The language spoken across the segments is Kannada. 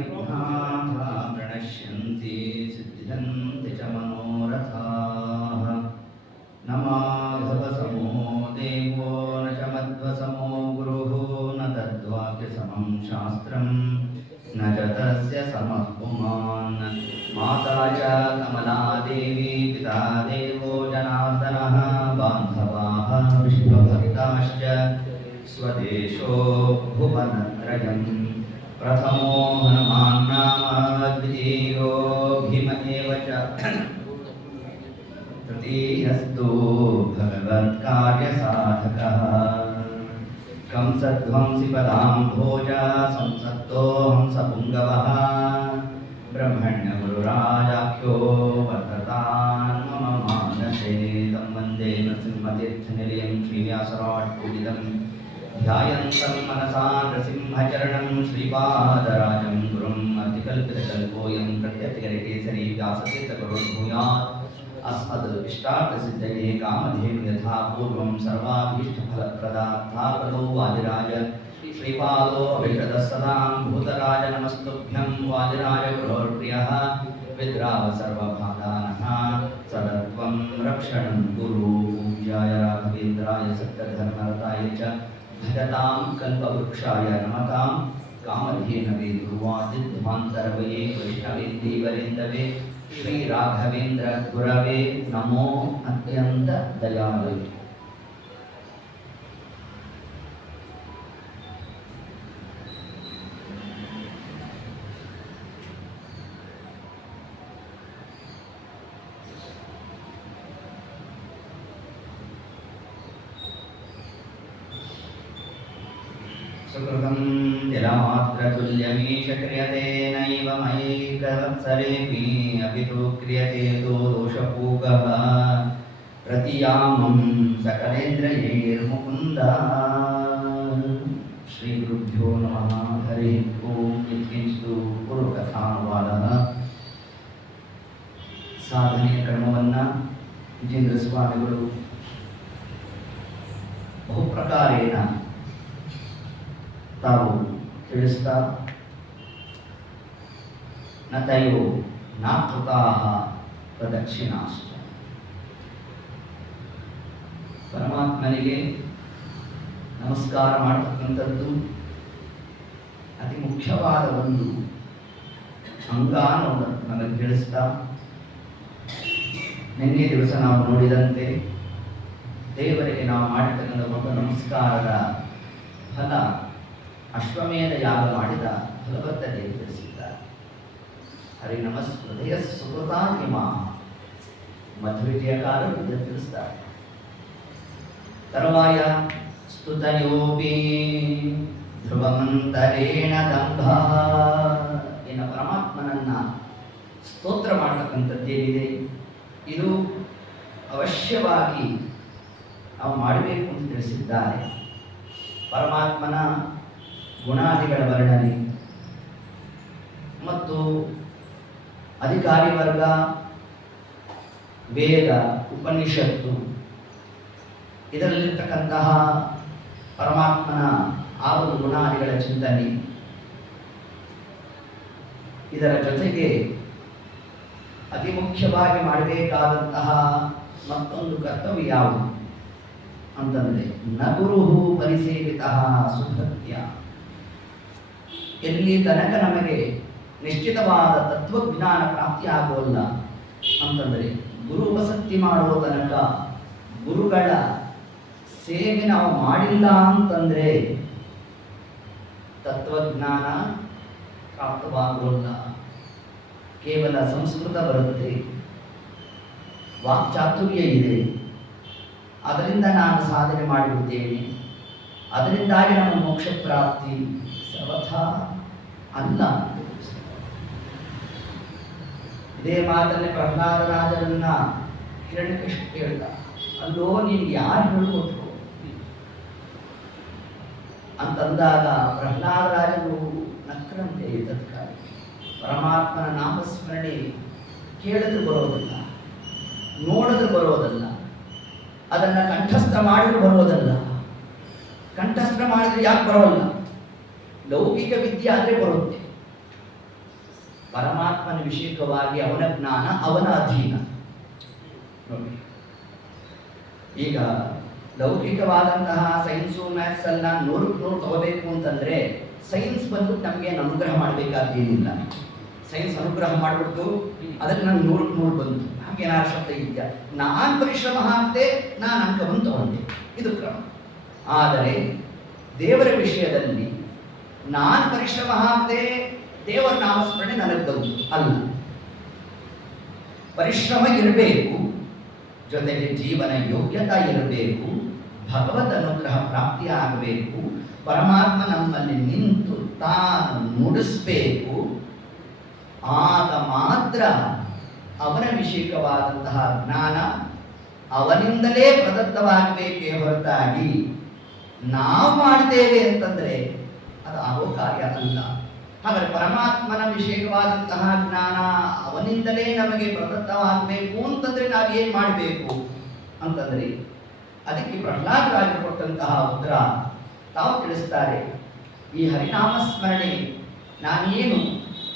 विघ्नाः प्रणश्यन्ति सिद्ध्यन्ति च मनोरथाः। न माधवसमो देवो न च मध्वसमो गुरुः न तद्वाक्यसमं शास्त्रं न च तस्य समः पुमान्। माता च कमलादेवी पिता देवो जनार्दनः बान्धवाः विष्णुभक्ताश्च स्वदेशो भुवनत्रयम्। प्रथमो हनुमान् नाम द्वितीयो भीम एव च तृतीयस्तु भगवत्कार्यसाधकः। कंसध्वंसिपदाम्भोज संसक्तो हंसपुङ्गवः ब्रह्मण्यगुरुराजाख्यो वर्ततान् मम मानसे। तं वन्दे नृसिंहतीर्थनिलयं श्रीव्यासराट्पूजितम् ध्यायन्तं मनसा नृसिंहचरणं श्रीपादराजं गुरुम् अर्तिकल्पितकल्पोऽयं प्रत्यतिकरकेसरी व्यासतीर्थगुरुर्भूयात्। अस्मद् इष्टार्थसिद्धये कामधेनु यथा पूर्वं सर्वाभीष्टफलप्रदात्तापदो वादिराज श्रीपादो अभिषदः सदां भूतराज नमस्तुभ्यं वादिराज गुरोर्प्रियः विद्राव सर्वभादानः सदत्वं रक्षणं कुरु। पूज्याय राघवेन्द्राय सत्यधर्मरताय च भजतां कल्पवृक्षाय नमतां कामधेनवे ध्रुवादिध्वान्तरवये वैष्णवेन्दीवरेन्दवे श्री राघवेन्द्र गुरवे नमो अत्यंत दयालु। सुकृतं जलमात्रतुल्यमीश क्रियते नैव मयैकवत्सरेऽपि अपि तु क्रियते दोषपूगः प्रतियामं सकलेन्द्रियैर्मुकुन्द। श्रीगुरुभ्यो नमः। हरिः ओं। किञ्चित् पूर्वकथानुवादः। ಸಾಧನೆಯ ಕ್ರಮವನ್ನು ವಿಜೇಂದ್ರ ಸ್ವಾಮಿಗಳು ಬಹುಪ್ರಕಾರೇಣ ತಾವು ತಿಳಿಸ್ತಾ ನತಯೋ ನಾಕೃತಾಃ ಪ್ರದಕ್ಷಿಣಾಶ್ಚ. ಪರಮಾತ್ಮನಿಗೆ ನಮಸ್ಕಾರ ಮಾಡತಕ್ಕಂಥದ್ದು ಅತಿ ಮುಖ್ಯವಾದ ಒಂದು ಅಂಗ ಅನ್ನೋದನ್ನು ನಮಗೆ ತಿಳಿಸ್ತಾ, ನಿನ್ನೆ ದಿವಸ ನಾವು ನೋಡಿದಂತೆ ದೇವರಿಗೆ ನಾವು ಮಾಡಿರ್ತಕ್ಕಂಥ ಒಂದು ನಮಸ್ಕಾರದ ಫಲ ಅಶ್ವಮೇಧ ಯಾಗ ಮಾಡಿದ ಫಲವತ್ತತೆ ತಿಳಿಸಿದ್ದಾರೆ. ಹರಿ ನಮಸ್ಕೃತೆಯ ಸುಕೃತಾನಿಮ ಮಧ್ವಿಜಯಕಾರರು ತಿಳಿಸ್ತಾರೆ. ತರುವಾಯ ಸ್ತುತಯೋಪಿ ಧ್ರುವಮಂತರೇಣ ದಂಭ. ಇನ್ನು ಪರಮಾತ್ಮನನ್ನ ಸ್ತೋತ್ರ ಮಾಡತಕ್ಕಂಥದ್ದೇನಿದೆ ಇದು ಅವಶ್ಯವಾಗಿ ನಾವು ಮಾಡಬೇಕು ಅಂತ ತಿಳಿಸಿದ್ದಾರೆ. ಪರಮಾತ್ಮನ ಗುಣಾದಿಗಳ ವರ್ಣನೆ ಮತ್ತು ಅಧಿಕಾರಿ ವರ್ಗ, ವೇದ, ಉಪನಿಷತ್ತು ಇದರಲ್ಲಿರ್ತಕ್ಕಂತಹ ಪರಮಾತ್ಮನ ಆ ಒಂದು ಗುಣಾದಿಗಳ ಚಿಂತನೆ, ಇದರ ಜೊತೆಗೆ ಅತಿ ಮುಖ್ಯವಾಗಿ ಮಾಡಬೇಕಾದಂತಹ ಮತ್ತೊಂದು ಕರ್ತವ್ಯ ಯಾವುದು ಅಂತಂದರೆ ನ ಗುರುಹು ಪರಿಸೇವಿತಃ ಸುಭೃತ್ಯ. ಎಲ್ಲಿ ತನಕ ನಮಗೆ ನಿಶ್ಚಿತವಾದ ತತ್ವಜ್ಞಾನ ಪ್ರಾಪ್ತಿಯಾಗೋಲ್ಲ ಅಂತಂದರೆ ಗುರು ಉಪಸಕ್ತಿ ಮಾಡುವ ತನಕ ಗುರುಗಳ ಸೇವೆ ನಾವು ಮಾಡಿಲ್ಲ ಅಂತಂದರೆ ತತ್ವಜ್ಞಾನ ಪ್ರಾಪ್ತವಾಗೋಲ್ಲ. ಕೇವಲ ಸಂಸ್ಕೃತ ಬರುತ್ತೆ, ವಾಕ್ಚಾತುರ್ಯ ಇದೆ, ಅದರಿಂದ ನಾನು ಸಾಧನೆ ಮಾಡಿಬಿಡ್ತೇನೆ, ಅದರಿಂದಾಗಿ ನಮ್ಮ ಮೋಕ್ಷ ಪ್ರಾಪ್ತಿ ಸರ್ವಥಾ ಅಲ್ಲ. ಇದೇ ಮಾತನ್ನೇ ಪ್ರಹ್ಲಾದರಾಜರನ್ನ ಹಿರಣ್ಯಕಶಿಪು ಕೇಳ್ದ, ಅಲ್ಲೋ ನಿನಗೆ ಯಾರು ಹೇಳ್ಕೊಟ್ರು ಅಂತಂದಾಗ ಪ್ರಹ್ಲಾದರಾಜರು ನಕ್ಕರಂತೆ ತತ್ಕಾಲ ಪರಮಾತ್ಮನ ನಾಮಸ್ಮರಣೆ ಕೇಳಿದ್ರು ಬರೋದಿಲ್ಲ, ನೋಡಿದ್ರು ಬರೋದಲ್ಲ, ಅದನ್ನು ಕಂಠಸ್ಥ ಮಾಡಿದ್ರು ಬರೋದಲ್ಲ. ಕಂಠಸ್ಥ ಮಾಡಿದ್ರೆ ಯಾಕೆ ಬರೋಲ್ಲ? ಲೌಕಿಕ ವಿದ್ಯೆ ಆದರೆ ಬರುತ್ತೆ, ಪರಮಾತ್ಮನ ವಿಷಯಕವಾಗಿ ಅವನ ಜ್ಞಾನ ಅವನ ಅಧೀನ. ನೋಡಿ, ಈಗ ಲೌಕಿಕವಾದಂತಹ ಸೈನ್ಸು ಮ್ಯಾಥ್ಸ್ ಎಲ್ಲ 100ಕ್ಕೆ 100 ತಗೋಬೇಕು ಅಂತಂದ್ರೆ ಸೈನ್ಸ್ ಬಂದ್ಬಿಟ್ಟು ನಮಗೆ ಅನುಗ್ರಹ ಮಾಡಬೇಕಾದೇನಿಲ್ಲ. ಸೈನ್ಸ್ ಅನುಗ್ರಹ ಮಾಡಿಬಿಡ್ತು, ಅದಕ್ಕೆ ನಂಗೆ 100ಕ್ಕೆ 100 ಬಂತು, ಹಾಗೇನಾರು ಶಬ್ದ ಇದೆಯಾ? ನಾನು ಪರಿಶ್ರಮ ಹಾಕಿದೆ, ನಾನು ಅಂಕವನ್ನು ತಗೊಂಡೆ, ಇದು ಕ್ರಮ. ಆದರೆ ದೇವರ ವಿಷಯದಲ್ಲಿ ನಾನು ಪರಿಶ್ರಮ ಹಾಕದೆ ದೇವರ ನಾಮಸ್ಮರಣೆ ನನಗೆ ಬಂತು ಅಲ್ಲ. ಪರಿಶ್ರಮ ಇರಬೇಕು, ಜೊತೆಗೆ ಜೀವನ ಯೋಗ್ಯತಾ ಇರಬೇಕು, ಭಗವದ್ ಅನುಗ್ರಹ ಪ್ರಾಪ್ತಿಯಾಗಬೇಕು, ಪರಮಾತ್ಮ ನಮ್ಮಲ್ಲಿ ನಿಂತು ತಾನು ನುಡಿಸ್ಬೇಕು. ಆಗ ಮಾತ್ರ ಅವನ ವಿಷಯಕವಾದಂತಹ ಜ್ಞಾನ ಅವನಿಂದಲೇ ಪ್ರದತ್ತವಾಗಬೇಕೇ ಹೊರತಾಗಿ ನಾವು ಮಾಡ್ತೇವೆ ಅಂತಂದ್ರೆ ಅದು ಆಗೋ ಕಾರ್ಯ ಅಲ್ಲ. ಹಾಗಾದ್ರೆ ಪರಮಾತ್ಮನ ವಿಷಯಕವಾದಂತಹ ಜ್ಞಾನ ಅವನಿಂದಲೇ ನಮಗೆ ಪ್ರದತ್ತವಾಗಬೇಕು ಅಂತಂದ್ರೆ ನಾವೇನು ಮಾಡಬೇಕು ಅಂತಂದ್ರೆ ಅದಕ್ಕೆ ಪ್ರಹ್ಲಾದರಾಜರು ಕೊಟ್ಟಂತಹ ಉತ್ತರ ತಾವು ತಿಳಿಸ್ತಾರೆ. ಈ ಹರಿನಾಮ ಸ್ಮರಣೆ ನಾನೇನು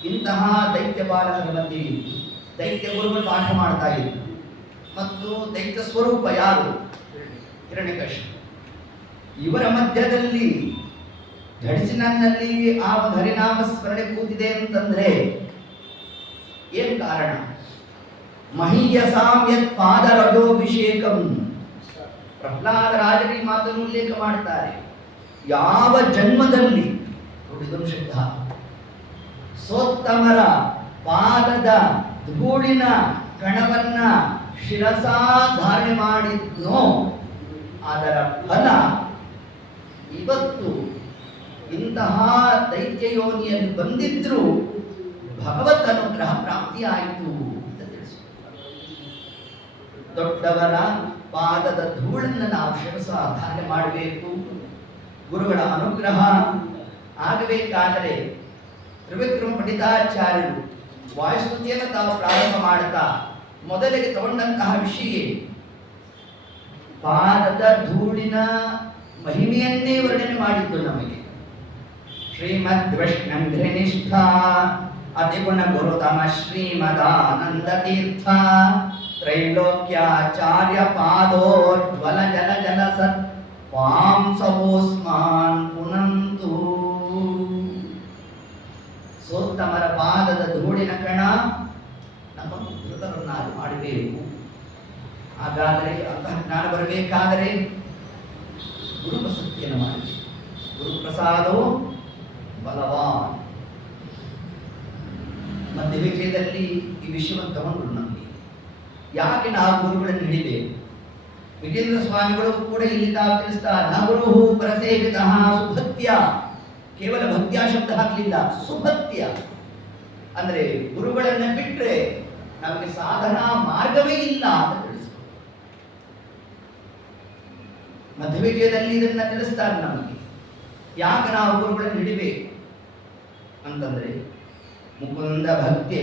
ಇಂತಹ ದೈತ್ಯ ಬಾಲಕರ ಮಧ್ಯೆ ಇದ್ದು ದೈತ್ಯ ಗುರುಗಳು ಪಾಠ ಮಾಡ್ತಾ ಇದ್ರು, ಮತ್ತು ದೈತ್ಯ ಸ್ವರೂಪ ಯಾರು? ಹಿರಣ್ಯಕಶಿಪು. ಇವರ ಮಧ್ಯದಲ್ಲಿ ಧಡಿಸಿನಲ್ಲಿ ಆ ಒಂದು ಹರಿನಾಮ ಸ್ಮರಣೆ ಕೂತಿದೆ ಅಂತಂದ್ರೆ ಏನ್ ಕಾರಣ? ಮಹೀಯಸಾಂ ಯತ್ ಪಾದರಜೋಭಿಷೇಕಂ. ಪ್ರಹ್ಲಾದರಾಜರಿ ಮಾತನ್ನು ಉಲ್ಲೇಖ ಮಾಡ್ತಾರೆ. ಯಾವ ಜನ್ಮದಲ್ಲಿ ಇದೊಂದು ಶಬ್ದ, ಸೋತ್ತಮರ ಪಾದದ ಧೂಳಿನ ಕಣವನ್ನ ಶಿರಸಾ ಧಾರಣೆ ಮಾಡಿದ್ನೋ ಅದರ ಫಲ ಇವತ್ತು ಇಂತಹ ದೈತ್ಯ ಯೋನಿಯಲ್ಲಿ ಬಂದಿದ್ರು ಭಗವತ್ ಅನುಗ್ರಹ ಪ್ರಾಪ್ತಿಯಾಯಿತು ಅಂತ ತಿಳಿಸುತ್ತಾರೆ. ದೊಡ್ಡವರ ಪಾದದ ಧೂಳನ್ನು ನಾವು ಶಿರಸಾ ಧಾರಣೆ ಮಾಡಬೇಕು. ಗುರುಗಳ ಅನುಗ್ರಹ ಆಗಬೇಕಾದರೆ ತ್ರಿವಿಕ್ರಮ ಪಂಡಿತಾಚಾರ್ಯರು ವಾಯುಸ್ತುತಿಯನ್ನು ತಾವು ಪ್ರಾರಂಭ ಮಾಡುತ್ತಾ ಮೊದಲಿಗೆ ತಗೊಂಡಂತಹ ವಿಷಯ ಪಾದದ ಧೂಳಿನ ಮಹಿಮೆಯನ್ನೇ ವರ್ಣನೆ ಮಾಡಿದ್ದು ನಮಗೆ. ಶ್ರೀಮದ್ ವಿಷ್ಣುನಿಷ್ಠ ಅತಿಗುಣ ಗುರುತಮ ಶ್ರೀಮದಾನಂದ ತೀರ್ಥ ತ್ರೈಲೋಕ್ಯಾಚಾರ್ಯ ಪಾದೋಜ್ವಲ ಜಲ ಜಲ ಸತ್ ಪಾಂಸವೋಸ್ಮಾನ್ ಪುನಂತು. ಸೋತ್ತಮರ ಪಾದದ ಧೂಳಿನ ಕಣ ನಮ್ಮನ್ನು ಧೃತರನ್ನಾಗಿ ಮಾಡಬೇಕು. ಹಾಗಾದರೆ ಅಂತಹ ಜ್ಞಾನ ಬರಬೇಕಾದರೆ ಗುರುಪ್ರಸಕ್ತಿಯನ್ನು ಮಾಡಬೇಕು. ಗುರುಪ್ರಸಾದೋ ಬಲವಾನ್. ಮಧ್ಯ ವಿಜಯದಲ್ಲಿ ಈ ವಿಷಯವನ್ನು ತಗೊಂಡು ನಮಗೆ ಯಾಕೆ ನಾವು ಗುರುಗಳನ್ನು ಹಿಡಿಬೇಕು? ವಿಜೇಂದ್ರ ಸ್ವಾಮಿಗಳು ಕೂಡ ಇಲ್ಲಿ ತಾವು ತಿಳಿಸ್ತಾರೆ, ನ ಗುರು ಪರಸೇವಿತಃ ಸುಭತ್ಯ. ಕೇವಲ ಭಕ್ತ್ಯ ಶಬ್ದ ಹಾಕಲಿಲ್ಲ, ಸುಭತ್ಯ ಅಂದ್ರೆ ಗುರುಗಳನ್ನ ಬಿಟ್ಟರೆ ನಮಗೆ ಸಾಧನಾ ಮಾರ್ಗವೇ ಇಲ್ಲ ಅಂತ ತಿಳಿಸ್ತಾರೆ. ಮಧ್ಯ ವಿಜಯದಲ್ಲಿ ಇದನ್ನ ತಿಳಿಸ್ತಾರೆ ನಮಗೆ. ಯಾಕೆ ನಾವು ಗುರುಗಳನ್ನು ಹಿಡಿಬೇಕು ಅಂತಂದ್ರೆ ಮುಕುಂದ ಭಕ್ತಿ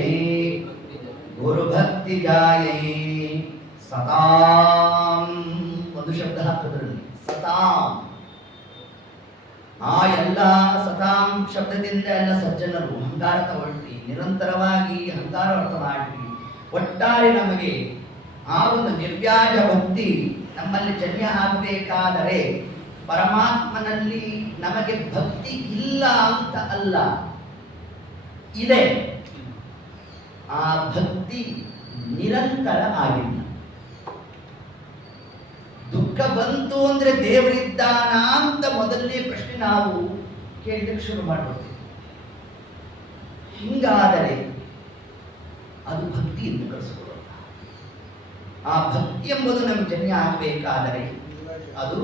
ಗುರು ಭಕ್ತಿ ಜಾಯೇ ಸತಾಂ. ಒಂದು ಶಬ್ದ ಹಾಕೋದ್ರಲ್ಲಿ ಸತಾಂ. ಆ ಎಲ್ಲ ಸತಾಂ ಶಬ್ದದಿಂದ ಎಲ್ಲ ಸಜ್ಜನರು ಅಹಂಕಾರ ತಗೊಳ್ಳಿ, ನಿರಂತರವಾಗಿ ಅಹಂಕಾರ ಅರ್ಥ ಮಾಡಿ, ಒಟ್ಟಾರೆ ನಮಗೆ ಆ ಒಂದು ನಿರ್ವ್ಯಾಜ ಭಕ್ತಿ ನಮ್ಮಲ್ಲಿ ಜನ್ಯ ಆಗಬೇಕಾದರೆ ಪರಮಾತ್ಮನಲ್ಲಿ ನಮಗೆ ಭಕ್ತಿ ಇಲ್ಲ ಅಂತ ಅಲ್ಲ, ಇದೆ. ಆ ಭಕ್ತಿ ನಿರಂತರ ಆಗಿಲ್ಲ. ದುಃಖ ಬಂತು ಅಂದ್ರೆ ದೇವರಿದ್ದಾನ ಅಂತ ಮೊದಲನೇ ಪ್ರಶ್ನೆ ನಾವು ಕೇಳಲಿಕ್ಕೆ ಶುರು ಮಾಡ್ಬೋದು. ಹಿಂಗಾದರೆ ಅದು ಭಕ್ತಿ ಎಂದು ಕಳಿಸ್ಕೊಳ್ಳೋಣ. ಆ ಭಕ್ತಿ ಎಂಬುದು ನಮಗೆ ಜನ್ಯ ಆಗಬೇಕಾದರೆ ಅದು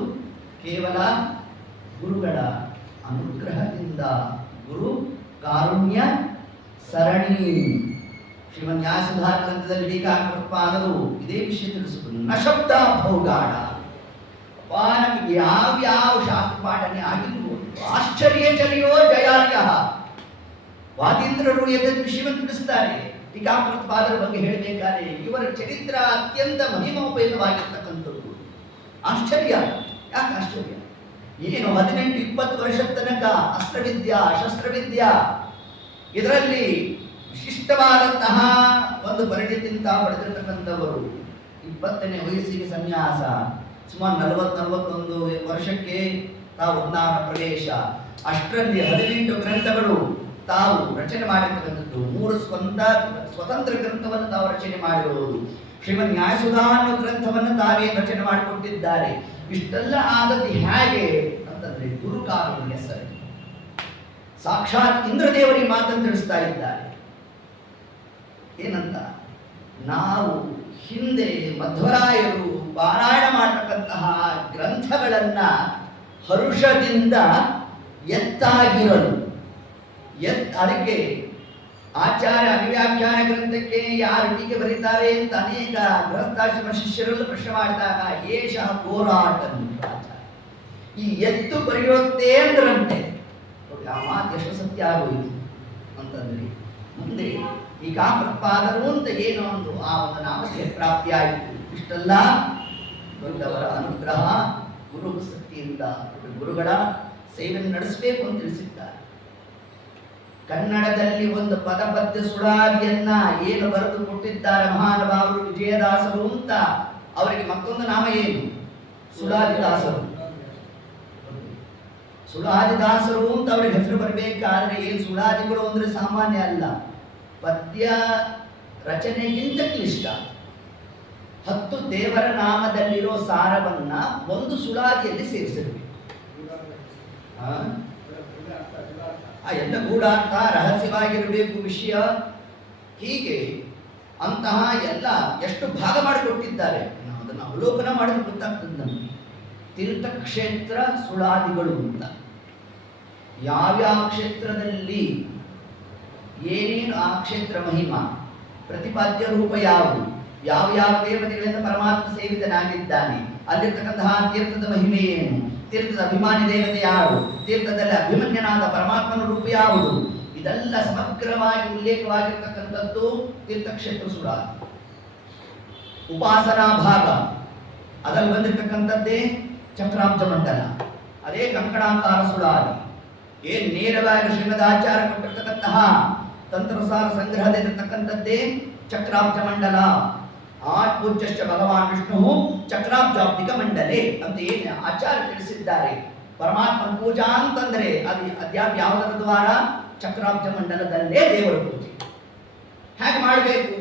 ಕೇವಲ ಗುರುಗಳ ಅನುಗ್ರಹದಿಂದ. ಗುರು ಕಾರುಣ್ಯ ಸರಣಿ. ಶ್ರೀಮನ್ ನ್ಯಾಯಸುಧಾ ಗ್ರಂಥದಲ್ಲಿ ಟೀಕಾಕೃತ್ಪಾದರು ಇದೇ ವಿಷಯ ತಿಳಿಸುವುದು. ನ ಶಬ್ದ ಭೌಗಾಢ. ನಮಗೆ ಯಾವ್ಯಾವ ಶಾಸ್ತ್ರ ಪಾಠನೆ ಆಗಿಲ್ವೋ ಆಶ್ಚರ್ಯಚರ್ಯೋ ಜಯಾರ್ಯ. ವಾದೀಂದ್ರರು ಎದ್ದ ವಿಷಯವನ್ನು ತಿಳಿಸ್ತಾರೆ. ಟೀಕಾಕೃತ್ಪಾದರ ಬಗ್ಗೆ ಹೇಳಬೇಕಾದ್ರೆ ಇವರ ಚರಿತ್ರ ಅತ್ಯಂತ ಮಹಿಮೋಪೇತವಾಗಿರ್ತಕ್ಕಂಥದ್ದು. ಆಶ್ಚರ್ಯ. ಯಾಕೆ ಆಶ್ಚರ್ಯ? ಏನು 18-20 ವರ್ಷದ ತನಕ ಅಸ್ತ್ರವಿದ್ಯಾ ಶಸ್ತ್ರವಿದ್ಯಾ ಇದರಲ್ಲಿ ವಿಶಿಷ್ಟವಾದಂತಹ ಒಂದು ಪರಿಣಿತಿಯಿಂದ ಪಡೆದಿರತಕ್ಕಂಥವರು. 20ನೇ ವಯಸ್ಸಿಗೆ ಸನ್ಯಾಸ, ಸುಮಾರು 40-41 ವರ್ಷಕ್ಕೆ ತಾವು ಜ್ಞಾನ ಪ್ರವೇಶ. ಅಷ್ಟರಲ್ಲಿ 18 ಗ್ರಂಥಗಳು ತಾವು ರಚನೆ ಮಾಡಿರ್ತಕ್ಕಂಥದ್ದು. 3 ಸ್ವತಂತ್ರ ಗ್ರಂಥವನ್ನು ತಾವು ರಚನೆ ಮಾಡಿರುವುದು. ಶ್ರೀಮದ್ ನ್ಯಾಯಸುಧಾ ಅನ್ನೋ ಗ್ರಂಥವನ್ನು ತಾವೇ ರಚನೆ ಮಾಡಿಕೊಟ್ಟಿದ್ದಾರೆ. ಇಷ್ಟೆಲ್ಲ ಆದದ್ದು ಹೇಗೆ ಅಂತಂದ್ರೆ ಗುರುಕಾರನ ಹೆಸರು. ಸಾಕ್ಷಾತ್ ಇಂದ್ರದೇವರಿಗೆ ಮಾತನ್ನು ತಿಳಿಸ್ತಾ ಇದ್ದಾರೆ. ಏನಂತ? ನಾವು ಹಿಂದೆ ಮಧ್ವರಾಯರು ಪಾರಾಯಣ ಮಾಡತಕ್ಕಂತಹ ಗ್ರಂಥಗಳನ್ನ ಹರುಷದಿಂದ ಎತ್ತಾಗಿರಲು ಅದಕ್ಕೆ ಆಚಾರ್ಯ ಅನುವ್ಯಾಖ್ಯಾನ ಗ್ರಂಥಕ್ಕೆ ಯಾರು ಟೀಕೆ ಬರೀತಾರೆ ಅಂತ ಅನೇಕ ಗೃಹಸ್ಥಾಶ್ರಮ ಶಿಷ್ಯರೆಲ್ಲ ಪ್ರಶ್ನೆ ಮಾಡಿದಾಗ ಏಷಃ ಹೋರಾಟ ಈ ಎತ್ತು ಬರೆಯುತ್ತೆ ಅಂದ್ರಂತೆ. ಆ ಮಾತು ಎಷ್ಟು ಸತ್ಯ ಆಗೋಯಿತು ಅಂತಂದ್ರೆ ಮುಂದೆ ಈ ಕಾಮೃತ್ಪಾದರು ಅಂತ ಏನೋ ಒಂದು ಆ ಒಂದು ನಾಮಕ್ಕೆ ಪ್ರಾಪ್ತಿ ಆಯಿತು. ಇಷ್ಟೆಲ್ಲ ದೊಡ್ಡವರ ಅನುಗ್ರಹ ಗುರು ಶಕ್ತಿಯಿಂದ ಗುರುಗಳ ಸೇವೆಯನ್ನು ನಡೆಸಬೇಕು ಅಂತ ತಿಳಿಸಿದ್ದಾರೆ. ಕನ್ನಡದಲ್ಲಿ ಒಂದು ಪದಪದ್ಯ ಸುಳಾದಿಯನ್ನ ಏನು ಬರೆದು ಕೊಟ್ಟಿದ್ದಾರೆ ಮಹಾನುಭಾವರು ವಿಜಯದಾಸರು ಅಂತ. ಅವರಿಗೆ ಮತ್ತೊಂದು ನಾಮ ಏನು? ಸುಳಾದಿದಾಸರು. ಸುಳಾದಿದಾಸರು ಅಂತ ಅವರಿಗೆ ಹೆಸರು ಬರಬೇಕಾದ್ರೆ ಏನು ಸುಳಾದಿಗಳು ಅಂದ್ರೆ ಸಾಮಾನ್ಯ ಅಲ್ಲ. ಪದ್ಯ ರಚನೆಗಿಂತ ಕ್ಲಿಷ್ಟ. 10 ದೇವರ ನಾಮದಲ್ಲಿರೋ ಸಾರವನ್ನ ಒಂದು ಸುಳಾದಿಯಲ್ಲಿ ಸೇರಿಸಿರಬೇಕು. ಎಲ್ಲ ಗೂಢಾರ್ಥ ರಹಸ್ಯವಾಗಿರಬೇಕು ವಿಷಯ. ಹೀಗೆ ಅಂತಹ ಎಲ್ಲ ಎಷ್ಟು ಭಾಗ ಮಾಡಿಕೊಟ್ಟಿದ್ದಾರೆ ಅದನ್ನು ಅವಲೋಕನ ಮಾಡಿದ್ರೆ ಗೊತ್ತಾಗ್ತದೆ ನಮಗೆ. ತೀರ್ಥಕ್ಷೇತ್ರ ಸುಳಾದಿಗಳು ಅಂತ ಯಾವ್ಯಾವ ಕ್ಷೇತ್ರದಲ್ಲಿ ಏನೇನು ಆ ಕ್ಷೇತ್ರ ಮಹಿಮಾ, ಪ್ರತಿಪಾದ್ಯ ರೂಪ ಯಾವುದು, ಯಾವ ದೇವತೆಗಳಿಂದ ಪರಮಾತ್ಮ ಸೇವಿತನಾಗಿದ್ದಾನೆ, ಅಲ್ಲಿರ್ತಕ್ಕಂತಹ ತೀರ್ಥದ ಮಹಿಮೆ ಏನು, ತೀರ್ಥದ ಅಭಿಮಾನಿ ದೇವತೆ ಯಾರು, ತೀರ್ಥದಲ್ಲಿ ಅಭಿಮನ್ಯನಾದ ಪರಮಾತ್ಮನ ರೂಪ ಯಾವುದು, ಇದೆಲ್ಲ ಸಮಗ್ರವಾಗಿ ಉಲ್ಲೇಖವಾಗಿರ್ತಕ್ಕಂಥದ್ದು ತೀರ್ಥಕ್ಷೇತ್ರ ಸುಳಾದಿ. ಉಪಾಸನಾ ಭಾಗ ಅದರಲ್ಲಿ ಬಂದಿರತಕ್ಕಂಥದ್ದೇ ಚಕ್ರಾಬ್ಜ ಮಂಡಲ, ಅದೇ ಕಂಕಣಾಕಾರ ಸುಳಾದಿ. ಏನ್ ನೇರವಾಗಿ ಶ್ರೀಮದಾಚಾರ್ಯ ಕೊಟ್ಟಿರ್ತಕ್ಕಂತಹ ತಂತ್ರಸಾರ ಸಂಗ್ರಹದಲ್ಲಿರ್ತಕ್ಕಂಥದ್ದೇ ಚಕ್ರಾಬ್ಜ ಮಂಡಲ. ಆ ಪೂಜ್ಯಶ್ಚ ಭಗವಾನ್ ವಿಷ್ಣು ಚಕ್ರಾಬ್ಜಾಬ್ದಿಕ ಮಂಡಲೆ ಅಂತ ಏನು ಆಚಾರ್ಯ ತಿಳಿಸಿದ್ದಾರೆ. ಪರಮಾತ್ಮನ ಪೂಜಾ ಅಂತಂದ್ರೆ ಅದು ಅದ್ಯಾಪ್ ಯಾವುದರ ದ್ವಾರ? ಚಕ್ರಾಬ್ಜ ಮಂಡಲದಲ್ಲೇ ದೇವರ ಪೂಜೆ ಹೇಗೆ ಮಾಡಬೇಕು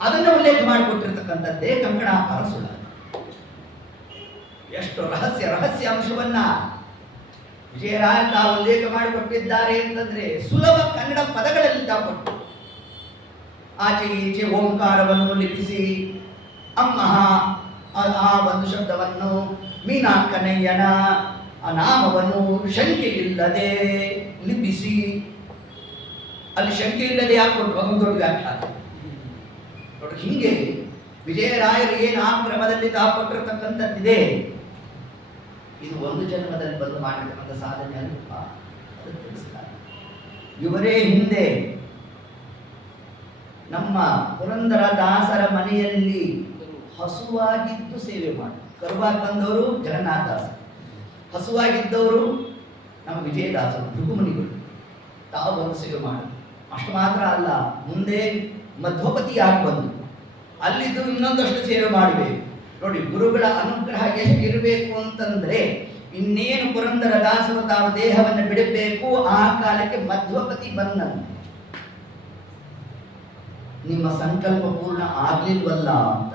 ಅದನ್ನು ಉಲ್ಲೇಖ ಮಾಡಿಕೊಟ್ಟಿರ್ತಕ್ಕಂಥದ್ದೇ ಕಂಕಣಾಕಾರ ಸುಳಾದಿ. ಎಷ್ಟು ರಹಸ್ಯ ಅಂಶವನ್ನ ವಿಜಯರಾಯ ತಾವು ಉಲ್ಲೇಖ ಮಾಡಿಕೊಟ್ಟಿದ್ದಾರೆ ಅಂತಂದ್ರೆ ಸುಲಭ ಕನ್ನಡ ಪದಗಳಲ್ಲಿ ತಾವು ಕೊಟ್ಟು ಆಚೆ ಈಚೆ ಓಂಕಾರವನ್ನು ಲಿಪಿಸಿ ಅಮ್ಮಹ ಆ ಒಂದು ಶಬ್ದವನ್ನು ಮೀನಾಕ್ಕನಯ್ಯನ ಆ ನಾಮವನ್ನು ಶಂಕೆ ಇಲ್ಲದೆ ಲಿಪಿಸಿ, ಅಲ್ಲಿ ಶಂಕೆ ಇಲ್ಲದೆ ಯಾಕೆ ಕೊಟ್ಟು ಅದೊಂದು ದೊಡ್ಡ ವ್ಯಾಖ್ಯಾನ ನೋಡ್ರಿ. ಹಿಂಗೆ ವಿಜಯರಾಯರು ಏನು ಆ ಕ್ರಮದಲ್ಲಿ ತಾವು ಕೊಟ್ಟಿರತಕ್ಕಂಥದ್ದಿದೆ, ಇದು ಒಂದು ಜನ್ಮದಲ್ಲಿ ಬಂದು ಮಾಡಿರ್ತಕ್ಕಂಥ ಸಾಧನೆ ಅಲ್ಪ ಅದು ತಿಳಿಸ್ತಾರೆ. ಇವರೇ ಹಿಂದೆ ನಮ್ಮ ಪುರಂದರ ದಾಸರ ಮನೆಯಲ್ಲಿ ಹಸುವಾಗಿದ್ದು ಸೇವೆ ಮಾಡಿ ಕರುವಾಗಿ ಬಂದವರು ಜಗನ್ನಾಥದಾಸರು, ಹಸುವಾಗಿದ್ದವರು ನಮ್ಮ ವಿಜಯದಾಸರು ಭೃಗುಮುನಿಗಳು. ತಾವು ಬಂದು ಸೇವೆ ಮಾಡಿ ಅಷ್ಟು ಮಾತ್ರ ಅಲ್ಲ, ಮುಂದೆ ಮಧ್ವಪತಿಯಾಗಿ ಬಂದು ಅಲ್ಲಿದ್ದು ಇನ್ನೊಂದಷ್ಟು ಸೇವೆ ಮಾಡಬೇಕು. ನೋಡಿ, ಗುರುಗಳ ಅನುಗ್ರಹ ಎಷ್ಟು ಇರಬೇಕು ಅಂತಂದ್ರೆ ಇನ್ನೇನು ಪುರಂದರ ದಾಸರು ತಾವು ದೇಹವನ್ನು ಬಿಡಬೇಕು ಆ ಕಾಲಕ್ಕೆ ಮಧ್ವಪತಿ ಬಂದಂತೆ ನಿಮ್ಮ ಸಂಕಲ್ಪ ಪೂರ್ಣ ಆಗ್ಲಿಲ್ವಲ್ಲ ಅಂತ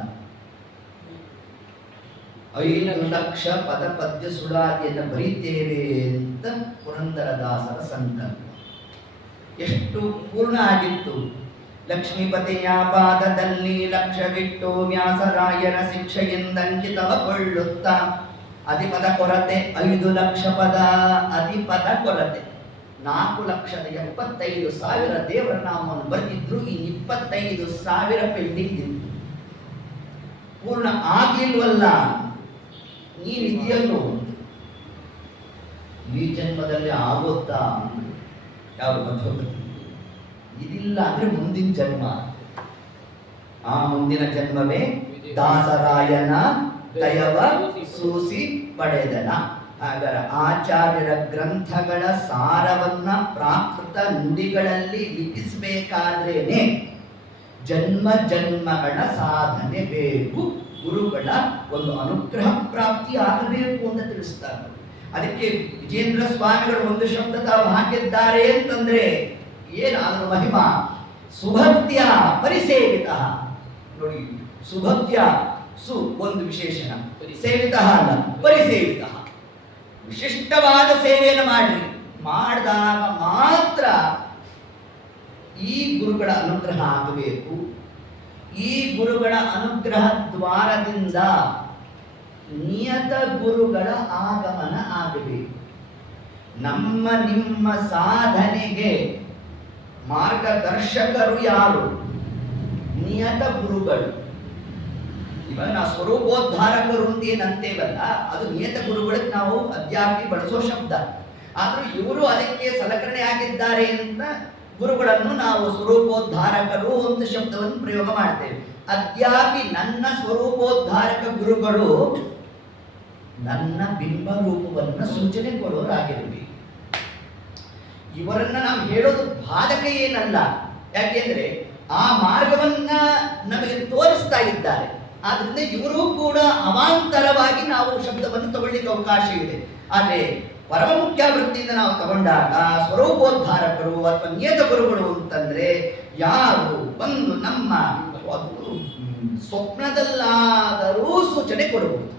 5 ಲಕ್ಷ ಪದಪದ್ಯ ಸುಳಾದಿಯನ್ನು ಬರೀತೇವೆ ಅಂತ ಪುರಂದರ ದಾಸರ ಸಂಕಲ್ಪ ಎಷ್ಟು ಪೂರ್ಣ ಆಗಿತ್ತು. ಲಕ್ಷ್ಮೀಪತಿಯ ಪಾದದಲ್ಲಿ ಲಕ್ಷವಿಟ್ಟು ವ್ಯಾಸರಾಯರ ಶಿಕ್ಷೆಯಿಂದಂಕಿತವಗೊಳ್ಳುತ್ತಾ ಅಧಿಪದ ಕೊರತೆ 5 ಲಕ್ಷ ಪದ, ಅಧಿಪದ ಕೊರತೆ 4,75,000 ದೇವರ ನಾಮವನ್ನು ಬರೆದಿದ್ರು. ಈ 25,000 ಪೆಂಡಿಂಗ್ ಇತ್ತು, ಪೂರ್ಣ ಆಗಿಲ್ವಲ್ಲ. ನೀನಿದೆಯಲ್ಲೋ ಈ ಜನ್ಮದಲ್ಲಿ ಆಗುತ್ತಾ? ಯಾರು ಮಧ್ವಪತಿ ಇದಿಲ್ಲ ಅಂದ್ರೆ ಮುಂದಿನ ಜನ್ಮ, ಆ ಮುಂದಿನ ಜನ್ಮವೇ ದಾಸರಾಯನ ದಯವ ಸೂಸಿ ಪಡೆದನ. ಅದರ ಆಚಾರ್ಯರ ಗ್ರಂಥಗಳ ಸಾರವನ್ನ ಪ್ರಾಕೃತ ನುಡಿಗಳಲ್ಲಿ ಲಿಖಿಸಬೇಕಾದ್ರೇನೆ ಜನ್ಮ ಜನ್ಮಗಳ ಸಾಧನೆ ಬೇಕು, ಗುರುಗಳ ಒಂದು ಅನುಗ್ರಹ ಪ್ರಾಪ್ತಿ ಆಗಬೇಕು ಅಂತ ತಿಳಿಸ್ತಾರೆ. ಅದಕ್ಕೆ ವಿಜೇಂದ್ರ ಸ್ವಾಮಿಗಳು ಒಂದು ಶಬ್ದ ತಾವು ಹಾಕಿದ್ದಾರೆ ಅಂತಂದ್ರೆ ಏನಾದರೂ ಮಹಿಮಾ, ಸುಭಕ್ತ್ಯ ಪರಿಸೇವಿತ. ನೋಡಿ, ಸುಭಕ್ತ್ಯ ಸು ಒಂದು ವಿಶೇಷಣ, ಸೇವಿತ ಅಲ್ಲ, ಪರಿಸೇವಿತ. ವಿಶಿಷ್ಟವಾದ ಸೇವೆಯನ್ನು ಮಾಡ್ರಿ, ಮಾಡಿದಾಗ ಮಾತ್ರ ಈ ಗುರುಗಳ ಅನುಗ್ರಹ ಆಗಬೇಕು. ಈ ಗುರುಗಳ ಅನುಗ್ರಹ ದ್ವಾರದಿಂದ ನಿಯತ ಗುರುಗಳ ಆಗಮನ ಆಗಬೇಕು. ನಮ್ಮ ನಿಮ್ಮ ಸಾಧನೆಗೆ ಮಾರ್ಗದರ್ಶಕರು ಯಾರು? ನಿಯತ ಗುರುಗಳು. ಇವಾಗ ನಾವು ಸ್ವರೂಪೋದ್ಧಾರಕರು ಅಂತ ಏನಂತೇವಲ್ಲ, ಅದು ನಿಯತ ಗುರುಗಳಿಗೆ ನಾವು ಅದ್ಯಾಪಿ ಬಳಸೋ ಶಬ್ದ. ಆದರೂ ಇವರು ಅದಕ್ಕೆ ಸಲಕರಣೆ ಆಗಿದ್ದಾರೆ ಅಂತ ಗುರುಗಳನ್ನು ನಾವು ಸ್ವರೂಪೋದ್ಧಾರಕರು ಅಂತ ಶಬ್ದವನ್ನು ಪ್ರಯೋಗ ಮಾಡ್ತೇವೆ. ಅದ್ಯಾಪಿ ನನ್ನ ಸ್ವರೂಪೋದ್ಧಾರಕ ಗುರುಗಳು ನನ್ನ ಬಿಂಬ ರೂಪವನ್ನು ಸೂಚನೆ ಕೊಡೋರಾಗಿರಬೇಕು. ಇವರನ್ನ ನಾವು ಹೇಳೋದು ಬಾಧಕ ಏನಲ್ಲ, ಯಾಕೆಂದ್ರೆ ಆ ಮಾರ್ಗವನ್ನ ನಮಗೆ ತೋರಿಸ್ತಾ ಇದ್ದಾರೆ. ಆದ್ರಿಂದ ಇವರು ಕೂಡ ಅವಾಂತರವಾಗಿ ನಾವು ಶಬ್ದವನ್ನು ತಗೊಳ್ಳಿಕ್ಕೆ ಅವಕಾಶ ಇದೆ. ಆದರೆ ಪರಮ ಮುಖ್ಯ ವೃತ್ತಿಯಿಂದ ನಾವು ತಗೊಂಡಾಗ ಸ್ವರೂಪೋದ್ಧಾರಕರು ಅಥವಾ ನಿಯತ ಗುರುಗಳು ಅಂತಂದ್ರೆ ಯಾರು ಬಂದು ನಮ್ಮ ಸ್ವಪ್ನದಲ್ಲಾದರೂ ಸೂಚನೆ ಕೊಡಬಹುದು.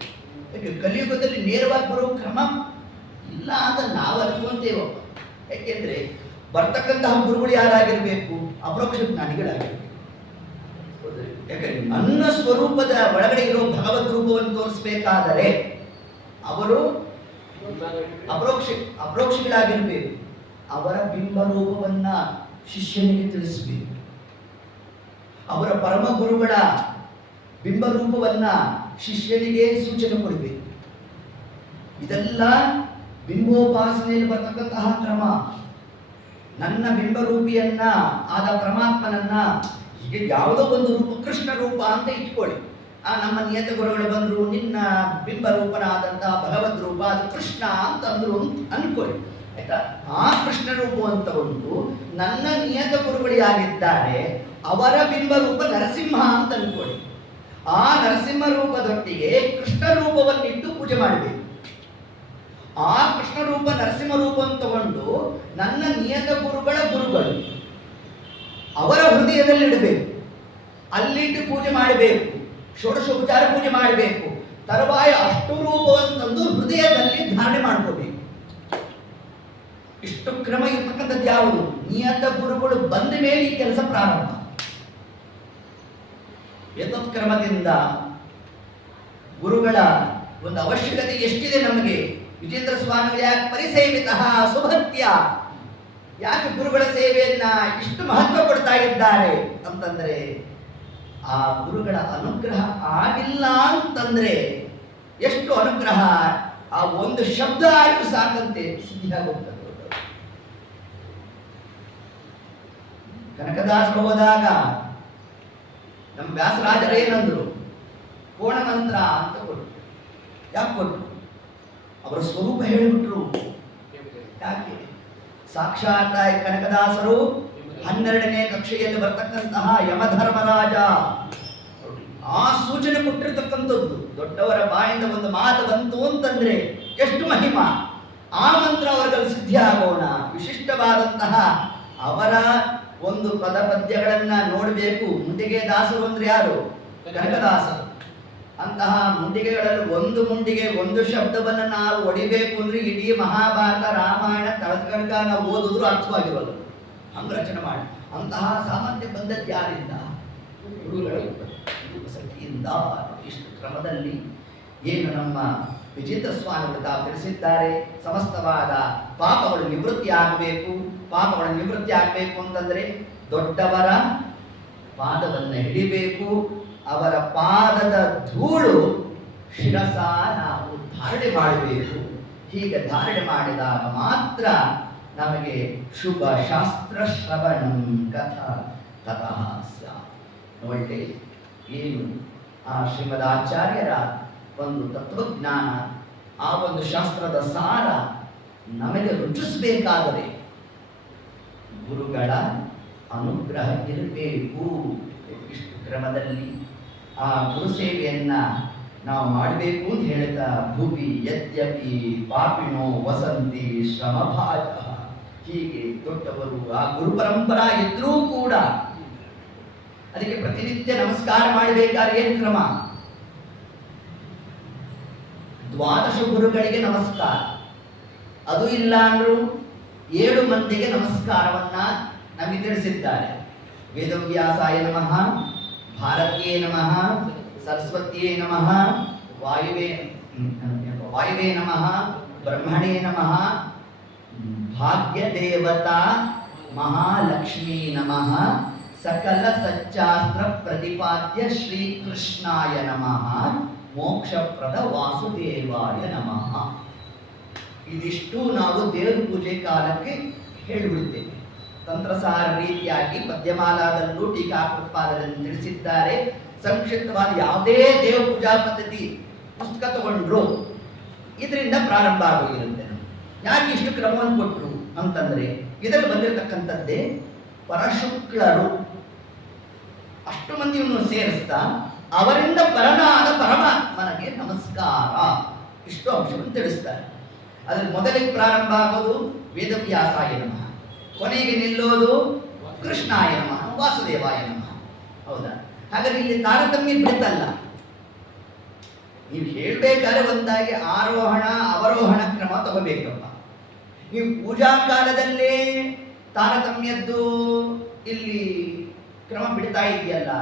ಕಲಿಯುಗದಲ್ಲಿ ನೇರವಾಗಿ ಬರೋ ಕ್ರಮ ಇಲ್ಲ ಅಂತ ನಾವು ಅನ್ಕೊಂತೇವೆ. ಯಾಕೆಂದ್ರೆ ಬರ್ತಕ್ಕಂತಹ ಗುರುಗಳು ಯಾರಾಗಿರ್ಬೇಕು? ಅಪರೋಕ್ಷ ಜ್ಞಾನಿಗಳಾಗಿರ್ಬೇಕು. ಯಾಕಂದ್ರೆ ನನ್ನ ಸ್ವರೂಪದ ಒಳಗಡೆ ಇರೋ ಭಗವದ್ ರೂಪವನ್ನು ತೋರಿಸಬೇಕಾದರೆ ಅವರು ಅಪರೋಕ್ಷಗಳಾಗಿರ್ಬೇಕು. ಅವರ ಬಿಂಬ ರೂಪವನ್ನ ಶಿಷ್ಯನಿಗೆ ತಿಳಿಸಬೇಕು. ಅವರ ಪರಮ ಗುರುಗಳ ಬಿಂಬ ರೂಪವನ್ನ ಶಿಷ್ಯನಿಗೆ ಸೂಚನೆ ಕೊಡಬೇಕು. ಇದೆಲ್ಲ ಬಿಂಬೋಪಾಸನೆಯಲ್ಲಿ ಬರ್ತಕ್ಕಂತಹ ಕ್ರಮ. ನನ್ನ ಬಿಂಬರೂಪಿಯನ್ನ ಆದ ಪರಮಾತ್ಮನನ್ನ ಹೀಗೆ ಯಾವುದೋ ಒಂದು ರೂಪ, ಕೃಷ್ಣ ರೂಪ ಅಂತ ಇಟ್ಕೊಳ್ಳಿ. ನಮ್ಮ ನಿಯತ ಗುರುಗಳು ಬಂದರು, ನಿನ್ನ ಬಿಂಬ ರೂಪನಾದಂತಹ ಭಗವದ್ ರೂಪ ಅದು ಕೃಷ್ಣ ಅಂತ ಅಂದ್ರು ಅನ್ಕೊಳ್ಳಿ, ಆಯ್ತಾ? ಆ ಕೃಷ್ಣ ರೂಪವನ್ನು ತಗೊಂಡು ನನ್ನ ನಿಯತ ಗುರುಗಳು ಯಾರಿದ್ದಾರೆ ಅವರ ಬಿಂಬ ರೂಪ ನರಸಿಂಹ ಅಂತ ಅನ್ಕೊಳ್ಳಿ. ಆ ನರಸಿಂಹ ರೂಪದೊಟ್ಟಿಗೆ ಕೃಷ್ಣ ರೂಪವನ್ನಿಟ್ಟು ಪೂಜೆ ಮಾಡಬೇಕು. ಆ ಕೃಷ್ಣ ರೂಪ ನರಸಿಂಹ ರೂಪವನ್ನು ತಗೊಂಡು ನನ್ನ ನಿಯತ ಗುರುಗಳ ಗುರುಗಳು ಅವರ ಹೃದಯದಲ್ಲಿಡಬೇಕು. ಅಲ್ಲಿಟ್ಟು ಪೂಜೆ ಮಾಡಬೇಕು. ಷೋಡಶೋಪಚಾರ ಪೂಜೆ ಮಾಡಬೇಕು. ತರುವಾಯ ಅಷ್ಟು ರೂಪವನ್ನು ತಂದು ಹೃದಯದಲ್ಲಿ ಧಾರಣೆ ಮಾಡ್ಕೋಬೇಕು. ಇಷ್ಟು ಕ್ರಮ ಇರ್ತಕ್ಕಂಥದ್ದು ಯಾವುದು? ನಿಯತ ಗುರುಗಳು ಬಂದ ಮೇಲೆ ಈ ಕೆಲಸ ಪ್ರಾರಂಭ. ಏತತ್ ಕ್ರಮದಿಂದ ಗುರುಗಳ ಒಂದು ಅವಶ್ಯಕತೆ ಎಷ್ಟಿದೆ ನಮಗೆ. ವಿಜೇಂದ್ರ ಸ್ವಾಮಿಗಳು ಯಾಕೆ ಪರಿಸೇವಿತ ಸುಭಕ್ತ್ಯ, ಯಾಕೆ ಗುರುಗಳ ಸೇವೆಯನ್ನ ಇಷ್ಟು ಮಹತ್ವ ಕೊಡ್ತಾ ಇದ್ದಾರೆ ಅಂತಂದ್ರೆ, ಆ ಗುರುಗಳ ಅನುಗ್ರಹ ಆಗಿಲ್ಲ ಅಂತಂದ್ರೆ ಎಷ್ಟು ಅನುಗ್ರಹ, ಆ ಒಂದು ಶಬ್ದ ಆಯ್ತು ಸಾಕಂತೆ ಸಿದ್ಧಿಯಾಗುತ್ತದೆ. ಕನಕದಾಸರು ಹೋದಾಗ ನಮ್ಮ ವ್ಯಾಸರಾಜರು ಏನಂದ್ರು? ಕೋಣ ಮಂತ್ರ ಅಂತ ಕೊಟ್ಟರು. ಯಾಕೆ ಕೊಟ್ಟರು? ಅವರ ಸ್ವರೂಪ ಹೇಳಿಬಿಟ್ರು. ಯಾಕೆ? ಸಾಕ್ಷಾತ್ ಕನಕದಾಸರು 12ನೇ ಕಕ್ಷೆಯಲ್ಲಿ ಬರ್ತಕ್ಕಂತಹ ಯಮಧರ್ಮರಾಜ ಆ ಸೂಚನೆ ಕೊಟ್ಟಿರ್ತಕ್ಕಂಥದ್ದು. ದೊಡ್ಡವರ ಬಾಯಿಂದ ಒಂದು ಮಾತು ಬಂತು ಅಂತಂದ್ರೆ ಎಷ್ಟು ಮಹಿಮಾ. ಆ ಮಂತ್ರ ಅವರಲ್ಲಿ ಸಿದ್ಧಿ ಆಗೋಣ. ವಿಶಿಷ್ಟವಾದಂತಹ ಅವರ ಒಂದು ಪದ ಪದ್ಯಗಳನ್ನ ನೋಡಬೇಕು. ಮುಂಡಿಗೆ ದಾಸರು ಅಂದ್ರೆ ಯಾರು? ಕನಕದಾಸರು. ಅಂತಹ ಮುಂಡಿಗೆಗಳಲ್ಲಿ ಒಂದು ಮುಂಡಿಗೆ ಒಂದು ಶಬ್ದವನ್ನು ನಾವು ಹೊಡಿಬೇಕು ಅಂದ್ರೆ ಇಡೀ ಮಹಾಭಾರತ ರಾಮಾಯಣ ತಳಕನಕ ನಾವು ಓದಿದ್ರು ಅರ್ಥವಾಗಿರೋದು. ಹಂಗ ರಚನೆ ಮಾಡಿ ಅಂತಹ ಸಾಮರ್ಥ್ಯ ಬಂದದ್ದು ಯಾರಿಂದ? ಗುರುಗಳ ಉಪಸಕ್ತಿಯಿಂದ. ಇಷ್ಟು ಕ್ರಮದಲ್ಲಿ ಏನು ನಮ್ಮ ವಿಜೇಂದ್ರ ಸ್ವಾಮಿಗಳು ತಾವು ತಿಳಿಸಿದ್ದಾರೆ. ಸಮಸ್ತವಾದ ಪಾಪಗಳು ನಿವೃತ್ತಿ ಆಗಬೇಕು. ಪಾಪಗಳು ನಿವೃತ್ತಿ ಆಗಬೇಕು ಅಂತಂದ್ರೆ ದೊಡ್ಡವರ ಪಾದವನ್ನು ಹಿಡಿಬೇಕು. ಅವರ ಪಾದದ ಧೂಳು ಶಿರಸ ನಾವು ಧಾರಣೆ ಮಾಡಬೇಕು. ಹೀಗೆ ಧಾರಣೆ ಮಾಡಿದಾಗ ಮಾತ್ರ ನಮಗೆ ಶುಭ ಶಾಸ್ತ್ರ ಶ್ರವಣಂ ಕಥಾ ತತಃ ಸ್ಯಾತ್. ಒಳ್ಳೆ ಏನು ಆ ಶ್ರೀಮದಾಚಾರ್ಯರ ಒಂದು ತತ್ವಜ್ಞಾನ ಆ ಒಂದು ಶಾಸ್ತ್ರದ ಸಾರ ನಮಗೆ ರುಚಿಸಬೇಕಾದರೆ ಗುರುಗಳ ಅನುಗ್ರಹ ಇರಬೇಕು. ಇಷ್ಟು ಕ್ರಮದಲ್ಲಿ ಆ ಗುರು ಸೇವೆಯನ್ನ ನಾವು ಮಾಡಬೇಕು ಅಂತ ಹೇಳ್ತಾ ಭೂಮಿ ಯದ್ಯಪಿ ಪಾಪಿನೋ ವಸಂತಿ ಶ್ರಮಭಾಜ, ಹೀಗೆ ದೊಡ್ಡವರು ಆ ಗುರು ಪರಂಪರಾ ಇದ್ರೂ ಕೂಡ ಅದಕ್ಕೆ ಪ್ರತಿನಿತ್ಯ ನಮಸ್ಕಾರ ಮಾಡಬೇಕಾದ್ರೆ ಏನು ಕ್ರಮ? ದ್ವಾದಶ ಗುರುಗಳಿಗೆ ನಮಸ್ಕಾರ, ಅದು ಇಲ್ಲ ಅಂದ್ರೂ 7 ಮಂದಿಗೆ ನಮಸ್ಕಾರವನ್ನ ನಮಗೆ ತಿಳಿಸಿದ್ದಾರೆ. ವೇದವ್ಯಾಸಾಯ ನಮಃ, ಭಾರತೀಯೇ ನಮಃ, ಸರಸ್ವತಿಯೇ ನಮಃ, ವಾಯುವೇ ನಮಃ, ಬ್ರಹ್ಮಣೇ ನಮಃ, ಭಾಗ್ಯ ದೇವತಾ ಮಹಾಲಕ್ಷ್ಮೀ ನಮಃ, ಸಕಲ ಸಚ್ಚಾಸ್ತ್ರ ಪ್ರತಿಪಾದ್ಯ ಶ್ರೀಕೃಷ್ಣಾಯ ನಮಃ, ಮೋಕ್ಷಪ್ರದ ವಾಸುದೇವಾಯ ನಮಃ. ಇದಿಷ್ಟು ನಾವು ದೇವರ ಪೂಜೆ ಕಾಲಕ್ಕೆ ಹೇಳಿಬಿಡ್ತೇವೆ. ತಂತ್ರಸಾರ ರೀತಿಯಾಗಿ ಪದ್ಯಮಾಲಾದಲ್ಲೂ ಟೀಕಾಕೃತ್ಪಾದದಲ್ಲಿ ತಿಳಿಸಿದ್ದಾರೆ. ಸಂಕ್ಷಿಪ್ತವಾದ ಯಾವುದೇ ದೇವ ಪೂಜಾ ಪದ್ಧತಿ ಪುಸ್ತಕ ತಗೊಂಡ್ರು ಇದರಿಂದ ಪ್ರಾರಂಭ ಆಗೋಗಿರುತ್ತೆ. ಯಾಕೆ ಇಷ್ಟು ಕ್ರಮವನ್ನು ಕೊಟ್ಟರು ಅಂತಂದ್ರೆ ಇದರಲ್ಲಿ ಬಂದಿರತಕ್ಕಂಥದ್ದೇ ಪರಶುಕ್ಲರು ಅಷ್ಟು ಮಂದಿಯನ್ನು ಸೇರಿಸ್ತಾ ಅವರಿಂದ ಪರನಾದ ಪರಮಾತ್ಮನಿಗೆ ನಮಸ್ಕಾರ, ಇಷ್ಟು ಅಂಶವನ್ನು ತಿಳಿಸ್ತಾರೆ. ಅದ್ರ ಮೊದಲಿಗೆ ಪ್ರಾರಂಭ ಆಗೋದು ವೇದವ್ಯಾಸಾಯ ನಮಃ, ಕೊನೆಗೆ ನಿಲ್ಲೋದು ಕೃಷ್ಣಾಯ ನಮಃ, ವಾಸುದೇವಾಯ ನಮಃ. ಹೌದಾ? ಹಾಗಾದ್ರೆ ಇಲ್ಲಿ ತಾರತಮ್ಯ ಬಿಡ್ತಲ್ಲ. ನೀವು ಹೇಳ್ಬೇಕಾದ್ರೆ ಒಂದಾಗಿ ಆರೋಹಣ ಅವರೋಹಣ ಕ್ರಮ ತಗೋಬೇಕಪ್ಪ. ನೀವು ಪೂಜಾ ಕಾಲದಲ್ಲೇ ತಾರತಮ್ಯದ್ದು ಇಲ್ಲಿ ಕ್ರಮ ಬಿಡ್ತಾ ಇದೆಯಲ್ಲ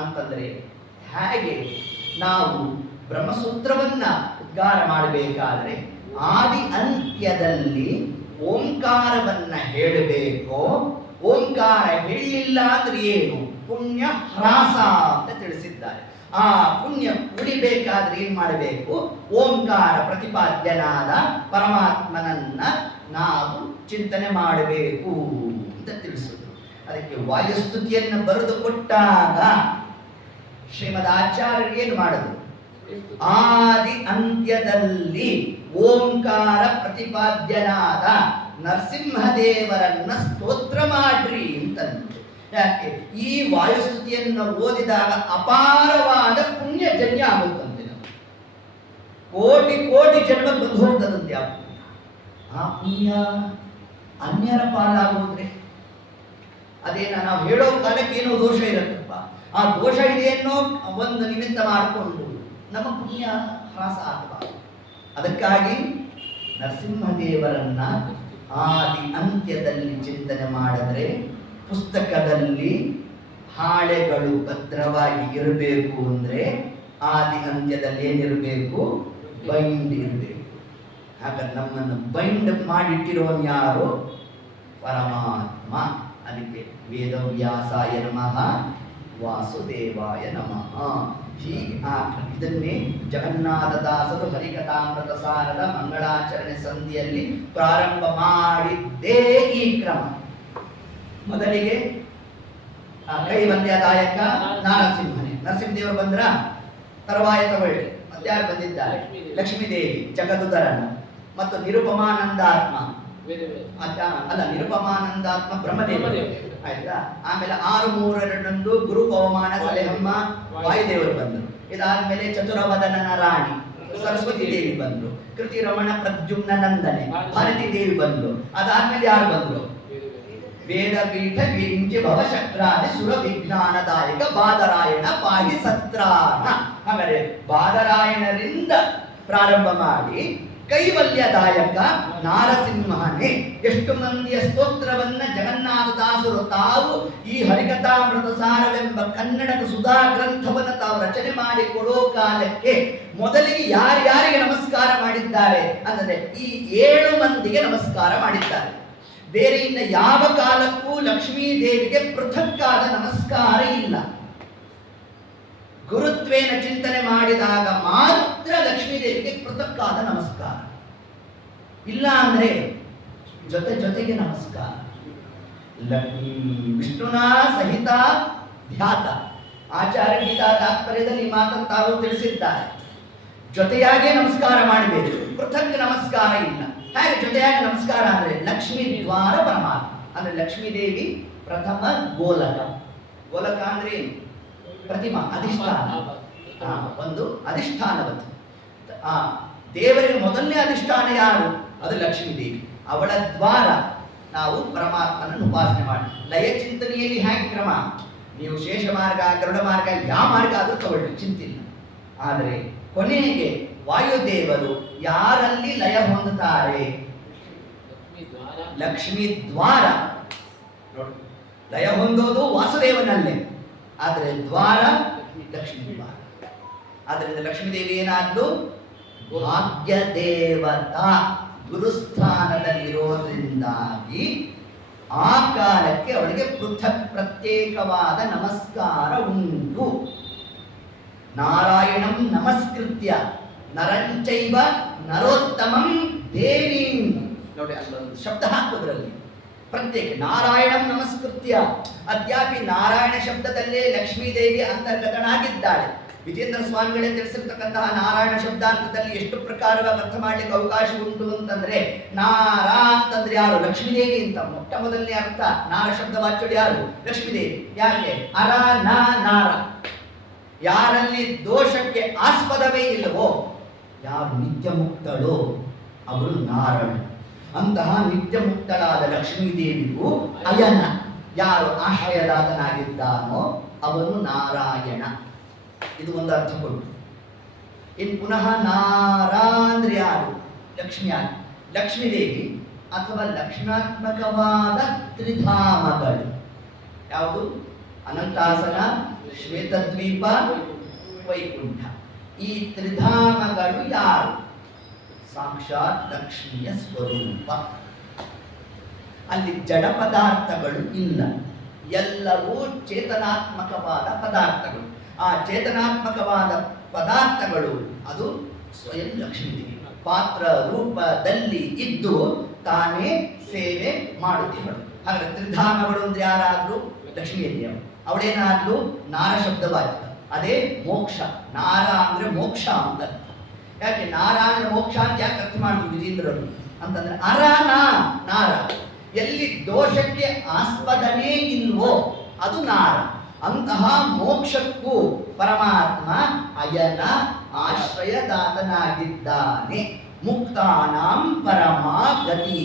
ಅಂತಂದ್ರೆ ಹೇಗೆ? ನಾವು ಬ್ರಹ್ಮಸೂತ್ರವನ್ನ ಉದ್ಗಾರ ಮಾಡಬೇಕಾದ್ರೆ ಆದಿ ಅಂತ್ಯದಲ್ಲಿ ಓಂಕಾರವನ್ನ ಹೇಳಬೇಕು. ಓಂಕಾರ ಹೇಳಿಲ್ಲ ಅಂದ್ರೆ ಏನು? ಪುಣ್ಯ ಹ್ರಾಸ ಅಂತ ತಿಳಿಸಿದ್ದಾರೆ. ಆ ಪುಣ್ಯ ಉಳಿಬೇಕಾದ್ರೆ ಏನ್ ಮಾಡಬೇಕು? ಓಂಕಾರ ಪ್ರತಿಪಾದ್ಯನಾದ ಪರಮಾತ್ಮನನ್ನ ನಾವು ಚಿಂತನೆ ಮಾಡಬೇಕು ಅಂತ ತಿಳಿಸಿದ್ರು. ಅದಕ್ಕೆ ವಾಯುಸ್ತುತಿಯನ್ನು ಬರೆದು ಕೊಟ್ಟಾಗ ಶ್ರೀಮದ್ ಆಚಾರ್ಯರು ಏನು ಮಾಡಿದ್ರು? ಆದಿ ಅಂತ್ಯದಲ್ಲಿ ಓಂಕಾರ ಪ್ರತಿಪಾದ್ಯನಾದ ನರಸಿಂಹದೇವರನ್ನ ಸ್ತೋತ್ರ ಮಾಡ್ರಿ ಅಂತಂದ್ರು. ಯಾಕೆ? ಈ ವಾಯುಸ್ತುತಿಯನ್ನು ಓದಿದಾಗ ಅಪಾರವಾದ ಪುಣ್ಯ ಜನ್ಯ ಆಗುತ್ತಂತೆ. ನಮಗೆ ಕೋಟಿ ಕೋಟಿ ಜನ್ಮ ಬಂದು ಹೋಗ್ತದಂತೆ. ಆ ಪುಣ್ಯ ಅನ್ಯರ ಪಾಲಾಗುವುದ್ರೆ ಅದೇನ ನಾವು ಹೇಳೋ ಕಾಲಕ್ಕೆ ಏನೋ ದೋಷ ಇರುತ್ತಪ್ಪ. ಆ ದೋಷ ಇದೆ ಅನ್ನೋ ಒಂದು ನಿಮಿತ್ತ ಮಾಡಿಕೊಂಡು ನಮ್ಮ ಪುಣ್ಯ ಹ್ರಾಸ ಆಗಬಾರದು. ಅದಕ್ಕಾಗಿ ನರಸಿಂಹದೇವರನ್ನ ಆದಿ ಅಂತ್ಯದಲ್ಲಿ ಚಿಂತನೆ ಮಾಡಿದ್ರೆ ಪುಸ್ತಕದಲ್ಲಿ ಹಾಳೆಗಳು ಭದ್ರವಾಗಿ ಇರಬೇಕು ಅಂದ್ರೆ ಆದಿ ಅಂತ್ಯದಲ್ಲಿ ಏನಿರಬೇಕು? ಬೈಂಡ್ ಇರಬೇಕು. ಹಾಗಾದ್ರೆ ನಮ್ಮನ್ನು ಬೈಂಡ್ ಮಾಡಿಟ್ಟಿರೋನು ಯಾರು? ಪರಮಾತ್ಮ. ಅದಕ್ಕೆ ವೇದವ್ಯಾಸಾಯ ನಮಃ, ವಾಸುದೇವಾಯ ನಮಃ. ಹೀಗೆ ಇದನ್ನೇ ಜಗನ್ನಾಥದಾಸರು ಹರಿಕಥಾಮೃತ ಸಾರದ ಮಂಗಳಾಚರಣೆ ಸಂಧಿಯಲ್ಲಿ ಪ್ರಾರಂಭ ಮಾಡಿದ್ದೇ ಈ ಕ್ರಮ. ಮೊದಲಿಗೆ ಕೈವಲ್ಯದಾಯಕ ನರಸಿಂಹನೇ, ನರಸಿಂಹದೇವರು ಬಂದ್ರ ತರುವಾಯ ತಗೊಳ್ಳಿ. ಮತ್ಯಾರು ಬಂದಿದ್ದಾರೆ? ಲಕ್ಷ್ಮೀದೇವಿ, ಜಗದುದರನ ಮತ್ತು ನಿರುಪಮಾನಂದಾತ್ಮ ಅಲ್ಲ, ನಿರುಪಮಾನಂದಾತ್ಮ ಬ್ರಹ್ಮದೇವರು ಆಯ್ತಾ. ಆಮೇಲೆ 6-3-2 ಗುರು ಪವಮಾನ ಸಲೆಹಮ್ಮ ವಾಯುದೇವರು ಬಂದರು. ಇದಾದ್ಮೇಲೆ ಚತುರವದನನ ರಾಣಿ ಸರಸ್ವತಿ ದೇವಿ ಬಂದ್ರು. ಕೃತಿ ರಮಣ ಪ್ರದ್ಯುಮ್ನ ನಂದನೆ ಭಾರತೀ ದೇವಿ ಬಂದ್ರು. ಅದಾದ್ಮೇಲೆ ಯಾರು ಬಂದ್ರು? ವೇದಪೀಠ ವಿರಿಂಚಿ ಭವಶಕ್ರಾದಿ ಸುರ ವಿಜ್ಞಾನದಾಯಕ ಬಾದರಾಯಣ ಪಾಹಿ ಸತ್ರಾಣ. ಹಾಗಾದ್ರೆ ಬಾದರಾಯಣರಿಂದ ಪ್ರಾರಂಭ ಮಾಡಿ ಕೈವಲ್ಯದಾಯಕ ನಾರಸಿಂಹನೇ. ಎಷ್ಟು ಮಂದಿಯ ಸ್ತೋತ್ರವನ್ನ ಜಗನ್ನಾಥದಾಸರು ತಾವು ಈ ಹರಿಕಥಾಮೃತ ಸಾರವೆಂಬ ಕನ್ನಡದ ಸುಧಾ ಗ್ರಂಥವನ್ನು ತಾವು ರಚನೆ ಮಾಡಿ ಕೊಡೋ ಕಾಲಕ್ಕೆ ಮೊದಲಿಗೆ ಯಾರ್ಯಾರಿಗೆ ನಮಸ್ಕಾರ ಮಾಡಿದ್ದಾರೆ ಅಂದರೆ ಈ 7 ಮಂದಿಗೆ ನಮಸ್ಕಾರ ಮಾಡಿದ್ದಾರೆ. ಬೇರೆ ಇನ್ನ ಯಾವ ಕಾಲಕ್ಕೂ ಲಕ್ಷ್ಮೀ ದೇವಿಗೆ ಪೃಥಕ್ಕಾದ ನಮಸ್ಕಾರ ಇಲ್ಲ. ಗುರುತ್ವೇನ ಚಿಂತನೆ ಮಾಡಿದಾಗ ಮಾತ್ರ ಲಕ್ಷ್ಮೀ ದೇವಿಗೆ ಪೃಥಕ್ಕಾದ ನಮಸ್ಕಾರ. ಇಲ್ಲ ಅಂದ್ರೆ ಜೊತೆಗೆ ನಮಸ್ಕಾರ. ವಿಷ್ಣುನಾ ಸಹಿತ ಧ್ಯಾತ. ಆಚಾರ್ಯ ಗೀತಾ ತಾತ್ಪರ್ಯದಲ್ಲಿ ಮಾತನ್ನು ತಾವು ತಿಳಿಸಿದ್ದಾರೆ. ಜೊತೆಯಾಗೇ ನಮಸ್ಕಾರ ಮಾಡಬೇಕು, ಪೃಥಕ್ ನಮಸ್ಕಾರ ಇಲ್ಲ. ಹಾಗೆ ಜೊತೆಯಾಗಿ ನಮಸ್ಕಾರ ಅಂದ್ರೆ ಲಕ್ಷ್ಮೀ ದ್ವಾರ ಪರಮಾತ್ಮ ಅಂದ್ರೆ ಲಕ್ಷ್ಮೀದೇವಿ ಪ್ರಥಮ ಗೋಲಕ. ಗೋಲಕ ಅಂದ್ರೆ ಏನು? ಪ್ರತಿಮಾ, ಅಧಿಷ್ಠಾನ. ಒಂದು ಅಧಿಷ್ಠಾನವತ್ತು. ದೇವರಿಗೆ ಮೊದಲನೇ ಅಧಿಷ್ಠಾನ ಯಾರು? ಅದು ಲಕ್ಷ್ಮೀದೇವಿ. ಅವಳ ದ್ವಾರ ನಾವು ಪರಮಾತ್ಮನನ್ನು ಉಪಾಸನೆ ಮಾಡಿ. ಲಯ ಚಿಂತನೆಯಲ್ಲಿ ಹೇಗೆ ಕ್ರಮ? ನೀವು ಶೇಷ ಮಾರ್ಗ, ಗರುಡ ಮಾರ್ಗ, ಯಾವ ಮಾರ್ಗ ಆದರೂ ತಗೊಳ್ಳಿ, ಚಿಂತಿಲ್ಲ. ಆದರೆ ಕೊನೆಗೆ ವಾಯುದೇವರು ಯಾರಲ್ಲಿ ಲಯ ಹೊಂದುತ್ತಾರೆ? ಲಕ್ಷ್ಮೀ ದ್ವಾರ. ನೋಡಿ, ಲಯ ಹೊಂದೋದು ವಾಸುದೇವನಲ್ಲೇ, ಆದರೆ ದ್ವಾರ ಲಕ್ಷ್ಮೀ ದ್ವಾರ. ಆದ್ದರಿಂದ ಲಕ್ಷ್ಮೀದೇವಿ ಏನಾದ್ಲು? ಭಾಗ್ಯ ದೇವತಾ ಗುರುಸ್ಥಾನದಲ್ಲಿರೋದ್ರಿಂದಾಗಿ ಆ ಕಾಲಕ್ಕೆ ಅವಳಿಗೆ ಪೃಥಕ್ ಪ್ರತ್ಯೇಕವಾದ ನಮಸ್ಕಾರ ಉಂಟು. ನಾರಾಯಣಂ ನಮಸ್ಕೃತ್ಯ ನರಂಚೈವ ನರೋತ್ತಮಂ ದೇವೀಂ. ನೋಡಿ, ಅಲ್ಲೊಂದು ಶಬ್ದ ಹಾಕೋದ್ರಲ್ಲಿ ಪ್ರತ್ಯೇಕ ನಾರಾಯಣಂ ನಮಸ್ಕೃತ್ಯ. ಅದ್ಯಾಪಿ ನಾರಾಯಣ ಶಬ್ದದಲ್ಲೇ ಲಕ್ಷ್ಮೀದೇವಿ ಅಂತರ್ಗತನಾಗಿದ್ದಾಳೆ. ವಿಜೇಂದ್ರ ಸ್ವಾಮಿಗಳೇ ತಿಳಿಸಿರ್ತಕ್ಕಂತಹ ನಾರಾಯಣ ಶಬ್ದಾರ್ಥದಲ್ಲಿ ಎಷ್ಟು ಪ್ರಕಾರವಾಗಿ ಅರ್ಥ ಮಾಡ್ಲಿಕ್ಕೆ ಅವಕಾಶ ಉಂಟು ಅಂತಂದ್ರೆ, ನಾರಾ ಅಂತಂದ್ರೆ ಯಾರು? ಲಕ್ಷ್ಮೀದೇವಿ ಅಂತ ಮೊಟ್ಟ ಮೊದಲನೇ ಅರ್ಥ. ನಾರ ಶಬ್ದ ವಾಚ್ಯರು ಯಾರು? ಲಕ್ಷ್ಮೀದೇವಿ. ಯಾಕೆ? ಅರ ನ ನಾರ. ಯಾರಲ್ಲಿ ದೋಷಕ್ಕೆ ಆಸ್ಪದವೇ ಇಲ್ಲವೋ, ಯಾರು ನಿತ್ಯ ಮುಕ್ತಳೋ ಅವಳು ನಾರಾಯಣ. ಅಂತಹ ನಿತ್ಯ ಮುಕ್ತಳಾದ ಲಕ್ಷ್ಮೀದೇವಿಗೂ ಅಯನ, ಯಾರು ಆಶ್ರಯದಾತನಾಗಿದ್ದಾನೋ ಅವನು ನಾರಾಯಣ. ಇದು ಒಂದು ಅರ್ಥ ಕೊಟ್ಟು. ಇನ್ನು ಪುನಃ ನಾರ ಅಂದ್ರೆ ಯಾರು? ಲಕ್ಷ್ಮಿ. ಲಕ್ಷ್ಮೀದೇವಿ ಅಥವಾ ಲಕ್ಷಣಾತ್ಮಕವಾದ ತ್ರಿಧಾಮಗಳು ಯಾವುದು? ಅನಂತಾಸನ, ಶ್ವೇತದ್ವೀಪ, ವೈಕುಂಠ. ಈ ತ್ರಿಧಾಮಗಳು ಯಾರು? ಸಾಕ್ಷಾತ್ ಲಕ್ಷ್ಮಿಯ ಸ್ವರೂಪ. ಅಲ್ಲಿ ಜಡ ಪದಾರ್ಥಗಳು ಇಲ್ಲ, ಎಲ್ಲವೂ ಚೇತನಾತ್ಮಕವಾದ ಪದಾರ್ಥಗಳು. ಆ ಚೇತನಾತ್ಮಕವಾದ ಪದಾರ್ಥಗಳು ಅದು ಸ್ವಯಂ ಲಕ್ಷ್ಮೀದೇವಿ ಪಾತ್ರ ರೂಪದಲ್ಲಿ ಇದ್ದು ತಾನೇ ಸೇವೆ ಮಾಡುತ್ತಿದ್ದಳು. ಹಾಗಾದ್ರೆ ತ್ರಿಧಾಮಗಳು ಅಂದ್ರೆ ಯಾರಾದ್ರೂ? ಲಕ್ಷ್ಮೀದೇವಿ. ಅವಳೇನಾದ್ಲು? ನಾರ ಶಬ್ದವಾದ. ಅದೇ ಮೋಕ್ಷ. ನಾರ ಅಂದ್ರೆ ಮೋಕ್ಷ ಅಂತ. ಯಾಕೆ ನಾರ ಅಂದ್ರೆ ಮೋಕ್ಷ ಅಂತ ಯಾಕೆ ಅರ್ಥ ಮಾಡಿದ್ರು ವಿಜೇಂದ್ರರು ಅಂತಂದ್ರೆ, ಅರಾನ ನಾರ. ಎಲ್ಲಿ ದೋಷಕ್ಕೆ ಆಸ್ಪದನೇ ಇಲ್ವೋ ಅದು ನಾರ. ಅಂತಹ ಮೋಕ್ಷಕ್ಕೂ ಪರಮಾತ್ಮ ಅಯನ ಆಶ್ರಯದಾತನಾಗಿದ್ದಾನೆ. ಮುಕ್ತಾನಾಂ ಪರಮಾ ಗತಿ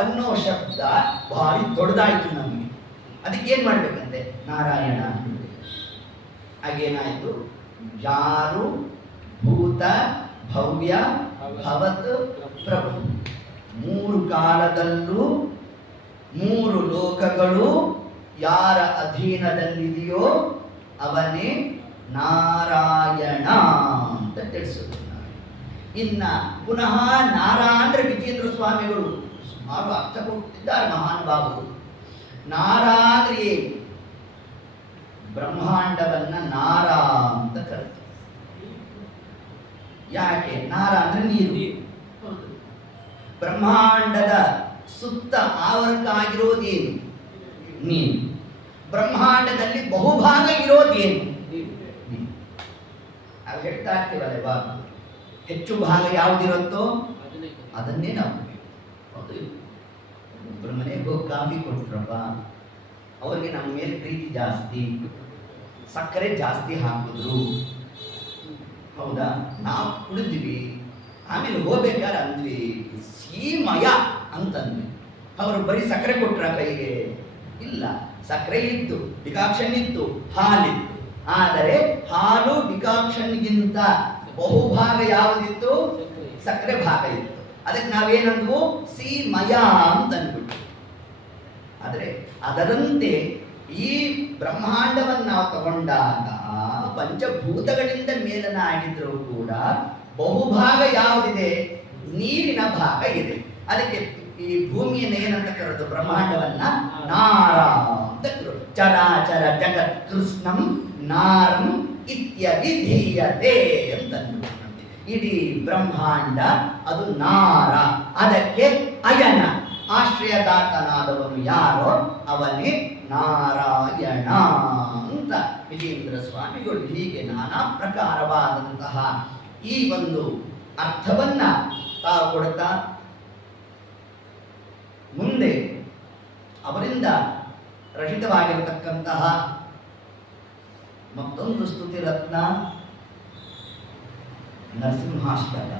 ಅನ್ನೋ ಶಬ್ದ ಭಾರಿ ದೊಡ್ಡದಾಯ್ತು ನಮಗೆ. ಅದಕ್ಕೆ ಏನ್ ಮಾಡ್ಬೇಕಂತೆ? ನಾರಾಯಣ. ಹಾಗೇನಾಯ್ತು? ಯಾರು ಭೂತ ಭವ್ಯ ಭವತ್ ಪ್ರಭು, ಮೂರು ಕಾಲದಲ್ಲೂ ಮೂರು ಲೋಕಗಳು ಯಾರ ಅಧೀನದಲ್ಲಿದೆಯೋ ಅವನೇ ನಾರಾಯಣ ಅಂತ ತಿಳಿಸುತ್ತೆ. ಇನ್ನ ಪುನಃ ನಾರ ಅಂದ್ರೆ ವಿಜೇಂದ್ರ ಸ್ವಾಮಿಗಳು ಸುಮಾರು ಅರ್ಥ ಕೊಟ್ಟಿದ್ದಾರೆ ಮಹಾನುಭಾವರು. ನಾರ ಅಂದ್ರೆ ಏನು? ಬ್ರಹ್ಮಾಂಡವನ್ನ ನಾರ ಅಂತ ಕರೀತಾರೆ. ಯಾಕೆ? ನಾರ ಅಂದ್ರೆ ನೀರು. ಬ್ರಹ್ಮಾಂಡದ ಸುತ್ತ ಆವರಕ ಆಗಿರೋದೇನು? ನೀರು. ಬ್ರಹ್ಮಾಂಡದಲ್ಲಿ ಬಹುಭಾಗ ಇರೋದೇನು? ನಾವು ಹೇಳ್ತಾ ಇರ್ತೀವಲ್ಲ, ಇವಾಗ ಹೆಚ್ಚು ಭಾಗ ಯಾವುದಿರುತ್ತೋ ಅದನ್ನೇ ನಾವು ಒಬ್ಬರ ಮನೆಗೆ ಹೋಗಿ ಕಾಫಿ ಕೊಟ್ರಪ್ಪ, ಅವ್ರಿಗೆ ನಮ್ಮ ಮೇಲೆ ಪ್ರೀತಿ ಜಾಸ್ತಿ, ಸಕ್ಕರೆ ಜಾಸ್ತಿ ಹಾಕಿದ್ರು, ಹೌದಾ? ನಾವು ಕುಡಿದ್ವಿ, ಆಮೇಲೆ ಹೋಗ್ಬೇಕಾದ್ರೆ ಅಂದ್ವಿ ಸೀಮಯ ಅಂತಂದ್ವಿ. ಅವರು ಬರೀ ಸಕ್ಕರೆ ಕೊಟ್ರ ಕೈಗೆ? ಇಲ್ಲ, ಸಕ್ಕರೆ ಇತ್ತು, ಡಿಕಾಕ್ಷನ್ ಇತ್ತು, ಹಾಲಿತ್ತು. ಆದರೆ ಹಾಲು ಡಿಕಾಕ್ಷನ್ಗಿಂತ ಬಹುಭಾಗ ಯಾವುದಿತ್ತು? ಸಕ್ಕರೆ ಭಾಗ ಇತ್ತು. ಅದಕ್ಕೆ ನಾವೇನಂದ್ವು? ಸೀಮಯ ಅಂತ ಅಂದ್ಬಿಟ್ಟು. ಆದರೆ ಅದರಂತೆ ಈ ಬ್ರಹ್ಮಾಂಡವನ್ನು ನಾವು ತಗೊಂಡಾಗ ಪಂಚಭೂತಗಳಿಂದ ಮೇಲನಾಗಿದ್ರೂ ಕೂಡ ಬಹುಭಾಗ ಯಾವುದಿದೆ? ನೀರಿನ ಭಾಗ ಇದೆ. ಅದಕ್ಕೆ ಈ ಭೂಮಿಯನ್ನು ಏನಂತ ಕರೆದು? ಬ್ರಹ್ಮಾಂಡವನ್ನ ನಾರ ಅಂತ ಕರೆದು. ಚರಾಚರ ಜಗತ್ ಕೃಷ್ಣಂ ನಾರಂ ಇತ್ಯವಿಧೀಯತೆ ಅಂತ. ಇಡೀ ಬ್ರಹ್ಮಾಂಡ ಅದು ನಾರ. ಅದಕ್ಕೆ ಅಯನ ಆಶ್ರಯದಾತನಾದವನು ಯಾರೋ ಅವನೇ ನಾರಾಯಣ ಅಂತ ವಿಜೇಂದ್ರ ಸ್ವಾಮಿಗಳು ಹೀಗೆ ನಾನಾ ಪ್ರಕಾರವಾದಂತಹ ಈ ಒಂದು ಅರ್ಥವನ್ನ ತಾವು ಕೊಡ್ತಾ ಮುಂದೆ ಅವರಿಂದ ರಚಿತವಾಗಿರತಕ್ಕಂತಹ ಮತ್ತೊಂದು ಸ್ತುತಿ ರತ್ನ ನರಸಿಂಹಾಷ್ಟಕ.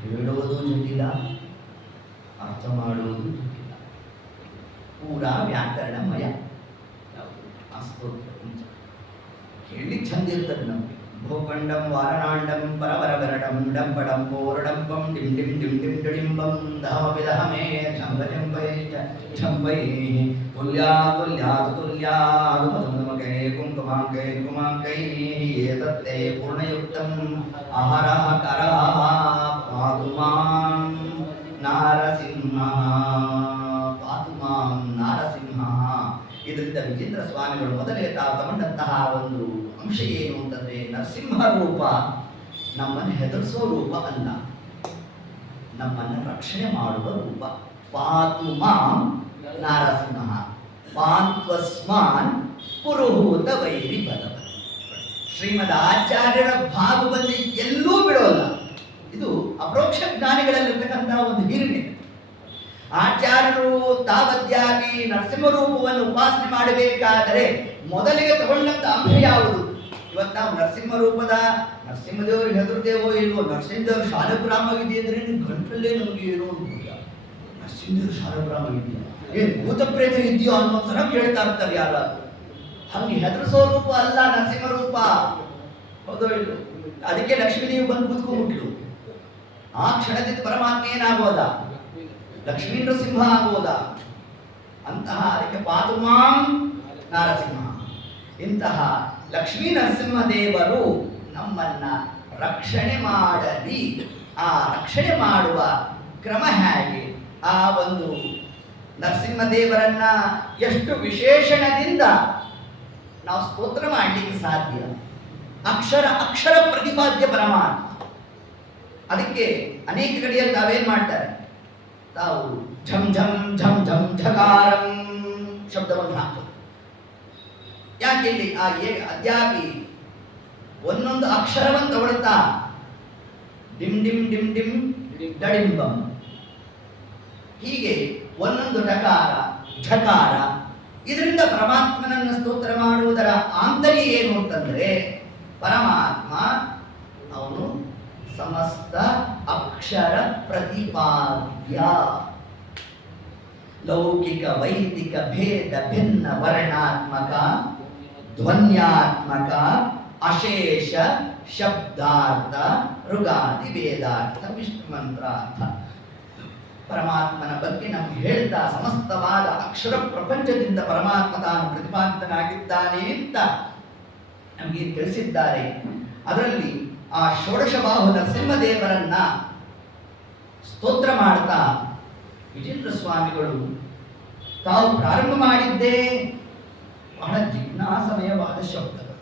ಹೇಳೋದು ಜಟಿಲ, ಅರ್ಥ ಮಾಡುವುದು ಜಟಿಲ, ಪೂರಾ ವ್ಯಾಕರಣಮಯ. ಆ ಸ್ತೋತ್ರ ಕೇಳಿ ಚಂದ ಇರ್ತದೆ ನಮಗೆ. ಭೂಖಂಡಂ ವಾರಣಾಂಡಂ ಪರವರವರಡಂ ಡಂಪಡಂ ಪೋರಡಂಪಂ ಡಿಂ ಡಿಂ ಡಿಂ ಡಿಂ ಡಿಡಿಂಬಂ ದಹಮಪಿ ದಹಮೇ ಝಂಬಜಂಬೈ ಝಂಬೈ ತುಲ್ಯಾ ತುಲ್ಯಾತು ತುಲ್ಯಾದು ಮಧುಮಧುಮಕೈ ಕುಂಕುಮಾಂಕೈ ಕುಮಾಂಕೈ ಏತತ್ತೇ ಪೂರ್ಣಯುಕ್ತಂ ಆಹಾರಃ ಕರಃ ಪಾತು ಮಾಂ ನಾರಸಿಂಹಃ ಪಾತು ಮಾಂ ನಾರಸಿಂಹಃ. ಇದರಿಂದ ವಿಜೇಂದ್ರ ಸ್ವಾಮಿಗಳು ಮೊದಲೇ ತಾವು ತಗೊಂಡಂತಹ ಒಂದು ಅಂಶ ಏನು ಅಂತಂದ್ರೆ, ನರಸಿಂಹ ರೂಪ ನಮ್ಮನ್ನು ಹೆದರಿಸೋ ರೂಪ ಅಲ್ಲ, ನಮ್ಮನ್ನು ರಕ್ಷಣೆ ಮಾಡುವ ರೂಪ. ಪಾತು ಮಾಂ ನಾರಸಿಂಹ ಪಾಂತ್ವಸ್ಮಾನ್ ಪುರುಹೂತ ವೈರಿ ಬಲವ. ಶ್ರೀಮದ್ ಆಚಾರ್ಯರ ಭಾಗ ಬಂದು ಎಲ್ಲೂ ಬಿಡೋಲ್ಲ. ಇದು ಅಪರೋಕ್ಷ ಜ್ಞಾನಿಗಳಲ್ಲಿರ್ತಕ್ಕಂತಹ ಒಂದು ಹಿರಿಮೆ. ಆಚಾರ್ಯರು ತಾವದ್ಯಾಗಿ ನರಸಿಂಹ ರೂಪವನ್ನು ಉಪಾಸನೆ ಮಾಡಬೇಕಾದರೆ ಮೊದಲಿಗೆ ತಗೊಂಡಂತ ಅಂಶ ಯಾವುದು? ಇವತ್ತು ನಾವು ನರಸಿಂಹ ರೂಪದ ನರಸಿಂಹದೇವರು ಹೆದರುದೇವೋ ಇಲ್ವೋ, ನರಸಿಂಹದೇವರು ಶಾಲಗ್ರಾಮ ವಿದ್ಯೆ ಅಂದ್ರೆ ಗಂಟಲ್ಲೇ ನಮಗೆ ಏನೋ ನರಸಿಂಹದೇವರು ಶಾಲಗ್ರಾಮ ವಿದ್ಯೆ ಏನು ಭೂತ ಪ್ರೇತ ಇದೆಯೋ ಅನ್ನೋ ತರ ಕೇಳ್ತಾ ಇರ್ತಾರೆ ಯಾರಾದ್ರು. ಹಂಗೆ ಹೆದರಿಸೋ ರೂಪ ಅಲ್ಲ ನರಸಿಂಹ ರೂಪ, ಹೌದೋ ಇಲ್ವೋ? ಅದಕ್ಕೆ ಲಕ್ಷ್ಮೀದೇವಿ ಬಂದು ಕೂತ್ಕೊಂಡ್ಬಿಟ್ಲು. ಆ ಕ್ಷಣದಿಂದ ಪರಮಾತ್ಮ ಏನಾಗೋದ? ಲಕ್ಷ್ಮೀ ನರಸಿಂಹ ಆಗೋದ ಅಂತಹ. ಅದಕ್ಕೆ ಪಾತು ಮಾಂ ನಾರಸಿಂಹ. ಇಂತಹ ಲಕ್ಷ್ಮೀ ನರಸಿಂಹ ದೇವರು ನಮ್ಮನ್ನ ರಕ್ಷಣೆ ಮಾಡಲಿ. ಆ ರಕ್ಷಣೆ ಮಾಡುವ ಕ್ರಮ ಹೇಗೆ? ಆ ಒಂದು ನರಸಿಂಹ ದೇವರನ್ನ ಎಷ್ಟು ವಿಶೇಷಣದಿಂದ ನಾವು ಸ್ತೋತ್ರ ಮಾಡಲಿಕ್ಕೆ ಸಾಧ್ಯ. ಅಕ್ಷರ ಅಕ್ಷರ ಪ್ರತಿಪಾದ್ಯ ಪರಮಾತ್ಮ. ಅದಕ್ಕೆ ಅನೇಕ ಕಡೆಯಲ್ಲಿ ತಾವೇನ್ ಮಾಡ್ತಾರೆ, ತಾವು ಝಂ ಝಂ ಝಂ ಝಂ ಝಕಾರಂ ಶಬ್ದವನ್ನು ಹಾಕೋದು. ಯಾಕೆ ಇಲ್ಲಿ ಆ ಅದ್ಯಾಪಿ ಒಂದೊಂದು ಅಕ್ಷರವನ್ನು ತಗೊಳ್ತಾ ಡಿಮ್ ಡಿಮ್ ಡಿಮ್ ಡಿಮ್ ಡಡಿಂಬಂ ಹೀಗೆ ಒಂದೊಂದು ಡಕಾರ ಝಕಾರ. ಇದರಿಂದ ಪರಮಾತ್ಮನನ್ನು ಸ್ತೋತ್ರ ಮಾಡುವುದರ ಆಂತರ್ಯ ಏನು ಅಂತಂದ್ರೆ, ಪರಮಾತ್ಮ ಅವನು ಸಮಸ್ತ ಅಕ್ಷರ ಪ್ರತಿಪಾದ್ಯ. ಲೌಕಿಕ ವೈದಿಕ ಭೇದ ಭಿನ್ನ ವರ್ಣಾತ್ಮಕ ಧ್ವನ್ಯಾತ್ಮಕ ಅಶೇಷ ಶಬ್ದಾರ್ಥ ಋಗಾದಿ ವೇದಾರ್ಥ ವಿಷ್ಣು ಮಂತ್ರಾರ್ಥ. ಪರಮಾತ್ಮನ ಬಗ್ಗೆ ನಮ್ಗೆ ಹೇಳ್ತಾ ಸಮಸ್ತವಾದ ಅಕ್ಷರ ಪ್ರಪಂಚದಿಂದ ಪರಮಾತ್ಮ ತಾನು ಪ್ರತಿಪಾದಿತನಾಗಿದ್ದಾನೆ ಅಂತ ನಮಗೆ ತಿಳಿಸಿದ್ದಾರೆ. ಅದರಲ್ಲಿ ಆ ಷೋಡಶಬಾಹು ನರಸಿಂಹದೇವರನ್ನ ಸ್ತೋತ್ರ ಮಾಡ್ತಾ ವಿಜೇಂದ್ರ ಸ್ವಾಮಿಗಳು ತಾವು ಪ್ರಾರಂಭ ಮಾಡಿದ್ದೇ ಬಹಳ ಜಿಜ್ಞಾಸಮಯವಾದ ಶಬ್ದಗಳು.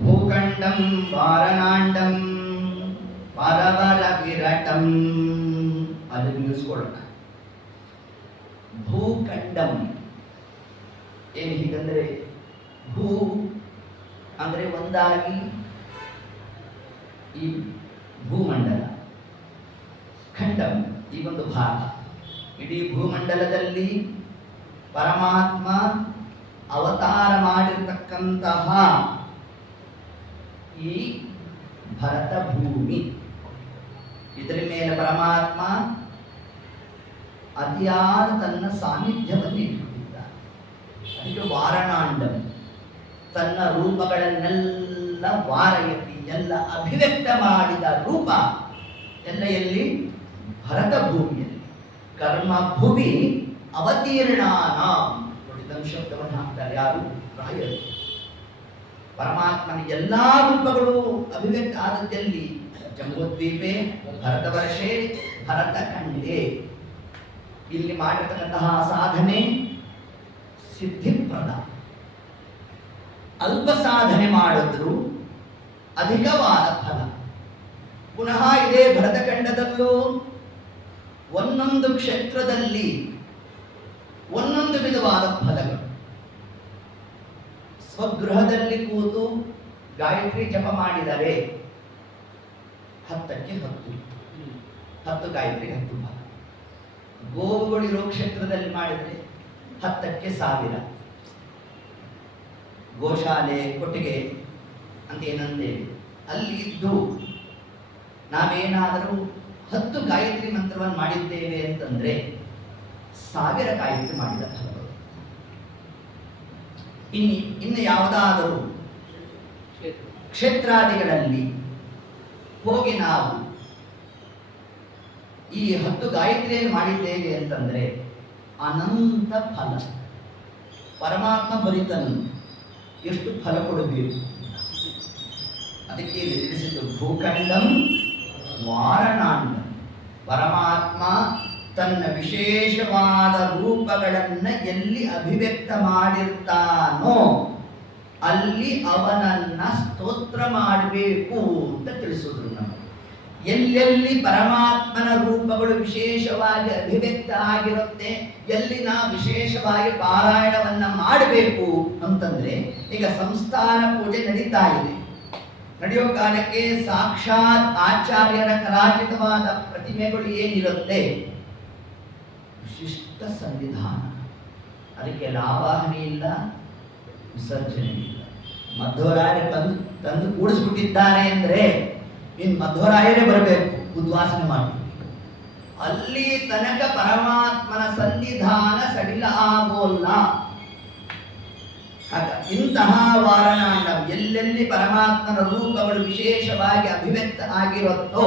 ಭೂಖಂಡಂ ವಾರಣಾಂಡಂ ಪರವರ ವಿರಟಂ. ಅದನ್ನು ನಿಲ್ಲಿಸ್ಕೊಳ್ಳೋಣ. ಭೂಖಂಡಂ ಏನು ಹೀಗಂದ್ರೆ, ಭೂ ಅಂದ್ರೆ ಒಂದಾಗಿ ಈ ಭೂಮಂಡಲ, ಖಂಡಂ ಈ ಒಂದು ಭಾಗ. ಇಡೀ ಭೂಮಂಡಲದಲ್ಲಿ ಪರಮಾತ್ಮ ಅವತಾರ ಮಾಡಿರ್ತಕ್ಕಂತಹ ಈ ಭರತ ಭೂಮಿ, ಇದರ ಮೇಲೆ ಪರಮಾತ್ಮ ಅತಿಯಾದ ತನ್ನ ಸಾನ್ನಿಧ್ಯವನ್ನು ಇಟ್ಟುಕೊಂಡಿದ್ದಾನೆ. ಅದಕ್ಕೆ ವಾರಣಾಂಡಂ, ತನ್ನ ರೂಪಗಳನ್ನೆಲ್ಲ ವಾರ ಎತ್ತಿ ಎಲ್ಲ ಅಭಿವ್ಯಕ್ತ ಮಾಡಿದ ರೂಪ ಎಲ್ಲ ಎಲ್ಲಿ? ಭರತ ಭೂಮಿಯಲ್ಲಿ. ಕರ್ಮ ಭುವಿ ಅವತೀರ್ಣಾನ ನೋಡಿದ ಶಬ್ದವನ್ನು ಹಾಕ್ತಾರೆ ಯಾರು? ರಾಯರು. ಪರಮಾತ್ಮನ ಎಲ್ಲಾ ರೂಪಗಳು ಅಭಿವ್ಯಕ್ತ ಆದದ್ದಲ್ಲಿ ಜಂಬೂದ್ವೀಪೆ, ಭರತವರ್ಷೆ, ಭರತಖಂಡೇ. ಇಲ್ಲಿ ಮಾಡಿರ್ತಕ್ಕಂತಹ ಸಾಧನೆ ಸಿದ್ಧಿಪ್ರದ. ಅಲ್ಪ ಸಾಧನೆ ಮಾಡಿದ್ರು ಅಧಿಕವಾದ ಫಲ. ಪುನಃ ಇದೇ ಭರತಖಂಡದಲ್ಲೂ ಒಂದೊಂದು ಕ್ಷೇತ್ರದಲ್ಲಿ ಒಂದೊಂದು ವಿಧವಾದ ಫಲಗಳು. ಸ್ವಗೃಹದಲ್ಲಿ ಕೂತು ಗಾಯತ್ರಿ ಜಪ ಮಾಡಿದರೆ 10ಕ್ಕೆ 10 ಗಾಯತ್ರಿ 10 ಭಾಗ. ಗೋವುಗಳಿರೋ ಕ್ಷೇತ್ರದಲ್ಲಿ ಮಾಡಿದರೆ 10ಕ್ಕೆ 1000. ಗೋಶಾಲೆ ಕೊಟ್ಟಿಗೆ ಅಂತ ಏನಂತೇಳಿ ಅಲ್ಲಿ ಇದ್ದು ನಾವೇನಾದರೂ 10 ಗಾಯತ್ರಿ ಮಂತ್ರವನ್ನು ಮಾಡಿದ್ದೇವೆ ಅಂತಂದ್ರೆ 1000 ಗಾಯತ್ರಿ ಮಾಡಿದ ಫಲಗಳು. ಇನ್ನು ಯಾವುದಾದರೂ ಕ್ಷೇತ್ರಾದಿಗಳಲ್ಲಿ ಹೋಗಿ ನಾವು ಈ 10 ಗಾಯತ್ರಿಯನ್ನು ಮಾಡಿದ್ದೇವೆ ಅಂತಂದ್ರೆ ಅನಂತ ಫಲ. ಪರಮಾತ್ಮ ಬರಿತನು ಎಷ್ಟು ಫಲ ಕೊಡಬೇಕು ಅದಕ್ಕೆ ಇಲ್ಲಿ ತಿಳಿಸಿದ್ದು ಭೂಖಂಡಂ ವಾರಣಾಂಡ. ಪರಮಾತ್ಮ ತನ್ನ ವಿಶೇಷವಾದ ರೂಪಗಳನ್ನ ಎಲ್ಲಿ ಅಭಿವ್ಯಕ್ತ ಮಾಡಿರ್ತಾನೋ ಅಲ್ಲಿ ಅವನನ್ನ ಸ್ತೋತ್ರ ಮಾಡಬೇಕು ಅಂತ ತಿಳಿಸಿದ್ರು ನಮಗೆ. ಎಲ್ಲೆಲ್ಲಿ ಪರಮಾತ್ಮನ ರೂಪಗಳು ವಿಶೇಷವಾಗಿ ಅಭಿವ್ಯಕ್ತ ಆಗಿರುತ್ತೆ, ಎಲ್ಲಿ ನಾವು ವಿಶೇಷವಾಗಿ ಪಾರಾಯಣವನ್ನ ಮಾಡಬೇಕು ಅಂತಂದ್ರೆ, ಈಗ ಸಂಸ್ಥಾನ ಪೂಜೆ ನಡೀತಾ ಇದೆ. ನಡೆಯೋ ಕಾಲಕ್ಕೆ ಸಾಕ್ಷಾತ್ ಆಚಾರ್ಯರ ಕಲಾಚಿತವಾದ ಪ್ರತಿಮೆಗಳು ಏನಿರುತ್ತೆ, ವಿಶಿಷ್ಟ ಸಂವಿಧಾನ. ಅದಕ್ಕೆ ಆವಾಹನೆ ಇಲ್ಲ, ವಿಸರ್ಜನೆ ಇಲ್ಲ. ಮಧ್ವರಾಯರು ತಂದು ಕೂಡಿಸ್ಬಿಟ್ಟಿದ್ದಾರೆ ಅಂದ್ರೆ ಇನ್ನು ಮಧ್ವರಾಯರೇ ಬರಬೇಕು ಉದ್ವಾಸನೆ ಮಾಡಿ. ಅಲ್ಲಿ ತನಕ ಪರಮಾತ್ಮನ ಸನ್ನಿಧಾನ ಸಡಿಲ ಆಗೋಲ್ಲ. ಇಂತಹ ವಾರಣಾಂಡ ಎಲ್ಲೆಲ್ಲಿ ಪರಮಾತ್ಮನ ರೂಪಗಳು ವಿಶೇಷವಾಗಿ ಅಭಿವ್ಯಕ್ತ ಆಗಿರುತ್ತೋ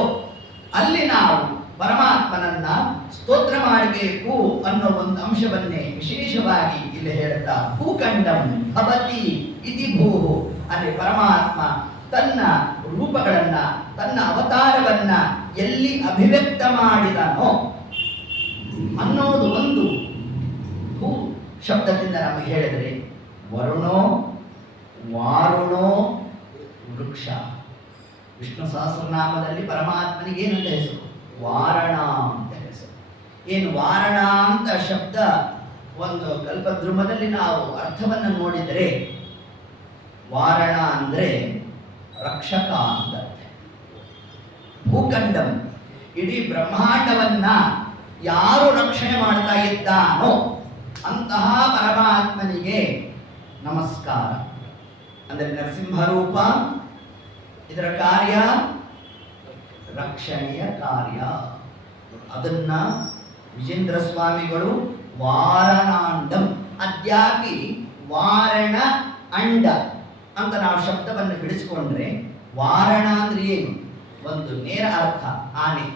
ಅಲ್ಲಿ ನಾವು ಪರಮಾತ್ಮನನ್ನ ಸ್ತೋತ್ರ ಮಾಡಬೇಕು ಅನ್ನೋ ಒಂದು ಅಂಶವನ್ನೇ ವಿಶೇಷವಾಗಿ ಇಲ್ಲಿ ಹೇಳ್ತಾ, ಭೂಖಂಡಂ ಭವತಿ ಇತಿ ಭೂಹು. ಅಲ್ಲಿ ಪರಮಾತ್ಮ ತನ್ನ ರೂಪಗಳನ್ನ, ತನ್ನ ಅವತಾರವನ್ನ ಎಲ್ಲಿ ಅಭಿವ್ಯಕ್ತ ಮಾಡಿದನೋ ಅನ್ನೋದು ಒಂದು ಭೂ ಶಬ್ದದಿಂದ ನಮಗೆ ಹೇಳಿದ್ರೆ, ವರುಣೋ ವಾರುಣೋ ವೃಕ್ಷ. ವಿಷ್ಣು ಸಹಸ್ರನಾಮದಲ್ಲಿ ಪರಮಾತ್ಮನಿಗೆ ಏನಂತ ಹೆಸರು? ವಾರಣ ಅಂತ ಹೆಸರು. ಏನು ವಾರಣ ಅಂತ ಶಬ್ದ ಒಂದು ಕಲ್ಪದ್ರುಮದಲ್ಲಿ ನಾವು ಅರ್ಥವನ್ನು ನೋಡಿದರೆ, ವಾರಣ ಅಂದ್ರೆ ರಕ್ಷಕ ಅಂತ. ಭೂಖಂಡಂ ಇಡೀ ಬ್ರಹ್ಮಾಂಡವನ್ನ ಯಾರು ರಕ್ಷಣೆ ಮಾಡ್ತಾ ಇದ್ದಾನೋ ಅಂತಹ ಪರಮಾತ್ಮನಿಗೆ ನಮಸ್ಕಾರ. ಅಂದರೆ ನರಸಿಂಹ ರೂಪ, ಇದರ ಕಾರ್ಯ ರಕ್ಷಣೆಯ ಕಾರ್ಯ. ಅದನ್ನ ವಿಜೇಂದ್ರ ಸ್ವಾಮಿಗಳು ವಾರಣಾಂಡಂ, ಅದ್ಯಾಪಿ ವಾರಣ ಅಂಡ ಅಂತ ನಾವು ಶಬ್ದವನ್ನು ಬಿಡಿಸಿಕೊಂಡ್ರೆ, ವಾರಣ ಅಂದ್ರೆ ಏನು? ಒಂದು ನೇರ ಅರ್ಥ ಆನೆ.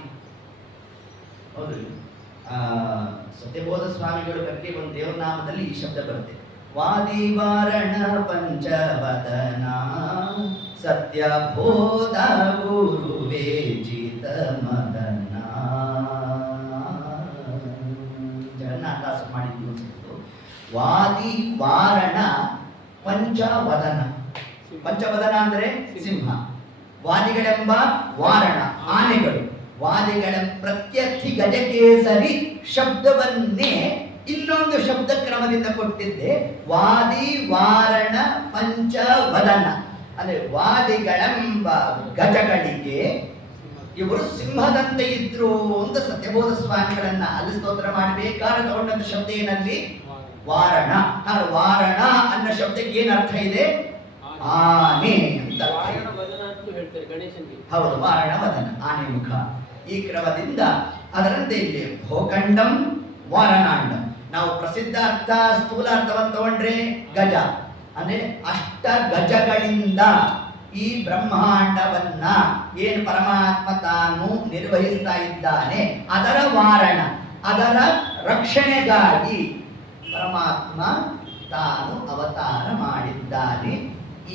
ಹೌದು, ಸತ್ಯಬೋಧ ಸ್ವಾಮಿಗಳು ಬಗ್ಗೆ ಒಂದು ದೇವನಾಮದಲ್ಲಿ ಈ ಶಬ್ದ ಬರುತ್ತೆ. ವಾದಿವಾರಣ ಪಂಚವದನ ಸತ್ಯಬೋಧ ಗುರುವೇ ಜಿತ ಮದನ. ಜಗನ್ನಾಥದಾಸ ಮಾಡಿದ್ದು ಅನ್ಸುತ್ತೆ. ವಾದಿ ವಾರಣ ಪಂಚವದನ. ಪಂಚವದನ ಅಂದ್ರೆ ಸಿಂಹ, ವಾದಿಗಳೆಂಬ ವಾರಣ ಆನೆಗಳು. ವಾದಿಗಳ ಪ್ರತ್ಯರ್ಥಿ ಗಜಕೇಸರಿ ಶಬ್ದವನ್ನೇ ಇನ್ನೊಂದು ಶಬ್ದ ಕ್ರಮದಿಂದ ಕೊಟ್ಟಿದ್ದೆ. ವಾದಿ ವಾರಣ ಪಂಚವದನ ಅಂದ್ರೆ ವಾದಿಗಳೆಂಬ ಗಜಗಳಿಗೆ ಇವರು ಸಿಂಹದಂತೆ ಇದ್ರು ಅಂತ ಸತ್ಯಬೋಧ ಸ್ವಾಮಿಗಳನ್ನ ಅಲ್ಲಿ ಸ್ತೋತ್ರ ಮಾಡಬೇಕಾದ್ರೆ ತಗೊಂಡಂತ ಶಬ್ದ ಏನಲ್ಲಿ? ವಾರಣ. ವಾರಣ ಅನ್ನೋ ಶಬ್ದಕ್ಕೆ ಏನ್ ಅರ್ಥ ಇದೆ? ಆನೆ ಅಂತ. ಹೌದು, ವಾರಣ ವದನ, ಆನೆ ಮುಖ. ಈ ಕ್ರಮದಿಂದ ಅದರಂತೆ ಇಲ್ಲಿ ಭೂಖಂಡಂ ವಾರಣಾಂಡಂ. ನಾವು ಪ್ರಸಿದ್ಧ ಅರ್ಥ, ಸ್ಥೂಲ ಅರ್ಥವನ್ನು ತಗೊಂಡ್ರೆ ಗಜ ಅಂದ್ರೆ ಅಷ್ಟ ಗಜಗಳಿಂದ ಈ ಬ್ರಹ್ಮಾಂಡವನ್ನ ಏನು ಪರಮಾತ್ಮ ತಾನು ನಿರ್ವಹಿಸ್ತಾ ಇದ್ದಾನೆ ಅದರ ವಾರಣ, ಅದರ ರಕ್ಷಣೆಗಾಗಿ ಪರಮಾತ್ಮ ತಾನು ಅವತಾರ ಮಾಡಿದ್ದಾನೆ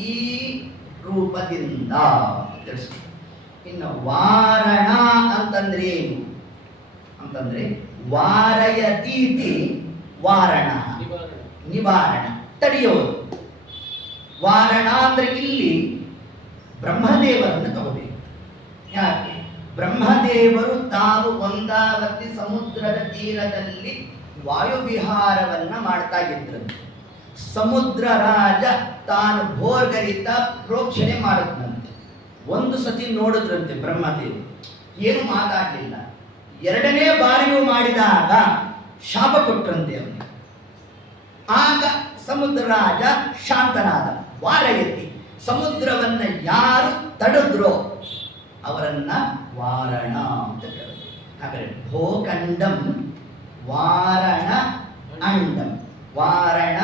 ಈ ರೂಪದಿಂದ ತಿಳಿಸ್ತಾರೆ. ಇನ್ನು ವಾರಣ ಅಂತಂದ್ರೆ ಏನು ಅಂತಂದ್ರೆ, ವಾರಯತೀತಿ ವಾರಣ, ನಿವಾರಣ, ತಡೆಯೋದು. ವಾರಣ ಅಂದ್ರೆ ಇಲ್ಲಿ ಬ್ರಹ್ಮದೇವರನ್ನು ತಗೋಬೇಕು. ಯಾಕೆ? ಬ್ರಹ್ಮದೇವರು ತಾವು ಒಂದಾವತಿ ಸಮುದ್ರದ ತೀರದಲ್ಲಿ ವಾಯುವಿಹಾರವನ್ನ ಮಾಡ್ತಾ ಇದ್ರಂತೆ. ಸಮುದ್ರ ರಾಜ ತಾನು ಭೋರ್ಗರಿತ ಪ್ರೋಕ್ಷಣೆ ಮಾಡುತ್ತಂತೆ. ಒಂದು ಸತಿ ನೋಡಿದ್ರಂತೆ ಬ್ರಹ್ಮದೇವರು, ಏನು ಮಾತಾಡಲಿಲ್ಲ. ಎರಡನೇ ಬಾರಿಯೂ ಮಾಡಿದಾಗ ಶಾಪ ಕೊಟ್ರಂತೆ ಅವನಿಗೆ. ಆಗ ಸಮುದ್ರ ರಾಜ ಶಾಂತನಾದ. ವಾರ ಎತ್ತಿ ಸಮುದ್ರವನ್ನ ಯಾರು ತಡೆದ್ರೋ ಅವರನ್ನ ವಾರಣ ಅಂತ ಕರೆದರು. ಹಾಗಾದ್ರೆ ಭೋಖಂಡಂ ವಾರಣ ಅಂಡಂ. ವಾರಣ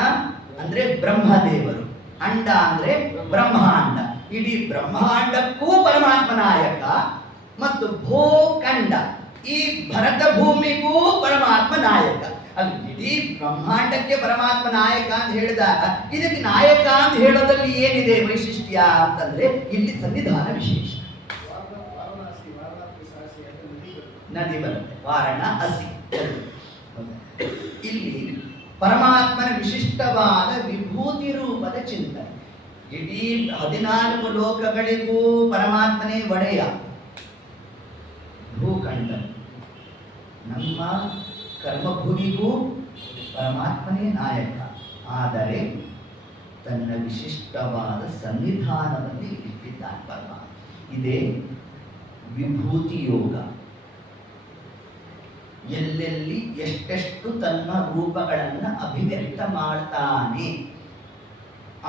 ಅಂದ್ರೆ ಬ್ರಹ್ಮದೇವರು, ಅಂಡ ಅಂದ್ರೆ ಬ್ರಹ್ಮಾಂಡ. ಇಡೀ ಬ್ರಹ್ಮಾಂಡಕ್ಕೂ ಪರಮಾತ್ಮ ನಾಯಕ ಮತ್ತು ಭೋಖಂಡ ಈ ಭರತ ಭೂಮಿಗೂ ಪರಮಾತ್ಮ ನಾಯಕ. ಅಲ್ಲಿ ಇಡೀ ಬ್ರಹ್ಮಾಂಡಕ್ಕೆ ಪರಮಾತ್ಮ ನಾಯಕ ಅಂತ ಹೇಳಿದಾಗ ಇದಕ್ಕೆ ನಾಯಕ ಅಂತ ಹೇಳೋದ್ರಲ್ಲಿ ಏನಿದೆ ವೈಶಿಷ್ಟ್ಯ ಅಂತಂದ್ರೆ ಇಲ್ಲಿ ಸನ್ನಿಧಾನ ವಿಶೇಷ. ನದಿ ಬರುತ್ತೆ, ವಾರಣ ಹಸಿ. ಇಲ್ಲಿ ಪರಮಾತ್ಮನ ವಿಶಿಷ್ಟವಾದ ವಿಭೂತಿ ರೂಪದ ಚಿಂತನೆ. ಇಡೀ 14 ಲೋಕಗಳಿಗೂ ಪರಮಾತ್ಮನೇ ಒಡೆಯ. ಭೂಖಂಡ ನಮ್ಮ ಕರ್ಮಭೂಮಿಗೂ ಪರಮಾತ್ಮನೇ ನಾಯಕ. ಆದರೆ ತನ್ನ ವಿಶಿಷ್ಟವಾದ ಸನ್ನಿಧಾನದಲ್ಲಿ ಇಟ್ಟಿದ್ದಾನೆ ಪರಮಾತ್ಮ. ಇದೇ ವಿಭೂತಿ ಯೋಗ. ಎಲ್ಲೆಲ್ಲಿ ಎಷ್ಟೆಷ್ಟು ತನ್ನ ರೂಪಗಳನ್ನು ಅಭಿವ್ಯಕ್ತ ಮಾಡ್ತಾನೆ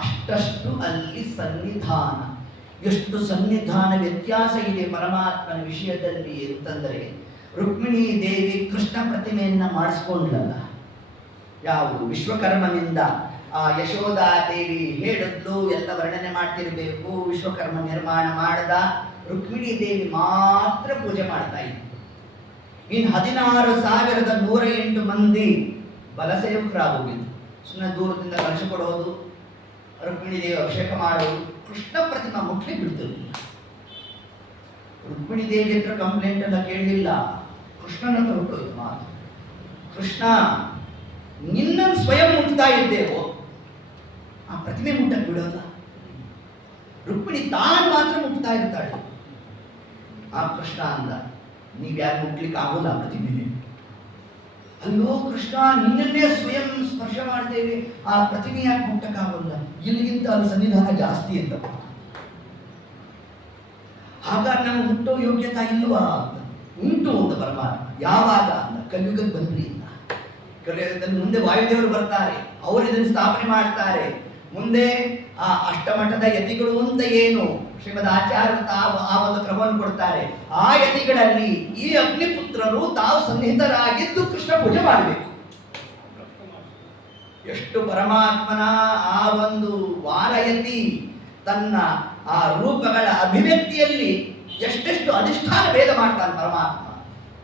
ಅಷ್ಟಷ್ಟು ಅಲ್ಲಿ ಸನ್ನಿಧಾನ. ಎಷ್ಟು ಸನ್ನಿಧಾನ ವ್ಯತ್ಯಾಸ ಇದೆ ಪರಮಾತ್ಮನ ವಿಷಯದಲ್ಲಿ ಅಂತಂದರೆ, ರುಕ್ಮಿಣೀ ದೇವಿ ಕೃಷ್ಣ ಪ್ರತಿಮೆಯನ್ನ ಮಾಡಿಸ್ಕೊಂಡ್ಲಲ್ಲ, ಯಾವುದು ವಿಶ್ವಕರ್ಮನಿಂದ. ಆ ಯಶೋಧಾದೇವಿ ಹೇಳಿದ್ಲು, ಎಲ್ಲ ವರ್ಣನೆ ಮಾಡ್ತಿರ್ಬೇಕು. ವಿಶ್ವಕರ್ಮ ನಿರ್ಮಾಣ ಮಾಡದ, ರುಕ್ಮಿಣೀ ದೇವಿ ಮಾತ್ರ ಪೂಜೆ ಮಾಡ್ತಾ ಇತ್ತು. ಇನ್ನು 16,108 ಮಂದಿ ಬಲಸೇವಕರಾಗೋಗಿದ್ದು. ಸುಮ್ಮನೆ ದೂರದಿಂದ ಕಲಶ ಕೊಡೋದು, ರುಕ್ಮಿಣಿ ದೇವಿ ಅಭಿಷೇಕ ಮಾಡೋದು, ಕೃಷ್ಣ ಪ್ರತಿಮಾ ಮುಟ್ಲಿ ಬಿಡ್ತಿರ್ಲಿಲ್ಲ. ರುಕ್ಮಿಣಿ ದೇವಿ ಹತ್ರ ಕಂಪ್ಲೇಂಟ್ ಎಲ್ಲ ಕೇಳಲಿಲ್ಲ, ಕೃಷ್ಣನ ಹತ್ರ ಹೊರಟೋಯ್ತು ಮಾತು. ಕೃಷ್ಣ, ನಿನ್ನನ್ನು ಸ್ವಯಂ ಮುಟ್ತಾ ಇದ್ದೇವೋ, ಆ ಪ್ರತಿಮೆ ಮುಟ್ಟಕ್ಕೆ ಬಿಡೋಲ್ಲ. ರುಕ್ಮಿಣಿ ತಾನು ಮಾತ್ರ ಮುಟ್ತಾ ಇರ್ತಾಳೆ. ಆ ಕೃಷ್ಣ ಅಂದ, ನೀವ್ಯಾರು ಮುಟ್ಲಿಕ್ಕೆ ಆಗೋಲ್ಲ ಪ್ರತಿಮೆ. ಅಲ್ಲೋ ಕೃಷ್ಣ, ನಿನ್ನನ್ನೇ ಸ್ವಯಂ ಸ್ಪರ್ಶ ಮಾಡ್ತೇವೆ, ಆ ಪ್ರತಿಮೆ ಯಾಕೆ ಮುಟ್ಟಕ್ಕಾಗೋಲ್ಲ? ಇಲ್ಲಿಗಿಂತ ಅಲ್ಲಿ ಸನ್ನಿಧಾನ ಜಾಸ್ತಿ ಅಂತ. ಹಾಗಾಗಿ ನಾವು ಮುಟ್ಟೋ ಯೋಗ್ಯತಾ ಇಲ್ವಾ ಅಂತ. ಉಂಟು ಅಂತ ಪರಮಾತ್ಮ. ಯಾವಾಗ ಅಂತ ಕಲಿಯುಗಕ್ಕೆ ಬಂದ್ರಿ ಇಲ್ಲ. ಕಲಿಯುಗದಲ್ಲಿ ಮುಂದೆ ವಾಯುದೇವರು ಬರ್ತಾರೆ, ಅವರು ಇದನ್ನು ಸ್ಥಾಪನೆ ಮಾಡ್ತಾರೆ. ಮುಂದೆ ಆ ಅಷ್ಟಮಠದ ಯತಿಗಳು ಅಂತ ಏನು ಶ್ರೀಮದ್ ಆಚಾರ್ಯರು ಆ ಒಂದು ಕ್ರಮವನ್ನು ಕೊಡ್ತಾರೆ. ಆ ಯತಿಗಳಲ್ಲಿ ಈ ಅಗ್ನಿಪುತ್ರರು ತಾವು ಸನ್ನಿಹಿತರಾಗಿದ್ದು ಕೃಷ್ಣ ಪೂಜೆ ಮಾಡಬೇಕು. ಎಷ್ಟು ಪರಮಾತ್ಮನ ಆ ಒಂದು ವಾರಯತಿ ತನ್ನ ಆ ರೂಪಗಳ ಅಭಿವ್ಯಕ್ತಿಯಲ್ಲಿ ಎಷ್ಟೆಷ್ಟು ಅಧಿಷ್ಠಾನ ಭೇದ ಮಾಡ್ತಾನೆ ಪರಮಾತ್ಮ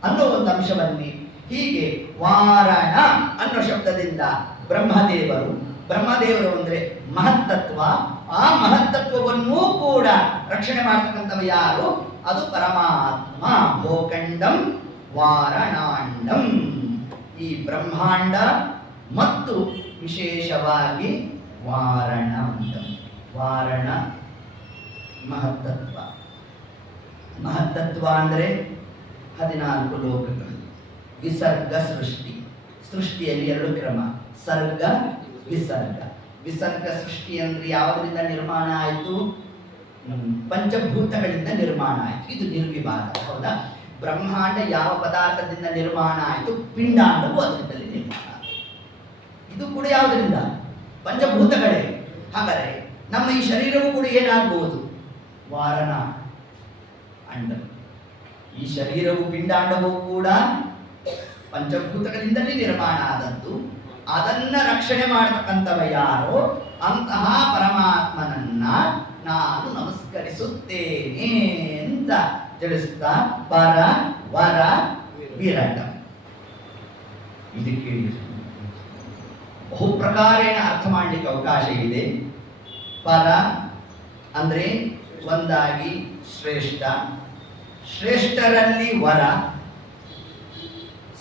ಅನ್ನೋ ಒಂದು ಅಂಶವನ್ನೇ. ಹೀಗೆ ವಾರಣ ಅನ್ನೋ ಶಬ್ದದಿಂದ ಬ್ರಹ್ಮದೇವರು ಅಂದ್ರೆ ಮಹತ್ತತ್ವ. ಆ ಮಹತ್ತತ್ವವನ್ನೂ ಕೂಡ ರಕ್ಷಣೆ ಮಾಡ್ತಕ್ಕಂಥವ ಯಾರು? ಅದು ಪರಮಾತ್ಮ. ಭೋಖಂಡಂ ವಾರಣಾಂಡಂ. ಈ ಬ್ರಹ್ಮಾಂಡ ಮತ್ತು ವಿಶೇಷವಾಗಿ ವಾರಣಾಂಡಂ. ವಾರಣ ಮಹತ್ತತ್ವ. ಮಹತ್ತತ್ವ ಅಂದರೆ 14 ಲೋಕಗಳು. ವಿಸರ್ಗ ಸೃಷ್ಟಿ. ಸೃಷ್ಟಿಯಲ್ಲಿ 2 ಕ್ರಮ, ಸರ್ಗ ವಿಸರ್ಗ. ವಿಸರ್ಗ ಸೃಷ್ಟಿ ಅಂದ್ರೆ ಯಾವುದರಿಂದ ನಿರ್ಮಾಣ ಆಯಿತು? ಪಂಚಭೂತಗಳಿಂದ ನಿರ್ಮಾಣ ಆಯಿತು. ಇದು ನಿರ್ವಿವಾದ, ಹೌದಾ? ಬ್ರಹ್ಮಾಂಡ ಯಾವ ಪದಾರ್ಥದಿಂದ ನಿರ್ಮಾಣ ಆಯಿತು? ಪಿಂಡಾಂಡವು ಅದರಿಂದಲೇ ನಿರ್ಮಾಣ. ಇದು ಕೂಡ ಯಾವುದರಿಂದ? ಪಂಚಭೂತಗಳೇ. ಹಾಗಾದರೆ ನಮ್ಮ ಈ ಶರೀರವೂ ಕೂಡ ಏನಾಗಬಹುದು? ವಾರಣ ಅಂಡ. ಈ ಶರೀರವು ಪಿಂಡಾಂಡವೂ ಕೂಡ ಪಂಚಭೂತಗಳಿಂದಲೇ ನಿರ್ಮಾಣ ಆದದ್ದು. ಅದನ್ನ ರಕ್ಷಣೆ ಮಾಡತಕ್ಕಂಥವ ಯಾರೋ ಅಂತಹ ಪರಮಾತ್ಮನನ್ನ ನಾನು ನಮಸ್ಕರಿಸುತ್ತೇನೆ ಅಂತ ತಿಳಿಸ್ತಾ ಪರ ವರ ವಿರಟ. ಇದಕ್ಕೆ ಬಹುಪ್ರಕಾರೇಣ ಅರ್ಥ ಮಾಡಲಿಕ್ಕೆ ಅವಕಾಶ ಇದೆ. ಪರ ಅಂದ್ರೆ ಒಂದಾಗಿ ಶ್ರೇಷ್ಠ, ಶ್ರೇಷ್ಠರಲ್ಲಿ ವರ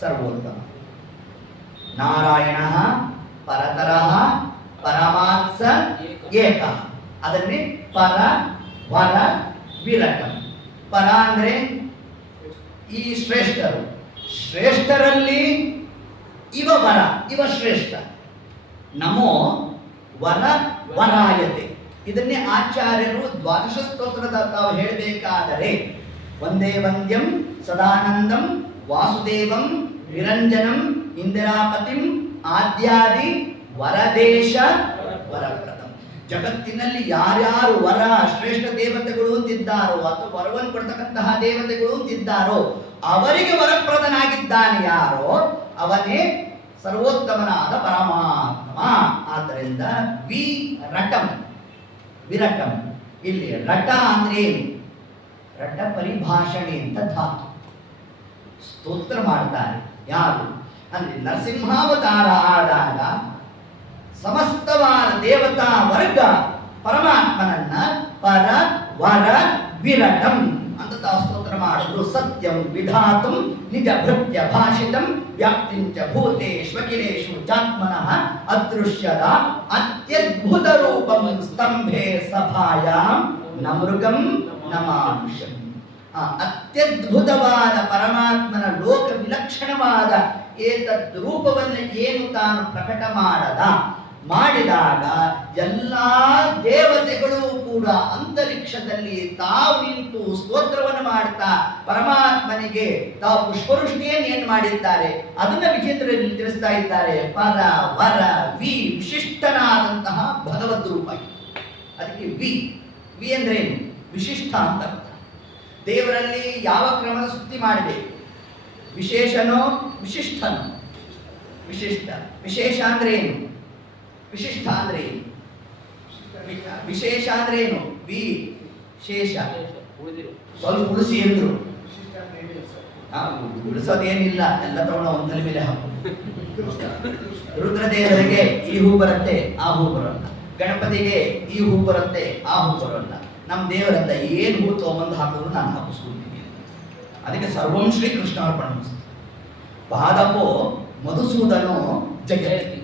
ಸರ್ವೋತ್ತಮ. ನಾರಾಯಣ ಪರತರಃ ಪರಮಾತ್ಸ ಏಕ. ಅದನ್ನೇ ಪರ ವರ ವಿರಟ. ಪರ ಅಂದ್ರೆ ಈ ಶ್ರೇಷ್ಠರು, ಶ್ರೇಷ್ಠರಲ್ಲಿ ಇವ ವರ, ಇವ ಶ್ರೇಷ್ಠ. ನಮೋ ವರ ವರಾಯತೆ. ಇದನ್ನೇ ಆಚಾರ್ಯರು ದ್ವಾದಶ ಸ್ತೋತ್ರದ ತಾವು ಹೇಳಬೇಕಾದರೆ ಒಂದೇ ವಂದ್ಯಂ ಸದಾನಂದಂ ವಾಸುದೇವಂ ನಿರಂಜನಂ ಇಂದಿರಾಪತಿಂ ಆದ್ಯಾದಿ ವರದೇಶ ವರಪ್ರದಂ. ಜಗತ್ತಿನಲ್ಲಿ ಯಾರ್ಯಾರು ವರ ಶ್ರೇಷ್ಠ ದೇವತೆಗಳು ಅಂತಿದ್ದಾರೋ ಅಥವಾ ವರವನ್ನು ಕೊಡ್ತಕ್ಕಂತಹ ದೇವತೆಗಳು ಅಂತಿದ್ದಾರೋ ಅವರಿಗೆ ವರಪ್ರದನಾಗಿದ್ದಾನೆ ಯಾರೋ ಅವನೇ ಸರ್ವೋತ್ತಮನಾದ ಪರಮಾತ್ಮ. ಆದ್ದರಿಂದ ವಿರಟಂ ವಿರಟಂ. ಇಲ್ಲಿ ರಟ ಅಂದ್ರೆ ಏನು? ರಟ ಪರಿಭಾಷಣೆ ಅಂತ ಧಾತು. ಸ್ತೋತ್ರ ಮಾಡ್ತಾರೆ ಯಾರು ಅಂದ್ರೆ ನರಸಿಂಹಾವತಾರ ಆದಾಗ ಸಮಸ್ತವಾದ ದೇವತಾ ವರ್ಗ ಪರಮಾತ್ಮನನ್ನ ಪರ ವರ ವಿರಟಂ ಅಂತ ತಾವು ಸ್ತೋತ್ರ ಮಾಡಿದ್ರು. ಸತ್ಯಂ ವಿಧಾತುಂ ನಿಜ ಭೃತ್ಯ ಭಾಷಿತಂ ವ್ಯಾಪ್ತಿಂಚ ಭೂತೇಶ್ವಕಿಲೇಶು ಜಾತ್ಮನಃ ಅದೃಶ್ಯದ ಅತ್ಯದ್ಭುತ ರೂಪಂ ಸ್ತಂಭೆ ಸಭಾಯಾಂ ನ ಮೃಗಂ ನ ಮಾನುಷಂ. ಅತ್ಯದ್ಭುತವಾದ ಪರಮಾತ್ಮನ ಲೋಕ ವಿಲಕ್ಷಣವಾದ ಏತದ್ ರೂಪವನ್ನು ಏನು ತಾನು ಪ್ರಕಟ ಮಾಡಿದಾಗ ಎಲ್ಲಾ ದೇವತೆಗಳು ಕೂಡ ಅಂತರಿಕ್ಷದಲ್ಲಿ ತಾವು ನಿಂತು ಸ್ತೋತ್ರವನ್ನು ಮಾಡ್ತಾ ಪರಮಾತ್ಮನಿಗೆ ತಾವು ಪುಷ್ಪವೃಷ್ಟಿಯನ್ನು ಏನು ಮಾಡಿದ್ದಾರೆ ಅದನ್ನ ವಿಚಿತ್ರದಲ್ಲಿ ತಿಳಿಸ್ತಾ ಇದ್ದಾರೆ. ಪರ ವರ ವಿ ವಿಶಿಷ್ಟನಾದಂತಹ ಭಗವದ್ ರೂಪ. ಅದಕ್ಕೆ ವಿ ಅಂದ್ರೆ ಏನು? ವಿಶಿಷ್ಟ ಅಂತ ಅರ್ಥ. ದೇವರಲ್ಲಿ ಯಾವ ಕ್ರಮದ ಸ್ತುತಿ ಮಾಡಬೇಕು? ವಿಶೇಷನೋ ವಿಶಿಷ್ಟನೋ? ವಿಶಿಷ್ಟ. ವಿಶೇಷ ಅಂದ್ರೆ ಏನು? ವಿಶಿಷ್ಟ ಅಂದ್ರೆ ಏನು? ವಿಶೇಷ ಅಂದ್ರೆ ಏನು? ವಿಶೇಷ ಸ್ವಲ್ಪ ಉಳಿಸಿ ಎಂದ್ರು ಉಳಿಸೋದೇನಿಲ್ಲ, ಎಲ್ಲ ತಗೊಂಡ ಒಂದಲ ಮೇಲೆ ಹಾಕು. ರುದ್ರದೇವರಿಗೆ ಈ ಹೂ ಬರುತ್ತೆ ಆ ಹೂ ಬರೋಲ್ಲ, ಗಣಪತಿಗೆ ಈ ಹೂ ಬರುತ್ತೆ ಆ ಹೂ ಬರೋಲ್ಲ. ನಮ್ಮ ದೇವರಂತ ಏನು ಹೂ ತಗೊಂಬಂದು ಹಾಕಿದ್ರು ನಾನು ಹಾಕಿಸ್ಕೊಳ್ತೀನಿ. ಅದಕ್ಕೆ ಸರ್ವಂ ಶ್ರೀ ಕೃಷ್ಣ ಅರ್ಪಣ. ಪಾದಪೋ ಮಧುಸೂದನೋ ಜಗತಿ.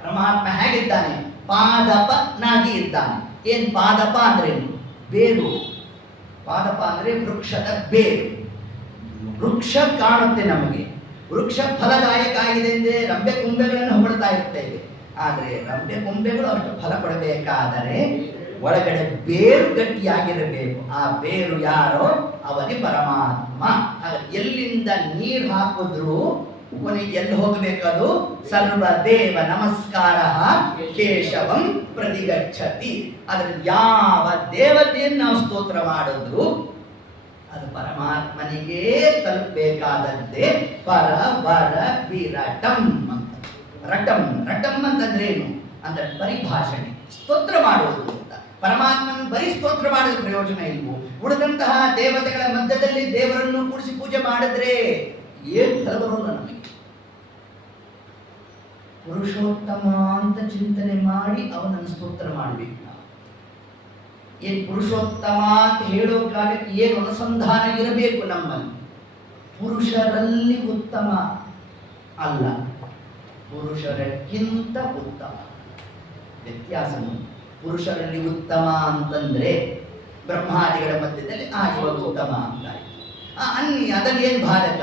ಪರಮಾತ್ಮ ಹೇಗಿದ್ದಾನೆ? ಪಾದಪನಾಗಿ ಇದ್ದಾನೆ. ಏನ್ ಪಾದಪ ಅಂದ್ರೆ ಬೇರು. ಪಾದಪ ಅಂದ್ರೆ ವೃಕ್ಷದ ಬೇರು. ವೃಕ್ಷ ಕಾಣುತ್ತೆ ನಮಗೆ, ವೃಕ್ಷ ಫಲದಾಯಕ ಆಗಿದೆ ಅಂದ್ರೆ ರಂಬೆ ಕೊಂಬೆಗಳನ್ನು ಹೊರಡ್ತಾ ಇರ್ತೇವೆ. ಆದರೆ ರಂಬೆ ಕೊಂಬೆಗಳು ಅಷ್ಟು ಫಲ ಕೊಡಬೇಕಾದರೆ ಒಳಗಡೆ ಬೇರು ಗಟ್ಟಿಯಾಗಿರಬೇಕು. ಆ ಬೇರು ಯಾರೋ ಅವನೇ ಪರಮಾತ್ಮ. ಎಲ್ಲಿಂದ ನೀರು ಹಾಕಿದ್ರು ಕೊನೆಗೆ ಎಲ್ಲಿ ಹೋಗಬೇಕದು? ಸರ್ವದೇವ ನಮಸ್ಕಾರ ಕೇಶವಂ ಪ್ರತಿಗಚ್ಚತಿ. ಅದರಲ್ಲಿ ಯಾವ ದೇವತೆಯನ್ನು ನಾವು ಸ್ತೋತ್ರ ಮಾಡಿದ್ರು ಅದು ಪರಮಾತ್ಮನಿಗೆ ತಲುಪಬೇಕಾದದ್ದೇ. ಪರ ವರ ವಿರಟಂ ಅಂತ. ರಟಂ ರಟಂ ಅಂತಂದ್ರೆ ಏನು ಅಂದ್ರೆ ಪರಿಭಾಷಣೆ, ಸ್ತೋತ್ರ ಮಾಡುವುದು ಅಂತ. ಪರಮಾತ್ಮನ ಬರೀ ಸ್ತೋತ್ರ ಮಾಡಿದ ಪ್ರಯೋಜನ ಇಲ್ವೋ? ಉಳಿದಂತಹ ದೇವತೆಗಳ ಮಧ್ಯದಲ್ಲಿ ದೇವರನ್ನು ಕೂಡಿಸಿ ಪೂಜೆ ಮಾಡಿದ್ರೆ ಏನು ಫಲ ಬರೋಲ್ಲ ನಮಗೆ. ಪುರುಷೋತ್ತಮ ಅಂತ ಚಿಂತನೆ ಮಾಡಿ ಅವನನ್ನು ಸ್ತೋತ್ರ ಮಾಡಬೇಕು ನಾವು. ಏನ್ ಪುರುಷೋತ್ತಮ ಅಂತ ಹೇಳೋ ಕಾಲಕ್ಕೆ ಏನು ಅನುಸಂಧಾನ ಇರಬೇಕು ನಮ್ಮಲ್ಲಿ? ಪುರುಷರಲ್ಲಿ ಉತ್ತಮ ಅಲ್ಲ, ಪುರುಷರಕ್ಕಿಂತ ಉತ್ತಮ. ವ್ಯತ್ಯಾಸ. ಪುರುಷರಲ್ಲಿ ಉತ್ತಮ ಅಂತಂದ್ರೆ ಬ್ರಹ್ಮಾದಿಗಳ ಮಧ್ಯದಲ್ಲಿ ಇವಾಗ ಉತ್ತಮ ಅಂತ ಅನ್ನಿ. ಅದಲ್ಲಿ ಏನು ಬಾಧಕ?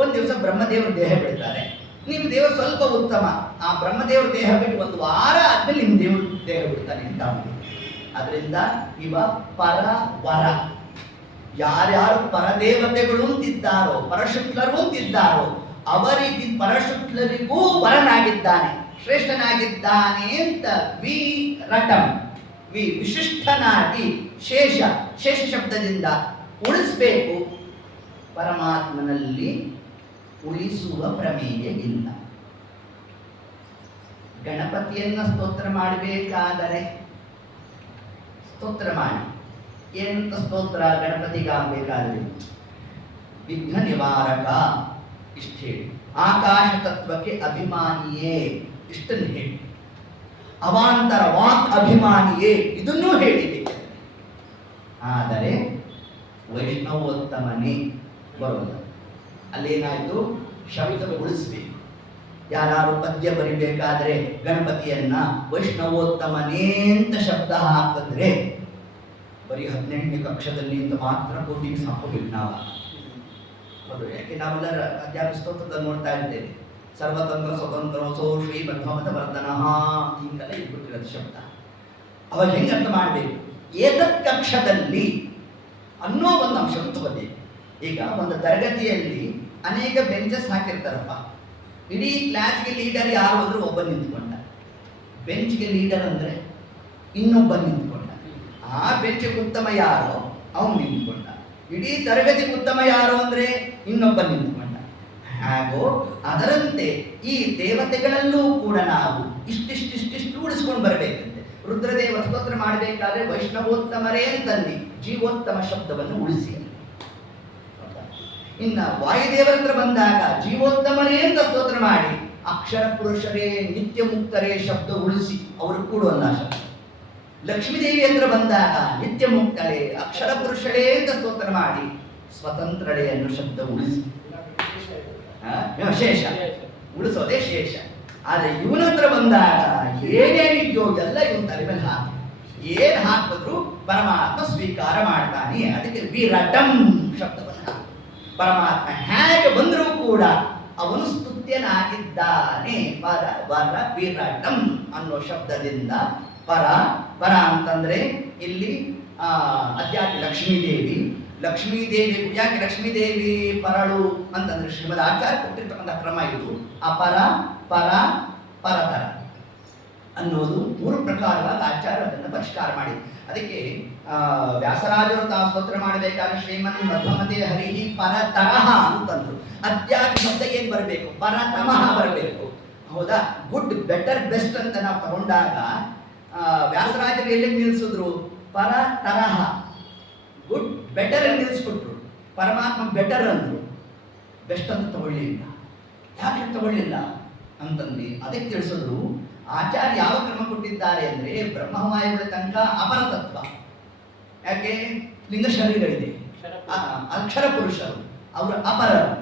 ಒಂದು ದಿವಸ ಬ್ರಹ್ಮದೇವರು ದೇಹ ಬಿಡ್ತಾರೆ, ನಿಮ್ಮ ದೇವರು ಸ್ವಲ್ಪ ಉತ್ತಮ. ಆ ಬ್ರಹ್ಮದೇವರು ದೇಹ ಬಿಟ್ಟು ಒಂದು ವಾರ ಆದ್ಮೇಲೆ ನಿಮ್ಮ ದೇವರು ದೇಹ ಬಿಡ್ತಾನೆ ಅಂತ. ಅದರಿಂದ ಇವ ಪರ ವರ. ಯಾರ್ಯಾರು ಪರದೇವತೆಗಳು ಅಂತಿದ್ದಾರೋ, ಪರಶುಕ್ಲರು ಅಂತಿದ್ದಾರೋ ಅವರಿಗೆ ಪರಶುಕ್ಲರಿಗೂ ವರನಾಗಿದ್ದಾನೆ, ಶ್ರೇಷ್ಠನಾಗಿದ್ದಾನೆ ಅಂತ ವಿರಟಂ. ವಿಶಿಷ್ಟನಾಗಿ ಶೇಷ ಶಬ್ದದಿಂದ ಉಳಿಸ್ಬೇಕು. ಪರಮಾತ್ಮನಲ್ಲಿ ಉಳಿಸುವ ಪ್ರಮೇಯ ಇಲ್ಲ. ಗಣಪತಿಯನ್ನ ಸ್ತೋತ್ರ ಮಾಡಬೇಕಾದರೆ ಸ್ತೋತ್ರ ಮಾಡಿ. ಏನಂತ ಸ್ತೋತ್ರ ಗಣಪತಿಗಾಗಬೇಕಾದ್ರೆ? ವಿಘ್ನ ನಿವಾರಕ ಇಷ್ಟು ಹೇಳಿ, ಆಕಾಶ ತತ್ವಕ್ಕೆ ಅಭಿಮಾನಿಯೇ ಇಷ್ಟನ್ನು ಹೇಳಿ, ಅವಾಂತರ ವಾಕ್ ಅಭಿಮಾನಿಯೇ ಇದನ್ನೂ ಹೇಳಿದೆ. ಆದರೆ ವೈಷ್ಣವೋತ್ತಮನೇ ಬರೋದು ಅಲ್ಲೇನಾಯ್ತು? ಶಬ್ದ ಉಳಿಸ್ಬೇಕು. ಯಾರು ಪದ್ಯ ಬರಿಬೇಕಾದ್ರೆ ಗಣಪತಿಯನ್ನ ವೈಷ್ಣವೋತ್ತಮನೇ ಅಂತ ಶಬ್ದ ಹಾಕಿದ್ರೆ ಬರೀ 18ನೇ ಕಕ್ಷದಲ್ಲಿ ಅಂತ ಮಾತ್ರ ಕೋಟಿಂಗ್ಸ್ ಹಾಕೋಬೇಕು ನಾವು. ಹೌದು, ಯಾಕೆ ನಾವೆಲ್ಲ ಅಧ್ಯಾತ್ಮ ಸ್ತೋತ್ರದ ನೋಡ್ತಾ ಇದ್ದೇವೆ. ಸರ್ವತಂತ್ರ ಸ್ವತಂತ್ರೋಸೋ ಶ್ರೀಮಧ್ವಮತ ವರ್ಧನಃ ಹಿಂಗೆಲ್ಲ ಇಟ್ಬಿಟ್ಟಿರೋದು ಶಬ್ದ. ಅವಾಗ ಹೆಂಗೆ ಅರ್ಥ ಮಾಡಬೇಕು? ಏತತ್ ಕಕ್ಷದಲ್ಲಿ ಅನ್ನೋ ಒಂದು ಅಂಶ ತಗೋಬೇಕು. ಈಗ ಒಂದು ತರಗತಿಯಲ್ಲಿ ಅನೇಕ ಬೆಂಚಸ್ ಹಾಕಿರ್ತಾರಪ್ಪ. ಇಡೀ ಕ್ಲಾಸ್ಗೆ ಲೀಡರ್ ಯಾರು ಅಂದ್ರೆ ಒಬ್ಬ ನಿಂತ್ಕೊಂಡ. ಬೆಂಚ್ಗೆ ಲೀಡರ್ ಅಂದರೆ ಇನ್ನೊಬ್ಬ ನಿಂತ್ಕೊಂಡ. ಆ ಬೆಂಚ್ಗೆ ಉತ್ತಮ ಯಾರೋ ಅವನು ನಿಂತ್ಕೊಂಡ. ಇಡೀ ತರಗತಿಗೆ ಉತ್ತಮ ಯಾರು ಅಂದರೆ ಇನ್ನೊಬ್ಬ ನಿಂತ್ಕೊಂಡ. ಹಾಗೂ ಅದರಂತೆ ಈ ದೇವತೆಗಳಲ್ಲೂ ಕೂಡ ನಾವು ಇಷ್ಟಿಷ್ಟು ಉಳಿಸ್ಕೊಂಡು ಬರಬೇಕಂತೆ. ರುದ್ರದೇವ ಸ್ತೋತ್ರ ಮಾಡಬೇಕಾದ್ರೆ ವೈಷ್ಣವೋತ್ತಮರೇ ಅಂತಲ್ಲಿ ಜೀವೋತ್ತಮ ಶಬ್ದವನ್ನು ಉಳಿಸಿ. ಇನ್ನು ವಾಯುದೇವರ ಹತ್ರ ಬಂದಾಗ ಜೀವೋತ್ತಮರೇ ಅಂತ ಸ್ತೋತ್ರ ಮಾಡಿ ಅಕ್ಷರ ಪುರುಷರೇ ನಿತ್ಯ ಮುಕ್ತರೇ ಶಬ್ದ ಉಳಿಸಿ ಅವರು ಕೂಡುವಲ್ಲ ಶಬ್ದ. ಲಕ್ಷ್ಮೀದೇವಿ ಹತ್ರ ಬಂದಾಗ ನಿತ್ಯ ಮುಕ್ತರೇ ಅಕ್ಷರ ಪುರುಷರೇ ಅಂತ ಸ್ತೋತ್ರ ಮಾಡಿ ಸ್ವತಂತ್ರರೇ ಅನ್ನೋ ಶಬ್ದ ಉಳಿಸಿ. ಶೇಷ ಉಳಿಸೋದೇ ಶೇಷ. ಆದ್ರೆ ಇವನ ಹತ್ರ ಬಂದಾಗ ಏನೇನಿದೆಯೋ ಎಲ್ಲ ಇವನ್ ತಲೆ ಮೇಲೆ ಹಾಕಿ ಏನ್ ಹಾಕಿದ್ರು ಪರಮಾತ್ಮ ಸ್ವೀಕಾರ ಮಾಡ್ತಾನೆ. ಅದಕ್ಕೆ ವಿರಟಂ ಶಬ್ದವನ್ನು ಹಾಕಿ ಪರಮಾತ್ಮ ಹೇಗೆ ಬಂದರೂ ಕೂಡ ಅವನು ಸ್ತುತ್ಯನಾಗಿದ್ದಾನೆ. ಪರ ವರ ವಿರಟಂ ಅನ್ನೋ ಶಬ್ದದಿಂದ ಪರ ಪರ ಅಂತಂದ್ರೆ ಇಲ್ಲಿ ಅದ್ಯಾಕೆ ಲಕ್ಷ್ಮೀದೇವಿ. ಲಕ್ಷ್ಮೀದೇವಿ ಯಾಕೆ ಲಕ್ಷ್ಮೀದೇವಿ ಪರಳು ಅಂತಂದ್ರೆ ಶ್ರೀಮದ್ ಆಚಾರ್ಯ ಕೊಟ್ಟಿರ್ತಕ್ಕಂಥ ಕ್ರಮ ಇದು. ಅಪರ ಪರ ಪರತರ ಅನ್ನೋದು 3 ಪ್ರಕಾರವಾದ ಆಚಾರ್ಯ ಅದನ್ನು ಪರಿಷ್ಕಾರ ಮಾಡಿ. ಅದಕ್ಕೆ ವ್ಯಾಸರಾಜರು ತಾವು ಸ್ತೋತ್ರ ಮಾಡಬೇಕಾದ್ರೆ ಶ್ರೀಮನ್ ಮಧ್ವಮತೆ ಹರಿಹಿ ಪರತರಹ ಅಂತಂದ್ರು. ಅದ್ಯಾಕೆ ಶಬ್ದ ಏನ್ ಬರಬೇಕು? ಪರತಮಃ ಬರಬೇಕು. ಹೌದಾ? ಗುಡ್ ಬೆಟರ್ ಬೆಸ್ಟ್ ಅಂತ ನಾವು ತಗೊಂಡಾಗ ವ್ಯಾಸರಾಜರು ಎಲ್ಲಿ ನಿಲ್ಲಿಸಿದ್ರು? ಪರತರಹ ಗುಡ್ ಬೆಟರ್ ಅಂತ ನಿಲ್ಲಿಸ್ಬಿಟ್ರು. ಪರಮಾತ್ಮ ಬೆಟರ್ ಅಂದ್ರು, ಬೆಸ್ಟ್ ಅಂತ ತಗೊಳ್ಳಿಲ್ಲ. ಯಾಕೆ ತಗೊಳ್ಳಿಲ್ಲ ಅಂತಂದು ಅದಕ್ಕೆ ತಿಳಿಸಿದ್ರು. ಆಚಾರ್ಯ ಯಾವ ಕ್ರಮ ಕೊಟ್ಟಿದ್ದಾರೆ ಅಂದ್ರೆ ಬ್ರಹ್ಮವಾಯುಗಳ ತನಕ ಅಪರ ತತ್ವ. ಯಾಕೆ? ಲಿಂಗ ಶರೀರಗಳಿದೆ, ಅಕ್ಷರ ಪುರುಷರು ಅವರು ಅಪರರು.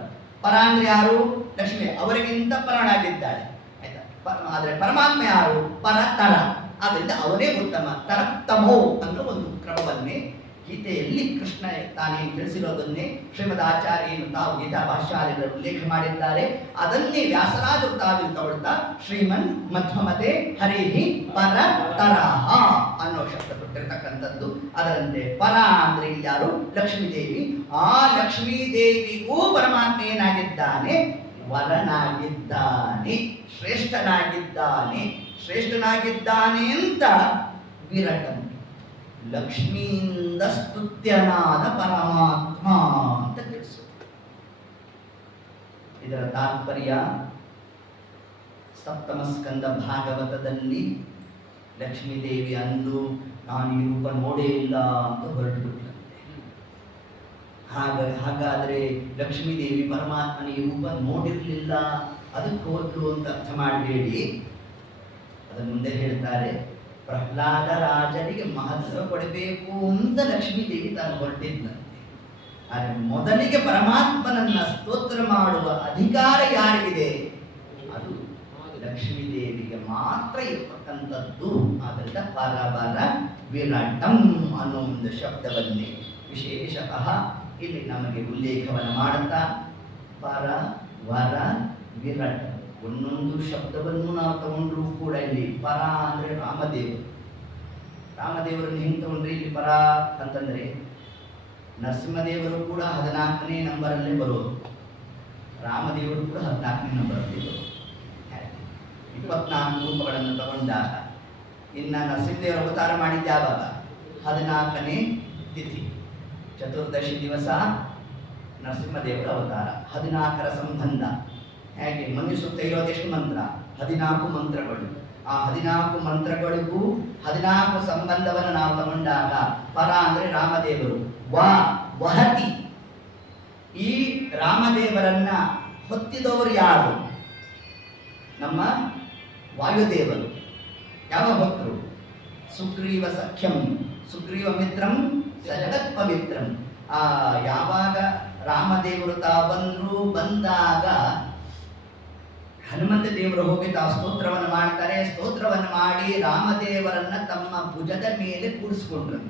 ಪರ ಅಂದ್ರೆ ಯಾರು? ಲಕ್ಷ್ಮಿ ಅವರಿಗಿಂತ ಪರನಾಗಿದ್ದಾಳೆ. ಆಯ್ತಾ? ಆದ್ರೆ ಪರಮಾತ್ಮ ಯಾರು? ಪರತರ. ಆದ್ದರಿಂದ ಅವರೇ ಉತ್ತಮ. ತರತಮೋ ಅನ್ನೋ ಒಂದು ಕ್ರಮವನ್ನೇ ಗೀತೆಯಲ್ಲಿ ಕೃಷ್ಣ ತಾನೇ ತಿಳಿಸಿರೋದನ್ನೇ ಶ್ರೀಮದ್ ಆಚಾರ್ಯನು ತಾವು ಗೀತಾ ಭಾಷ್ಯಾಲಯದಲ್ಲಿ ಉಲ್ಲೇಖ ಮಾಡಿದ್ದಾರೆ. ಅದನ್ನೇ ವ್ಯಾಸರಾಜರು ತಾವು ತಗೊಳ್ತಾ ಶ್ರೀಮನ್ ಮಧ್ವಮತೆ ಹರಿಹಿ ಪರ ತರಹ ಅನ್ನೋ ಶಬ್ದ ಕೊಟ್ಟಿರ್ತಕ್ಕಂಥದ್ದು. ಅದರಂತೆ ಪರ ಅಂದ್ರೆ ಇಲ್ಲಿ ಯಾರು? ಲಕ್ಷ್ಮೀದೇವಿ. ಆ ಲಕ್ಷ್ಮೀದೇವಿಗೂ ಪರಮಾತ್ಮ ಏನಾಗಿದ್ದಾನೆ? ವರನಾಗಿದ್ದಾನೆ, ಶ್ರೇಷ್ಠನಾಗಿದ್ದಾನೆ. ಶ್ರೇಷ್ಠನಾಗಿದ್ದಾನೆ ಅಂತ ವಿರಟಂ ಲಕ್ಷ್ಮಿಯಿಂದ ಸ್ತುತ್ಯನಾದ ಪರಮಾತ್ಮ ಅಂತ ತಿಳಿಸು. ಇದರ ತಾತ್ಪರ್ಯ ಸಪ್ತಮ ಸ್ಕಂದ ಭಾಗವತದಲ್ಲಿ ಲಕ್ಷ್ಮೀದೇವಿ ಅಂದು ನಾನು ಈ ರೂಪ ನೋಡೇ ಇಲ್ಲ ಅಂತ ಹೊರಟು ಬಿಟ್ಟಂತೆ. ಹಾಗಾದ್ರೆ ಲಕ್ಷ್ಮೀದೇವಿ ಪರಮಾತ್ಮನ ಈ ರೂಪ ನೋಡಿರ್ಲಿಲ್ಲ, ಅದಕ್ಕೆ ಹೋದ್ರು ಅಂತ ಅರ್ಥ ಮಾಡಬೇಡಿ. ಅದನ್ನು ಮುಂದೆ ಹೇಳ್ತಾರೆ. ಪ್ರಹ್ಲಾದ ರಾಜನಿಗೆ ಮಹತ್ವ ಕೊಡಬೇಕು ಅಂತ ಲಕ್ಷ್ಮೀದೇವಿ ತಾನು ಹೊರಟಿದ್ದಂತೆ. ಆದರೆ ಮೊದಲಿಗೆ ಪರಮಾತ್ಮನನ್ನ ಸ್ತೋತ್ರ ಮಾಡುವ ಅಧಿಕಾರ ಯಾರಿಗಿದೆ? ಅದು ಲಕ್ಷ್ಮೀದೇವಿಗೆ ಮಾತ್ರ ಇರತಕ್ಕಂಥದ್ದು. ಆದ್ದರಿಂದ ಪರವರ ವಿರಟಂ ಅನ್ನೋ ಒಂದು ಶಬ್ದವನ್ನೇ ವಿಶೇಷತಃ ಇಲ್ಲಿ ನಮಗೆ ಉಲ್ಲೇಖವನ್ನು ಮಾಡುತ್ತಾ ಪರ ವರ ವಿರಟ ಒಂದೊಂದು ಶಬ್ದವನ್ನು ನಾವು ತಗೊಂಡ್ರೂ ಕೂಡ ಇಲ್ಲಿ ಪರ ಅಂದ್ರೆ ರಾಮದೇವರು. ರಾಮದೇವರನ್ನು ಹೆಂಗೆ ತಗೊಂಡ್ರೆ ಇಲ್ಲಿ ಪರ ಅಂತಂದ್ರೆ ನರಸಿಂಹದೇವರು ಕೂಡ 14ನೇ ನಂಬರಲ್ಲೇ ಬರೋದು, ರಾಮದೇವರು ಕೂಡ 14ನೇ ನಂಬರಲ್ಲಿ ಬರೋದು. 24 ರೂಪಗಳನ್ನು ತಗೊಂಡಾಗ ಇನ್ನ ನರಸಿಂಹದೇವರು ಅವತಾರ ಮಾಡಿದ್ದ ಯಾವಾಗ? 14ನೇ ತಿಥಿ ಚತುರ್ದಶಿ ದಿವಸ ನರಸಿಂಹದೇವರ ಅವತಾರ. 14ರ ಸಂಬಂಧ ಹೇಗೆ ಮಂಜು ಸುತ್ತ ಇರೋದು ಎಷ್ಟು ಮಂತ್ರ? 14 ಮಂತ್ರಗಳು. ಆ 14 ಮಂತ್ರಗಳಿಗೂ 14 ಸಂಬಂಧವನ್ನು ನಾವು ತಗೊಂಡಾಗ ಪರ ಅಂದ್ರೆ ರಾಮದೇವರು. ವಹತಿ ಈ ರಾಮದೇವರನ್ನ ಹೊತ್ತಿದವರು ಯಾರು? ನಮ್ಮ ವಾಯುದೇವರು. ಯಾವ ಹೊತ್ತರು? ಸುಗ್ರೀವ ಸಖ್ಯಂ ಸುಗ್ರೀವ ಮಿತ್ರಂ ಸಜಗತ್ ಪವಿತ್ರಂ. ಯಾವಾಗ ರಾಮದೇವರು ಬಂದಾಗ ಹನುಮಂತ ದೇವರು ಹೋಗಿ ತಾವು ಸ್ತೋತ್ರವನ್ನು ಮಾಡ್ತಾರೆ. ಸ್ತೋತ್ರವನ್ನು ಮಾಡಿ ರಾಮದೇವರನ್ನ ತಮ್ಮ ಭುಜದ ಮೇಲೆ ಕೂಡಿಸ್ಕೊಂಡ್ರು.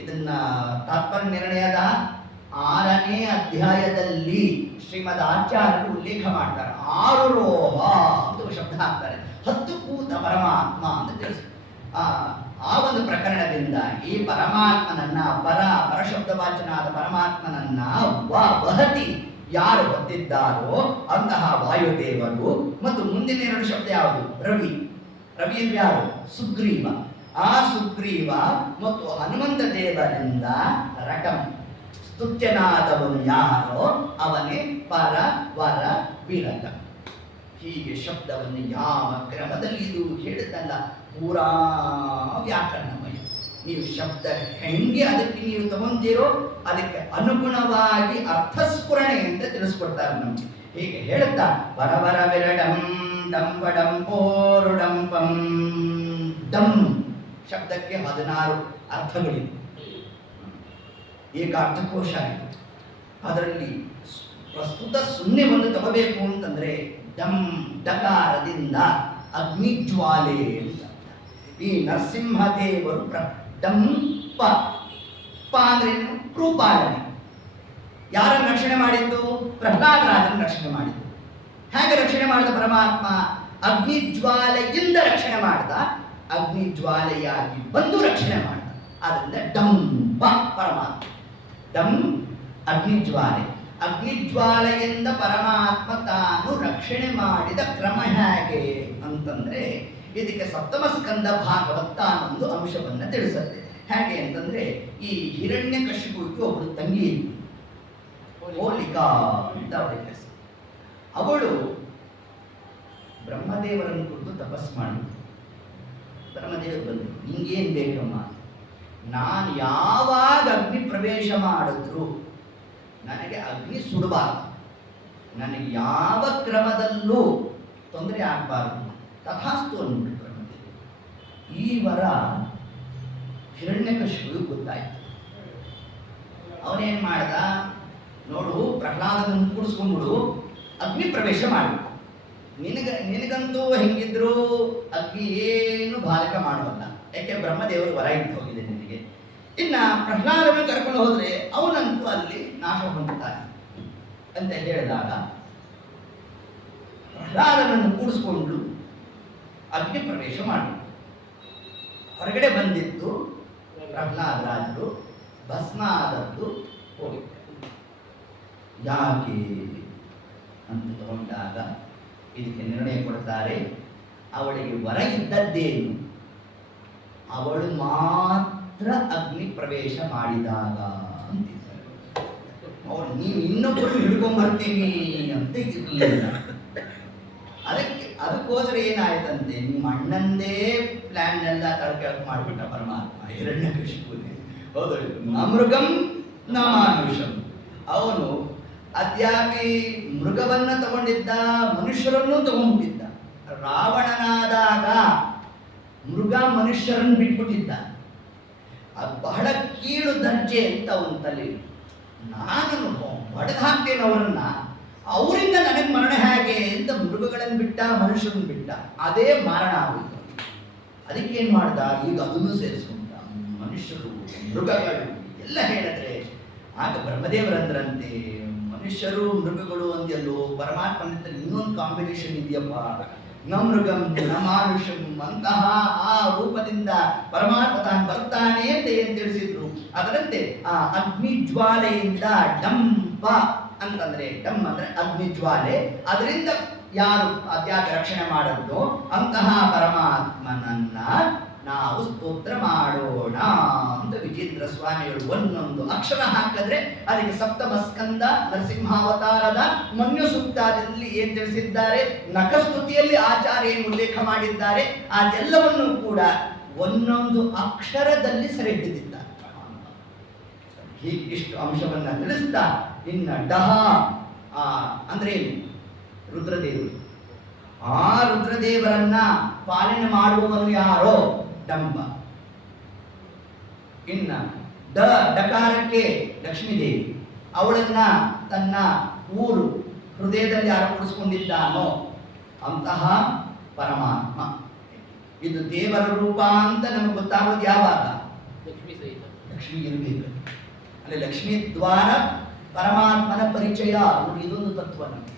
ಇದನ್ನ ತಾತ್ಪರ್ಯ ನಿರ್ಣಯದ 6ನೇ ಅಧ್ಯಾಯದಲ್ಲಿ ಶ್ರೀಮದ್ ಆಚಾರ್ಯರು ಉಲ್ಲೇಖ ಮಾಡ್ತಾರೆ. ಆರುರೋಹ ಅಂತ ಶಬ್ದ ಹಾಕ್ತಾರೆ. 10 ಕೂತ ಪರಮಾತ್ಮ ಅಂತ ತಿಳಿಸ್ತಾರೆ. ಆ ಒಂದು ಪ್ರಕರಣದಿಂದಾಗಿ ಪರಮಾತ್ಮನನ್ನ ಪರಶಬ್ದವಾಚನಾದ ಪರಮಾತ್ಮನನ್ನ ವಹತಿ ಯಾರು ಹೊತ್ತಿದ್ದಾರೋ ಅಂತಹ ವಾಯುದೇವರು ಮತ್ತು ಮುಂದಿನ 2 ಶಬ್ದ ಯಾವುದು? ರವಿ. ರವಿ ಅಂದ್ರೆ ಯಾರು? ಸುಗ್ರೀವ. ಆ ಸುಗ್ರೀವ ಮತ್ತು ಹನುಮಂತ ದೇವರಿಂದ ರಟಂ ಸ್ತುತ್ಯನಾದವನು ಯಾರೋ ಅವನೇ ಪರ ವರ ವಿರತ. ಹೀಗೆ ಶಬ್ದವನ್ನು ಯಾವ ಕ್ರಮದಲ್ಲಿ ಇದು ಹೇಳುತ್ತಲ್ಲ ಪೂರಾ ವ್ಯಾಕರಣಮಯ. ನೀವು ಶಬ್ದ ಹೆಂಗೆ ಅದಕ್ಕೆ ನೀವು ತಗೊಂತೀರೋ ಅದಕ್ಕೆ ಅನುಗುಣವಾಗಿ ಅರ್ಥಸ್ಫುರಣೆ ಅಂತ ತಿಳಿಸ್ಕೊಡ್ತಾರೆ ನಮಗೆ. ಹೀಗೆ ಹೇಳುತ್ತಾ ವರವರ ವಿರಡಂ ಡಂಬಡಂ ಪೋರುಡಂಪಂ. ಡಂ ಶಬ್ದಕ್ಕೆ 16 ಅರ್ಥಗಳಿವೆ. ಏಕಾರ್ಥಕೋಶ ಇದೆ. ಅದರಲ್ಲಿ ಪ್ರಸ್ತುತ 0 ಒಂದು ತಗೋಬೇಕು ಅಂತಂದ್ರೆ ಡಂ ಡಕಾರದಿಂದ ಅಗ್ನಿಜ್ವಾಲೆ ಅಂತ. ಈ ನರಸಿಂಹದೇವರು ಡಂಪ ಪ ಅಂದ್ರೇನು? ಕೃಪಾಲನೆ. ಯಾರನ್ನು ರಕ್ಷಣೆ ಮಾಡಿದ್ದು? ಪ್ರಹ್ಲಾದರಾಜನ ರಕ್ಷಣೆ ಮಾಡಿದ್ದು. ಹೇಗೆ ರಕ್ಷಣೆ ಮಾಡಿದ ಪರಮಾತ್ಮ? ಅಗ್ನಿಜ್ವಾಲೆಯಿಂದ ರಕ್ಷಣೆ ಮಾಡಿದ. ಅಗ್ನಿಜ್ವಾಲೆಯಾಗಿ ಬಂದು ರಕ್ಷಣೆ ಮಾಡಿದ. ಆದ್ದರಿಂದ ಡಂಪ ಪರಮಾತ್ಮ. ಡಂ ಅಗ್ನಿಜ್ವಾಲೆ. ಅಗ್ನಿಜ್ವಾಲೆಯಿಂದ ಪರಮಾತ್ಮ ತಾನು ರಕ್ಷಣೆ ಮಾಡಿದ ಕ್ರಮ ಹೇಗೆ ಅಂತಂದ್ರೆ ಇದಕ್ಕೆ ಸಪ್ತಮ ಸ್ಕಂದ ಭಾಗವತ ಅನ್ನೊಂದು ಅಂಶವನ್ನು ತಿಳಿಸುತ್ತೆ. ಹೇಗೆ ಅಂತಂದ್ರೆ ಈ ಹಿರಣ್ಯಕಶಿಪುವಿಗೆ ಒಬ್ಬಳು ತಂಗಿ ಇತ್ತು, ಹೋಲಿಕಾ ಅಂತ ಅವಳಿಗೆ ಹೆಸರು. ಅವಳು ಬ್ರಹ್ಮದೇವರನ್ನು ಕುರಿತು ತಪಸ್ ಮಾಡಿದ್ರು. ಬ್ರಹ್ಮದೇವರು ಬಂದರು, ನಿಂಗೇನು ಬೇಕಮ್ಮ? ನಾನು ಯಾವಾಗ ಅಗ್ನಿ ಪ್ರವೇಶ ಮಾಡಿದ್ರು ನನಗೆ ಅಗ್ನಿ ಸುಡಬಾರದು, ನನಗೆ ಯಾವ ಕ್ರಮದಲ್ಲೂ ತೊಂದರೆ ಆಗಬಾರದು, ತಥಾಸ್ತು ಅಂದ್ಬಿಟ್ಟು ಬ್ರಹ್ಮದೇವರು. ಈ ವರ ಹಿರಣ್ಯಕಶಿಪುವಿಗೆ ಗೊತ್ತಾಯ್ತು. ಅವನೇನ್ ಮಾಡ್ದ? ನೋಡು, ಪ್ರಹ್ಲಾದನನ್ನು ಕೂಡಿಸ್ಕೊಂಡ್ಬಿಡು, ಅಗ್ನಿ ಪ್ರವೇಶ ಮಾಡಬೇಕು. ನಿನಗಂತೂ ಹೆಂಗಿದ್ರು ಅಗ್ನಿ ಏನು ಬಾಲಕ ಮಾಡುವಲ್ಲ, ಯಾಕೆ ಬ್ರಹ್ಮದೇವರು ವರ ಇಟ್ಟು ಹೋಗಿದೆ ನಿನಗೆ. ಇನ್ನ ಪ್ರಹ್ಲಾದನ ಕರ್ಕೊಂಡು ಹೋದ್ರೆ ಅವನಂತೂ ಅಲ್ಲಿ ನಾಶ ಹೊಂದುತ್ತಾನೆ ಅಂತ ಹೇಳಿದಾಗ ಪ್ರಹ್ಲಾದನನ್ನು ಕೂಡಿಸ್ಕೊಂಡು ಅಗ್ನಿ ಪ್ರವೇಶ ಮಾಡಿ ಹೊರಗಡೆ ಬಂದಿದ್ದು ಪ್ರಹ್ಲಾದರಾಜರು ಭಸ್ಮ ಆದದ್ದು ಹೋಗಿ. ಯಾಕೆ ಅಂತ ತಗೊಂಡಾಗ ಇದಕ್ಕೆ ನಿರ್ಣಯ ಕೊಡ್ತಾರೆ. ಅವಳಿಗೆ ವರ ಇದ್ದದ್ದೇನು? ಅವಳು ಮಾತ್ರ ಅಗ್ನಿ ಪ್ರವೇಶ ಮಾಡಿದಾಗ ಅಂತಿದ್ದಾರೆ. ಅವಳು ನೀವು ಇನ್ನೊಬ್ಬರು ಹಿಡ್ಕೊಂಡ್ಬರ್ತೀನಿ ಅಂತ ಇರಲಿಲ್ಲ. ಅದಕ್ಕೋಸ್ಕರ ಏನಾಯ್ತಂತೆ, ನಿಮ್ಮ ಅಣ್ಣಂದೇ ಪ್ಲಾನ್ ಎಲ್ಲ ತಳಕೆಳಕು ಮಾಡಿಬಿಟ್ಟ ಪರಮಾತ್ಮ ಹಿರಣ್ಯಕಶಿಪುವಿಗೆ. ಹೌದು, ನಮೃಗಂ ನ ಮಾನುಷಂ. ಅವನು ಅದ್ಯಾಪಿ ಮೃಗವನ್ನ ತಗೊಂಡಿದ್ದ, ಮನುಷ್ಯರನ್ನು ತಗೊಂಡಿದ್ದ. ರಾವಣನಾದಾಗ ಮೃಗ ಮನುಷ್ಯರನ್ನು ಬಿಟ್ಬಿಟ್ಟಿದ್ದ. ಅದು ಬಹಳ ಕೀಳು ದರ್ಜೆ ಅಂತ ಅವನ ತಲೆ. ನಾನು ಹೊಡೆದು ಹಾಕ್ತೇನೆ ಅವರನ್ನ, ಅವರಿಂದ ನನಗೆ ಮರಣ ಹೇಗೆ ಅಂತ ಮೃಗಗಳನ್ನು ಬಿಟ್ಟ, ಮನುಷ್ಯರನ್ನು ಬಿಟ್ಟ. ಅದೇ ಮಾರಣ ಆಗೋಯ್ತು. ಅದಕ್ಕೆ ಏನು ಮಾಡ್ದ? ಈಗ ಅದನ್ನು ಸೇರಿಸ್ಕೊಂಡ. ಮನುಷ್ಯರು ಮೃಗಗಳು ಎಲ್ಲ ಹೇಳಿದ್ರೆ ಆಗ ಬ್ರಹ್ಮದೇವರಂದ್ರಂತೆ, ಮನುಷ್ಯರು ಮೃಗಗಳು ಅಂದ್ಯಲ್ಲೋ, ಪರಮಾತ್ಮನಿಂದ ಇನ್ನೊಂದು ಕಾಂಬಿನೇಷನ್ ಇದೆಯಪ್ಪ, ನ ಮೃಗಂ ನ ಮಾನುಷಂ ಅಂತಹ ಆ ರೂಪದಿಂದ ಪರಮಾತ್ಮ ತಾನು ಬರ್ತಾನೆ ಅಂತ ಏನು ತಿಳಿಸಿದ್ರು. ಅದರಂತೆ ಆ ಅಗ್ನಿಜ್ವಾಲೆಯಿಂದ ಡಂಪ ಅಂತಂದ್ರೆ, ಡಮ್ ಅಂದ್ರೆ ಅಗ್ನಿಜ್ವಾಲೆ, ಅದರಿಂದ ಯಾರು ಅದ್ಯಾಕೆ ರಕ್ಷಣೆ ಮಾಡದ್ದು ಅಂತಹ ಪರಮಾತ್ಮನನ್ನ ನಾವು ಸ್ತೋತ್ರ ಮಾಡೋಣ ಅಂತ ವಿಜೇಂದ್ರ ಸ್ವಾಮಿಗಳು ಒಂದೊಂದು ಅಕ್ಷರ ಹಾಕಿದ್ರೆ ಅದಕ್ಕೆ ಸಪ್ತಮ ಸ್ಕಂದ ನರಸಿಂಹಾವತಾರದ ಮನ್ಯು ಸೂಕ್ತದಲ್ಲಿ ಏನ್ ತಿಳಿಸಿದ್ದಾರೆ, ನಖಸ್ತುತಿಯಲ್ಲಿ ಆಚಾರ್ಯ ಏನು ಉಲ್ಲೇಖ ಮಾಡಿದ್ದಾರೆ, ಅದೆಲ್ಲವನ್ನು ಕೂಡ ಒಂದೊಂದು ಅಕ್ಷರದಲ್ಲಿ ಸೆರೆ ಹಿಡಿದಿದ್ದಾರೆ. ಹೀಗೆ ಇಷ್ಟು ಅಂಶವನ್ನ ತಿಳಿಸ್ತಾ ಇನ್ನ ಡಹ ಅಂದ್ರೆ ರುದ್ರದೇವರು. ಆ ರುದ್ರದೇವರನ್ನ ಪಾಲನೆ ಮಾಡುವವನು ಯಾರೋ ಡಂಬ. ಇನ್ನ ಡಕಾರಕ್ಕೆ ಲಕ್ಷ್ಮೀದೇವಿ, ಅವಳನ್ನ ತನ್ನ ಊರು ಹೃದಯದಲ್ಲಿ ಅರಪಡಿಸಿಕೊಂಡಿದ್ದಾನೋ ಅಂತಹ ಪರಮಾತ್ಮ. ಇದು ದೇವರ ರೂಪ ಅಂತ ನಮಗೆ ಗೊತ್ತಾಗೋದು ಯಾವಾಗ? ಲಕ್ಷ್ಮೀ ಇರಬೇಕು. ಅಲ್ಲಿ ಲಕ್ಷ್ಮೀ ದ್ವಾರ ಪರಮಾತ್ಮನ ಪರಿಚಯ. ನೋಡಿ, ಇದೊಂದು ತತ್ವ ನಮಗೆ.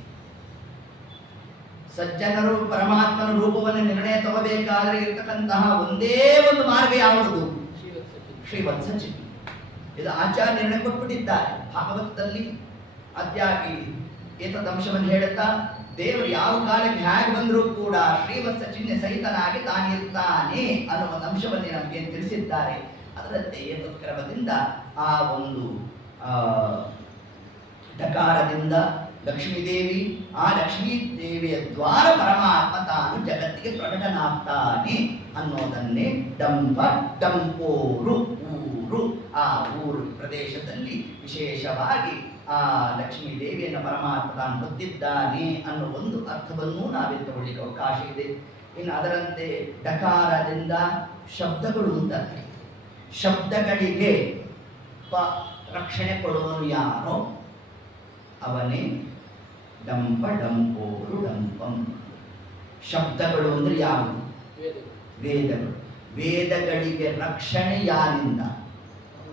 ಸಜ್ಜನರು ಪರಮಾತ್ಮನ ರೂಪವನ್ನು ನಿರ್ಣಯ ತಗೋಬೇಕಾದ್ರೆ ಇರ್ತಕ್ಕಂತಹ ಒಂದೇ ಒಂದು ಮಾರ್ಗ ಯಾವುದು? ಶ್ರೀವತ್ಸ ಚಿಹ್ನೆ. ಇದು ಆಚಾರ್ಯ ನಿರ್ಣಯ ಕೊಟ್ಬಿಟ್ಟಿದ್ದಾರೆ ಭಾಗವತದಲ್ಲಿ. ಅದ್ಯಾಗಿ ಏತದಂಶವನ್ನು ಹೇಳುತ್ತಾ, ದೇವರು ಯಾವ ಕಾಲಕ್ಕೆ ಹೇಗೆ ಬಂದರೂ ಕೂಡ ಶ್ರೀವತ್ಸ ಚಿಹ್ನೆ ಸಹಿತನಾಗಿ ತಾನಿರ್ತಾನೆ ಅನ್ನುವ ಒಂದು ಅಂಶವನ್ನೇ ನಮಗೆ ತಿಳಿಸಿದ್ದಾರೆ. ಅದರಂತೆ ಏತತ್ಕ್ರಮದಿಂದ ಆ ಒಂದು ಡಕಾರದಿಂದ ಲಕ್ಷ್ಮೀದೇವಿ, ಆ ಲಕ್ಷ್ಮೀ ದೇವಿಯ ದ್ವಾರ ಪರಮಾತ್ಮ ತಾನು ಜಗತ್ತಿಗೆ ಪ್ರಕಟನಾಗ್ತಾನೆ ಅನ್ನೋದನ್ನೇ ಡಂಪ ಡಂಪೋರು ಊರು, ಆ ಊರು ಪ್ರದೇಶದಲ್ಲಿ ವಿಶೇಷವಾಗಿ ಆ ಲಕ್ಷ್ಮೀ ದೇವಿಯನ್ನು ಪರಮಾತ್ಮ ತಾನು ಹೊತ್ತಿದ್ದಾನೆ ಅನ್ನೋ ಒಂದು ಅರ್ಥವನ್ನು ನಾವಿಲ್ಲಿ ತಗೊಳ್ಳಿಕ್ಕೆ ಅವಕಾಶ ಇದೆ. ಇನ್ನು ಅದರಂತೆ ಡಕಾರದಿಂದ ಶಬ್ದಗಳು ಅಂತಂತೆ. ಶಬ್ದಗಳಿಗೆ ರಕ್ಷಣೆ ಕೊಡುವನು ಯಾರೋ ಅವನೇ ಡಂಪ ಡಂಪೋರು ಡಂಪಂ. ಶಬ್ದಗಳು ಅಂದ್ರೆ ಯಾವುದು? ವೇದಗಳು. ವೇದಗಳಿಗೆ ರಕ್ಷಣೆ ಯಾರಿಂದ?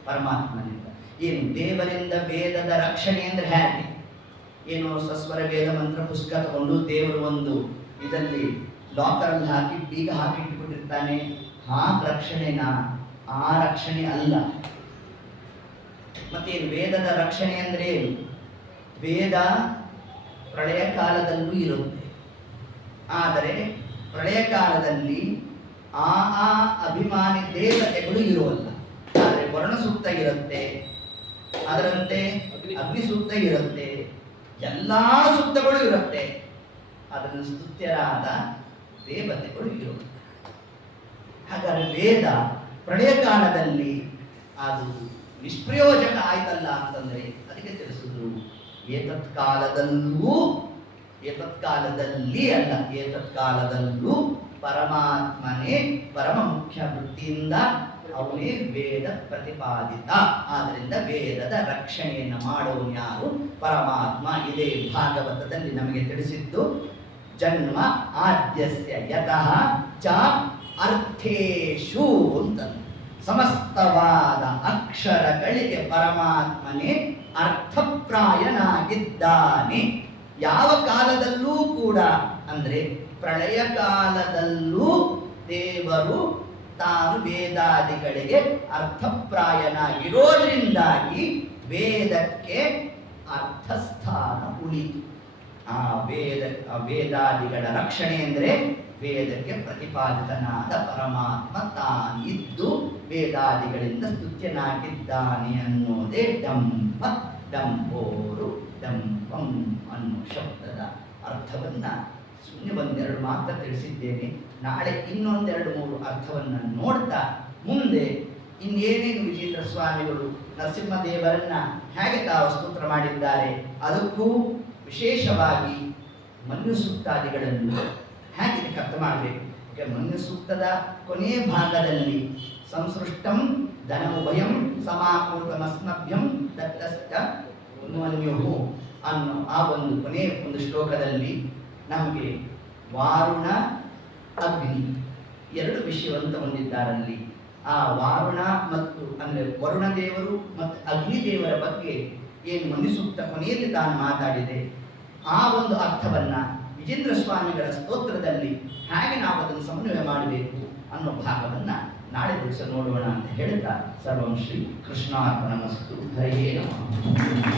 ಪರಮಾತ್ಮನಿಂದ. ಏನು ದೇವರಿಂದ ವೇದದ ರಕ್ಷಣೆ ಅಂದ್ರೆ ಹೇಗೆ? ಏನು ಸಸ್ವರ ವೇದ ಮಂತ್ರ ಪುಸ್ತಕ ತಗೊಂಡು ದೇವರು ಒಂದು ಇದರಲ್ಲಿ ಲಾಕರಲ್ಲಿ ಹಾಕಿ ಬೀಗ ಹಾಕಿ ಇಟ್ಟುಕೊಂಡಿರ್ತಾನೆ, ರಕ್ಷಣೆನಾ? ಆ ರಕ್ಷಣೆ ಅಲ್ಲ. ಮತ್ತೇನು ವೇದದ ರಕ್ಷಣೆ ಅಂದ್ರೆ ಏನು? ವೇದ ಪ್ರಳಯ ಕಾಲದಲ್ಲೂ ಇರುತ್ತೆ, ಆದರೆ ಪ್ರಳಯ ಕಾಲದಲ್ಲಿ ಆ ಅಭಿಮಾನಿ ದೇವತೆಗಳು ಇರುವಲ್ಲ. ಆದರೆ ವರ್ಣ ಸೂಕ್ತ ಇರುತ್ತೆ, ಅದರಂತೆ ಅಗ್ನಿ ಸೂಕ್ತ ಇರುತ್ತೆ, ಎಲ್ಲಾ ಸೂಕ್ತಗಳು ಇರುತ್ತೆ. ಅದನ್ನು ಸ್ತುತ್ಯರಾದ ದೇವತೆಗಳು ಇರುತ್ತೆ. ಹಾಗಾದ್ರೆ ವೇದ ಪ್ರಳಯ ಕಾಲದಲ್ಲಿ ಅದು ನಿಷ್ಪ್ರಯೋಜಕ ಆಯ್ತಲ್ಲ ಅಂತಂದ್ರೆ ಅದಕ್ಕೆ ತಿಳಿಸಿದ್ರು ಏತತ್ಕಾಲದಲ್ಲಿ ಅಲ್ಲ, ಏತತ್ಕಾಲದಲ್ಲೂ ಪರಮಾತ್ಮನೇ ಪರಮ ಮುಖ್ಯ ವೃತ್ತಿಯಿಂದ ಅವನೇ ವೇದ ಪ್ರತಿಪಾದಿತ. ಆದ್ದರಿಂದ ವೇದದ ರಕ್ಷಣೆಯನ್ನು ಮಾಡುವನು ಯಾರು? ಪರಮಾತ್ಮ. ಇದೇ ಭಾಗವತದಲ್ಲಿ ನಮಗೆ ತಿಳಿಸಿದ್ದು. ಜನ್ಮ ಆದ್ಯಸ್ಯ ಯತಃ ಚ ಅರ್ಥೇಶು ಅಂತ. ಸಮಸ್ತವಾದ ಅಕ್ಷರಗಳಿಗೆ ಪರಮಾತ್ಮನೇ ಅರ್ಥಪ್ರಾಯನಾಗಿದ್ದಾನೆ. ಯಾವ ಕಾಲದಲ್ಲೂ ಕೂಡ ಅಂದ್ರೆ ಪ್ರಳಯ ಕಾಲದಲ್ಲೂ ದೇವರು ತಾನು ವೇದಾದಿಗಳಿಗೆ ಅರ್ಥಪ್ರಾಯನಾಗಿರೋದ್ರಿಂದಾಗಿ ವೇದಕ್ಕೆ ಅರ್ಥಸ್ಥಾನ ಉಳಿತು. ಆ ವೇದಾದಿಗಳ ರಕ್ಷಣೆ ಅಂದ್ರೆ ವೇದಕ್ಕೆ ಪ್ರತಿಪಾದಿತನಾದ ಪರಮಾತ್ಮ ತಾನಿದ್ದು ವೇದಾದಿಗಳಿಂದ ಸ್ತುತ್ಯನಾಗಿದ್ದಾನೆ ಅನ್ನೋದೇ ಡಂಪ ಡಂಪೋರು ಡಂಪಂ ಅನ್ನೋ ಶಬ್ದದ ಅರ್ಥವನ್ನ ಸುಮ್ಮನೆ ಒಂದೆರಡು ಮಾತ್ರ ತಿಳಿಸಿದ್ದೇನೆ. ನಾಳೆ ಇನ್ನೊಂದೆರಡು ಮೂರು ಅರ್ಥವನ್ನು ನೋಡ್ತಾ ಮುಂದೆ ಇನ್ನೇನೇನು ವಿಜೇಂದ್ರ ಸ್ವಾಮಿಗಳು ನರಸಿಂಹದೇವರನ್ನ ಹೇಗೆ ತಾವು ಸ್ತೋತ್ರ ಮಾಡಿದ್ದಾರೆ, ಅದಕ್ಕೂ ವಿಶೇಷವಾಗಿ ಮನ್ಯು ಸೂಕ್ತಾದಿಗಳನ್ನು ಹೇಗೆ ಅರ್ಥ ಮಾಡಬೇಕು. ಮನ್ಯು ಸೂಕ್ತದ ಕೊನೆಯ ಭಾಗದಲ್ಲಿ ಸಂಸೃಷ್ಟಂ ಧನಮುಭಯಂ ಸಮಾಕೃತಮಸ್ಮಭ್ಯಂ ದತ್ತಸ್ಥ ಮನ್ಯುಹು ಅನ್ನೋ ಆ ಒಂದು ಕೊನೆಯ ಒಂದು ಶ್ಲೋಕದಲ್ಲಿ ನಮಗೆ ವಾರುಣ ಅಗ್ನಿ ಎರಡು ವಿಷಯವಂತ ಹೊಂದಿದ್ದಾರಲ್ಲಿ. ಆ ವಾರುಣ ಮತ್ತು ಅಂದರೆ ವರುಣ ದೇವರು ಮತ್ತು ಅಗ್ನಿದೇವರ ಬಗ್ಗೆ ಏನು ಮನುಸೂಕ್ತ ಕೊನೆಯಲ್ಲಿ ತಾನು ಮಾತಾಡಿದೆ, ಆ ಒಂದು ಅರ್ಥವನ್ನ ವಿಜೇಂದ್ರ ಸ್ವಾಮಿಗಳ ಸ್ತೋತ್ರದಲ್ಲಿ ಹೇಗೆ ನಾವು ಅದನ್ನು ಸಮನ್ವಯ ಮಾಡಬೇಕು ಅನ್ನೋ ಭಾಗವನ್ನ ನಾಳೆ ದಿವಸ ನೋಡೋಣ ಅಂತ ಹೇಳ್ತಾ ಸರ್ವಂ ಶ್ರೀ ಕೃಷ್ಣಾರ್ಪಣಮಸ್ತು. ಹರೇ ನಮಃ.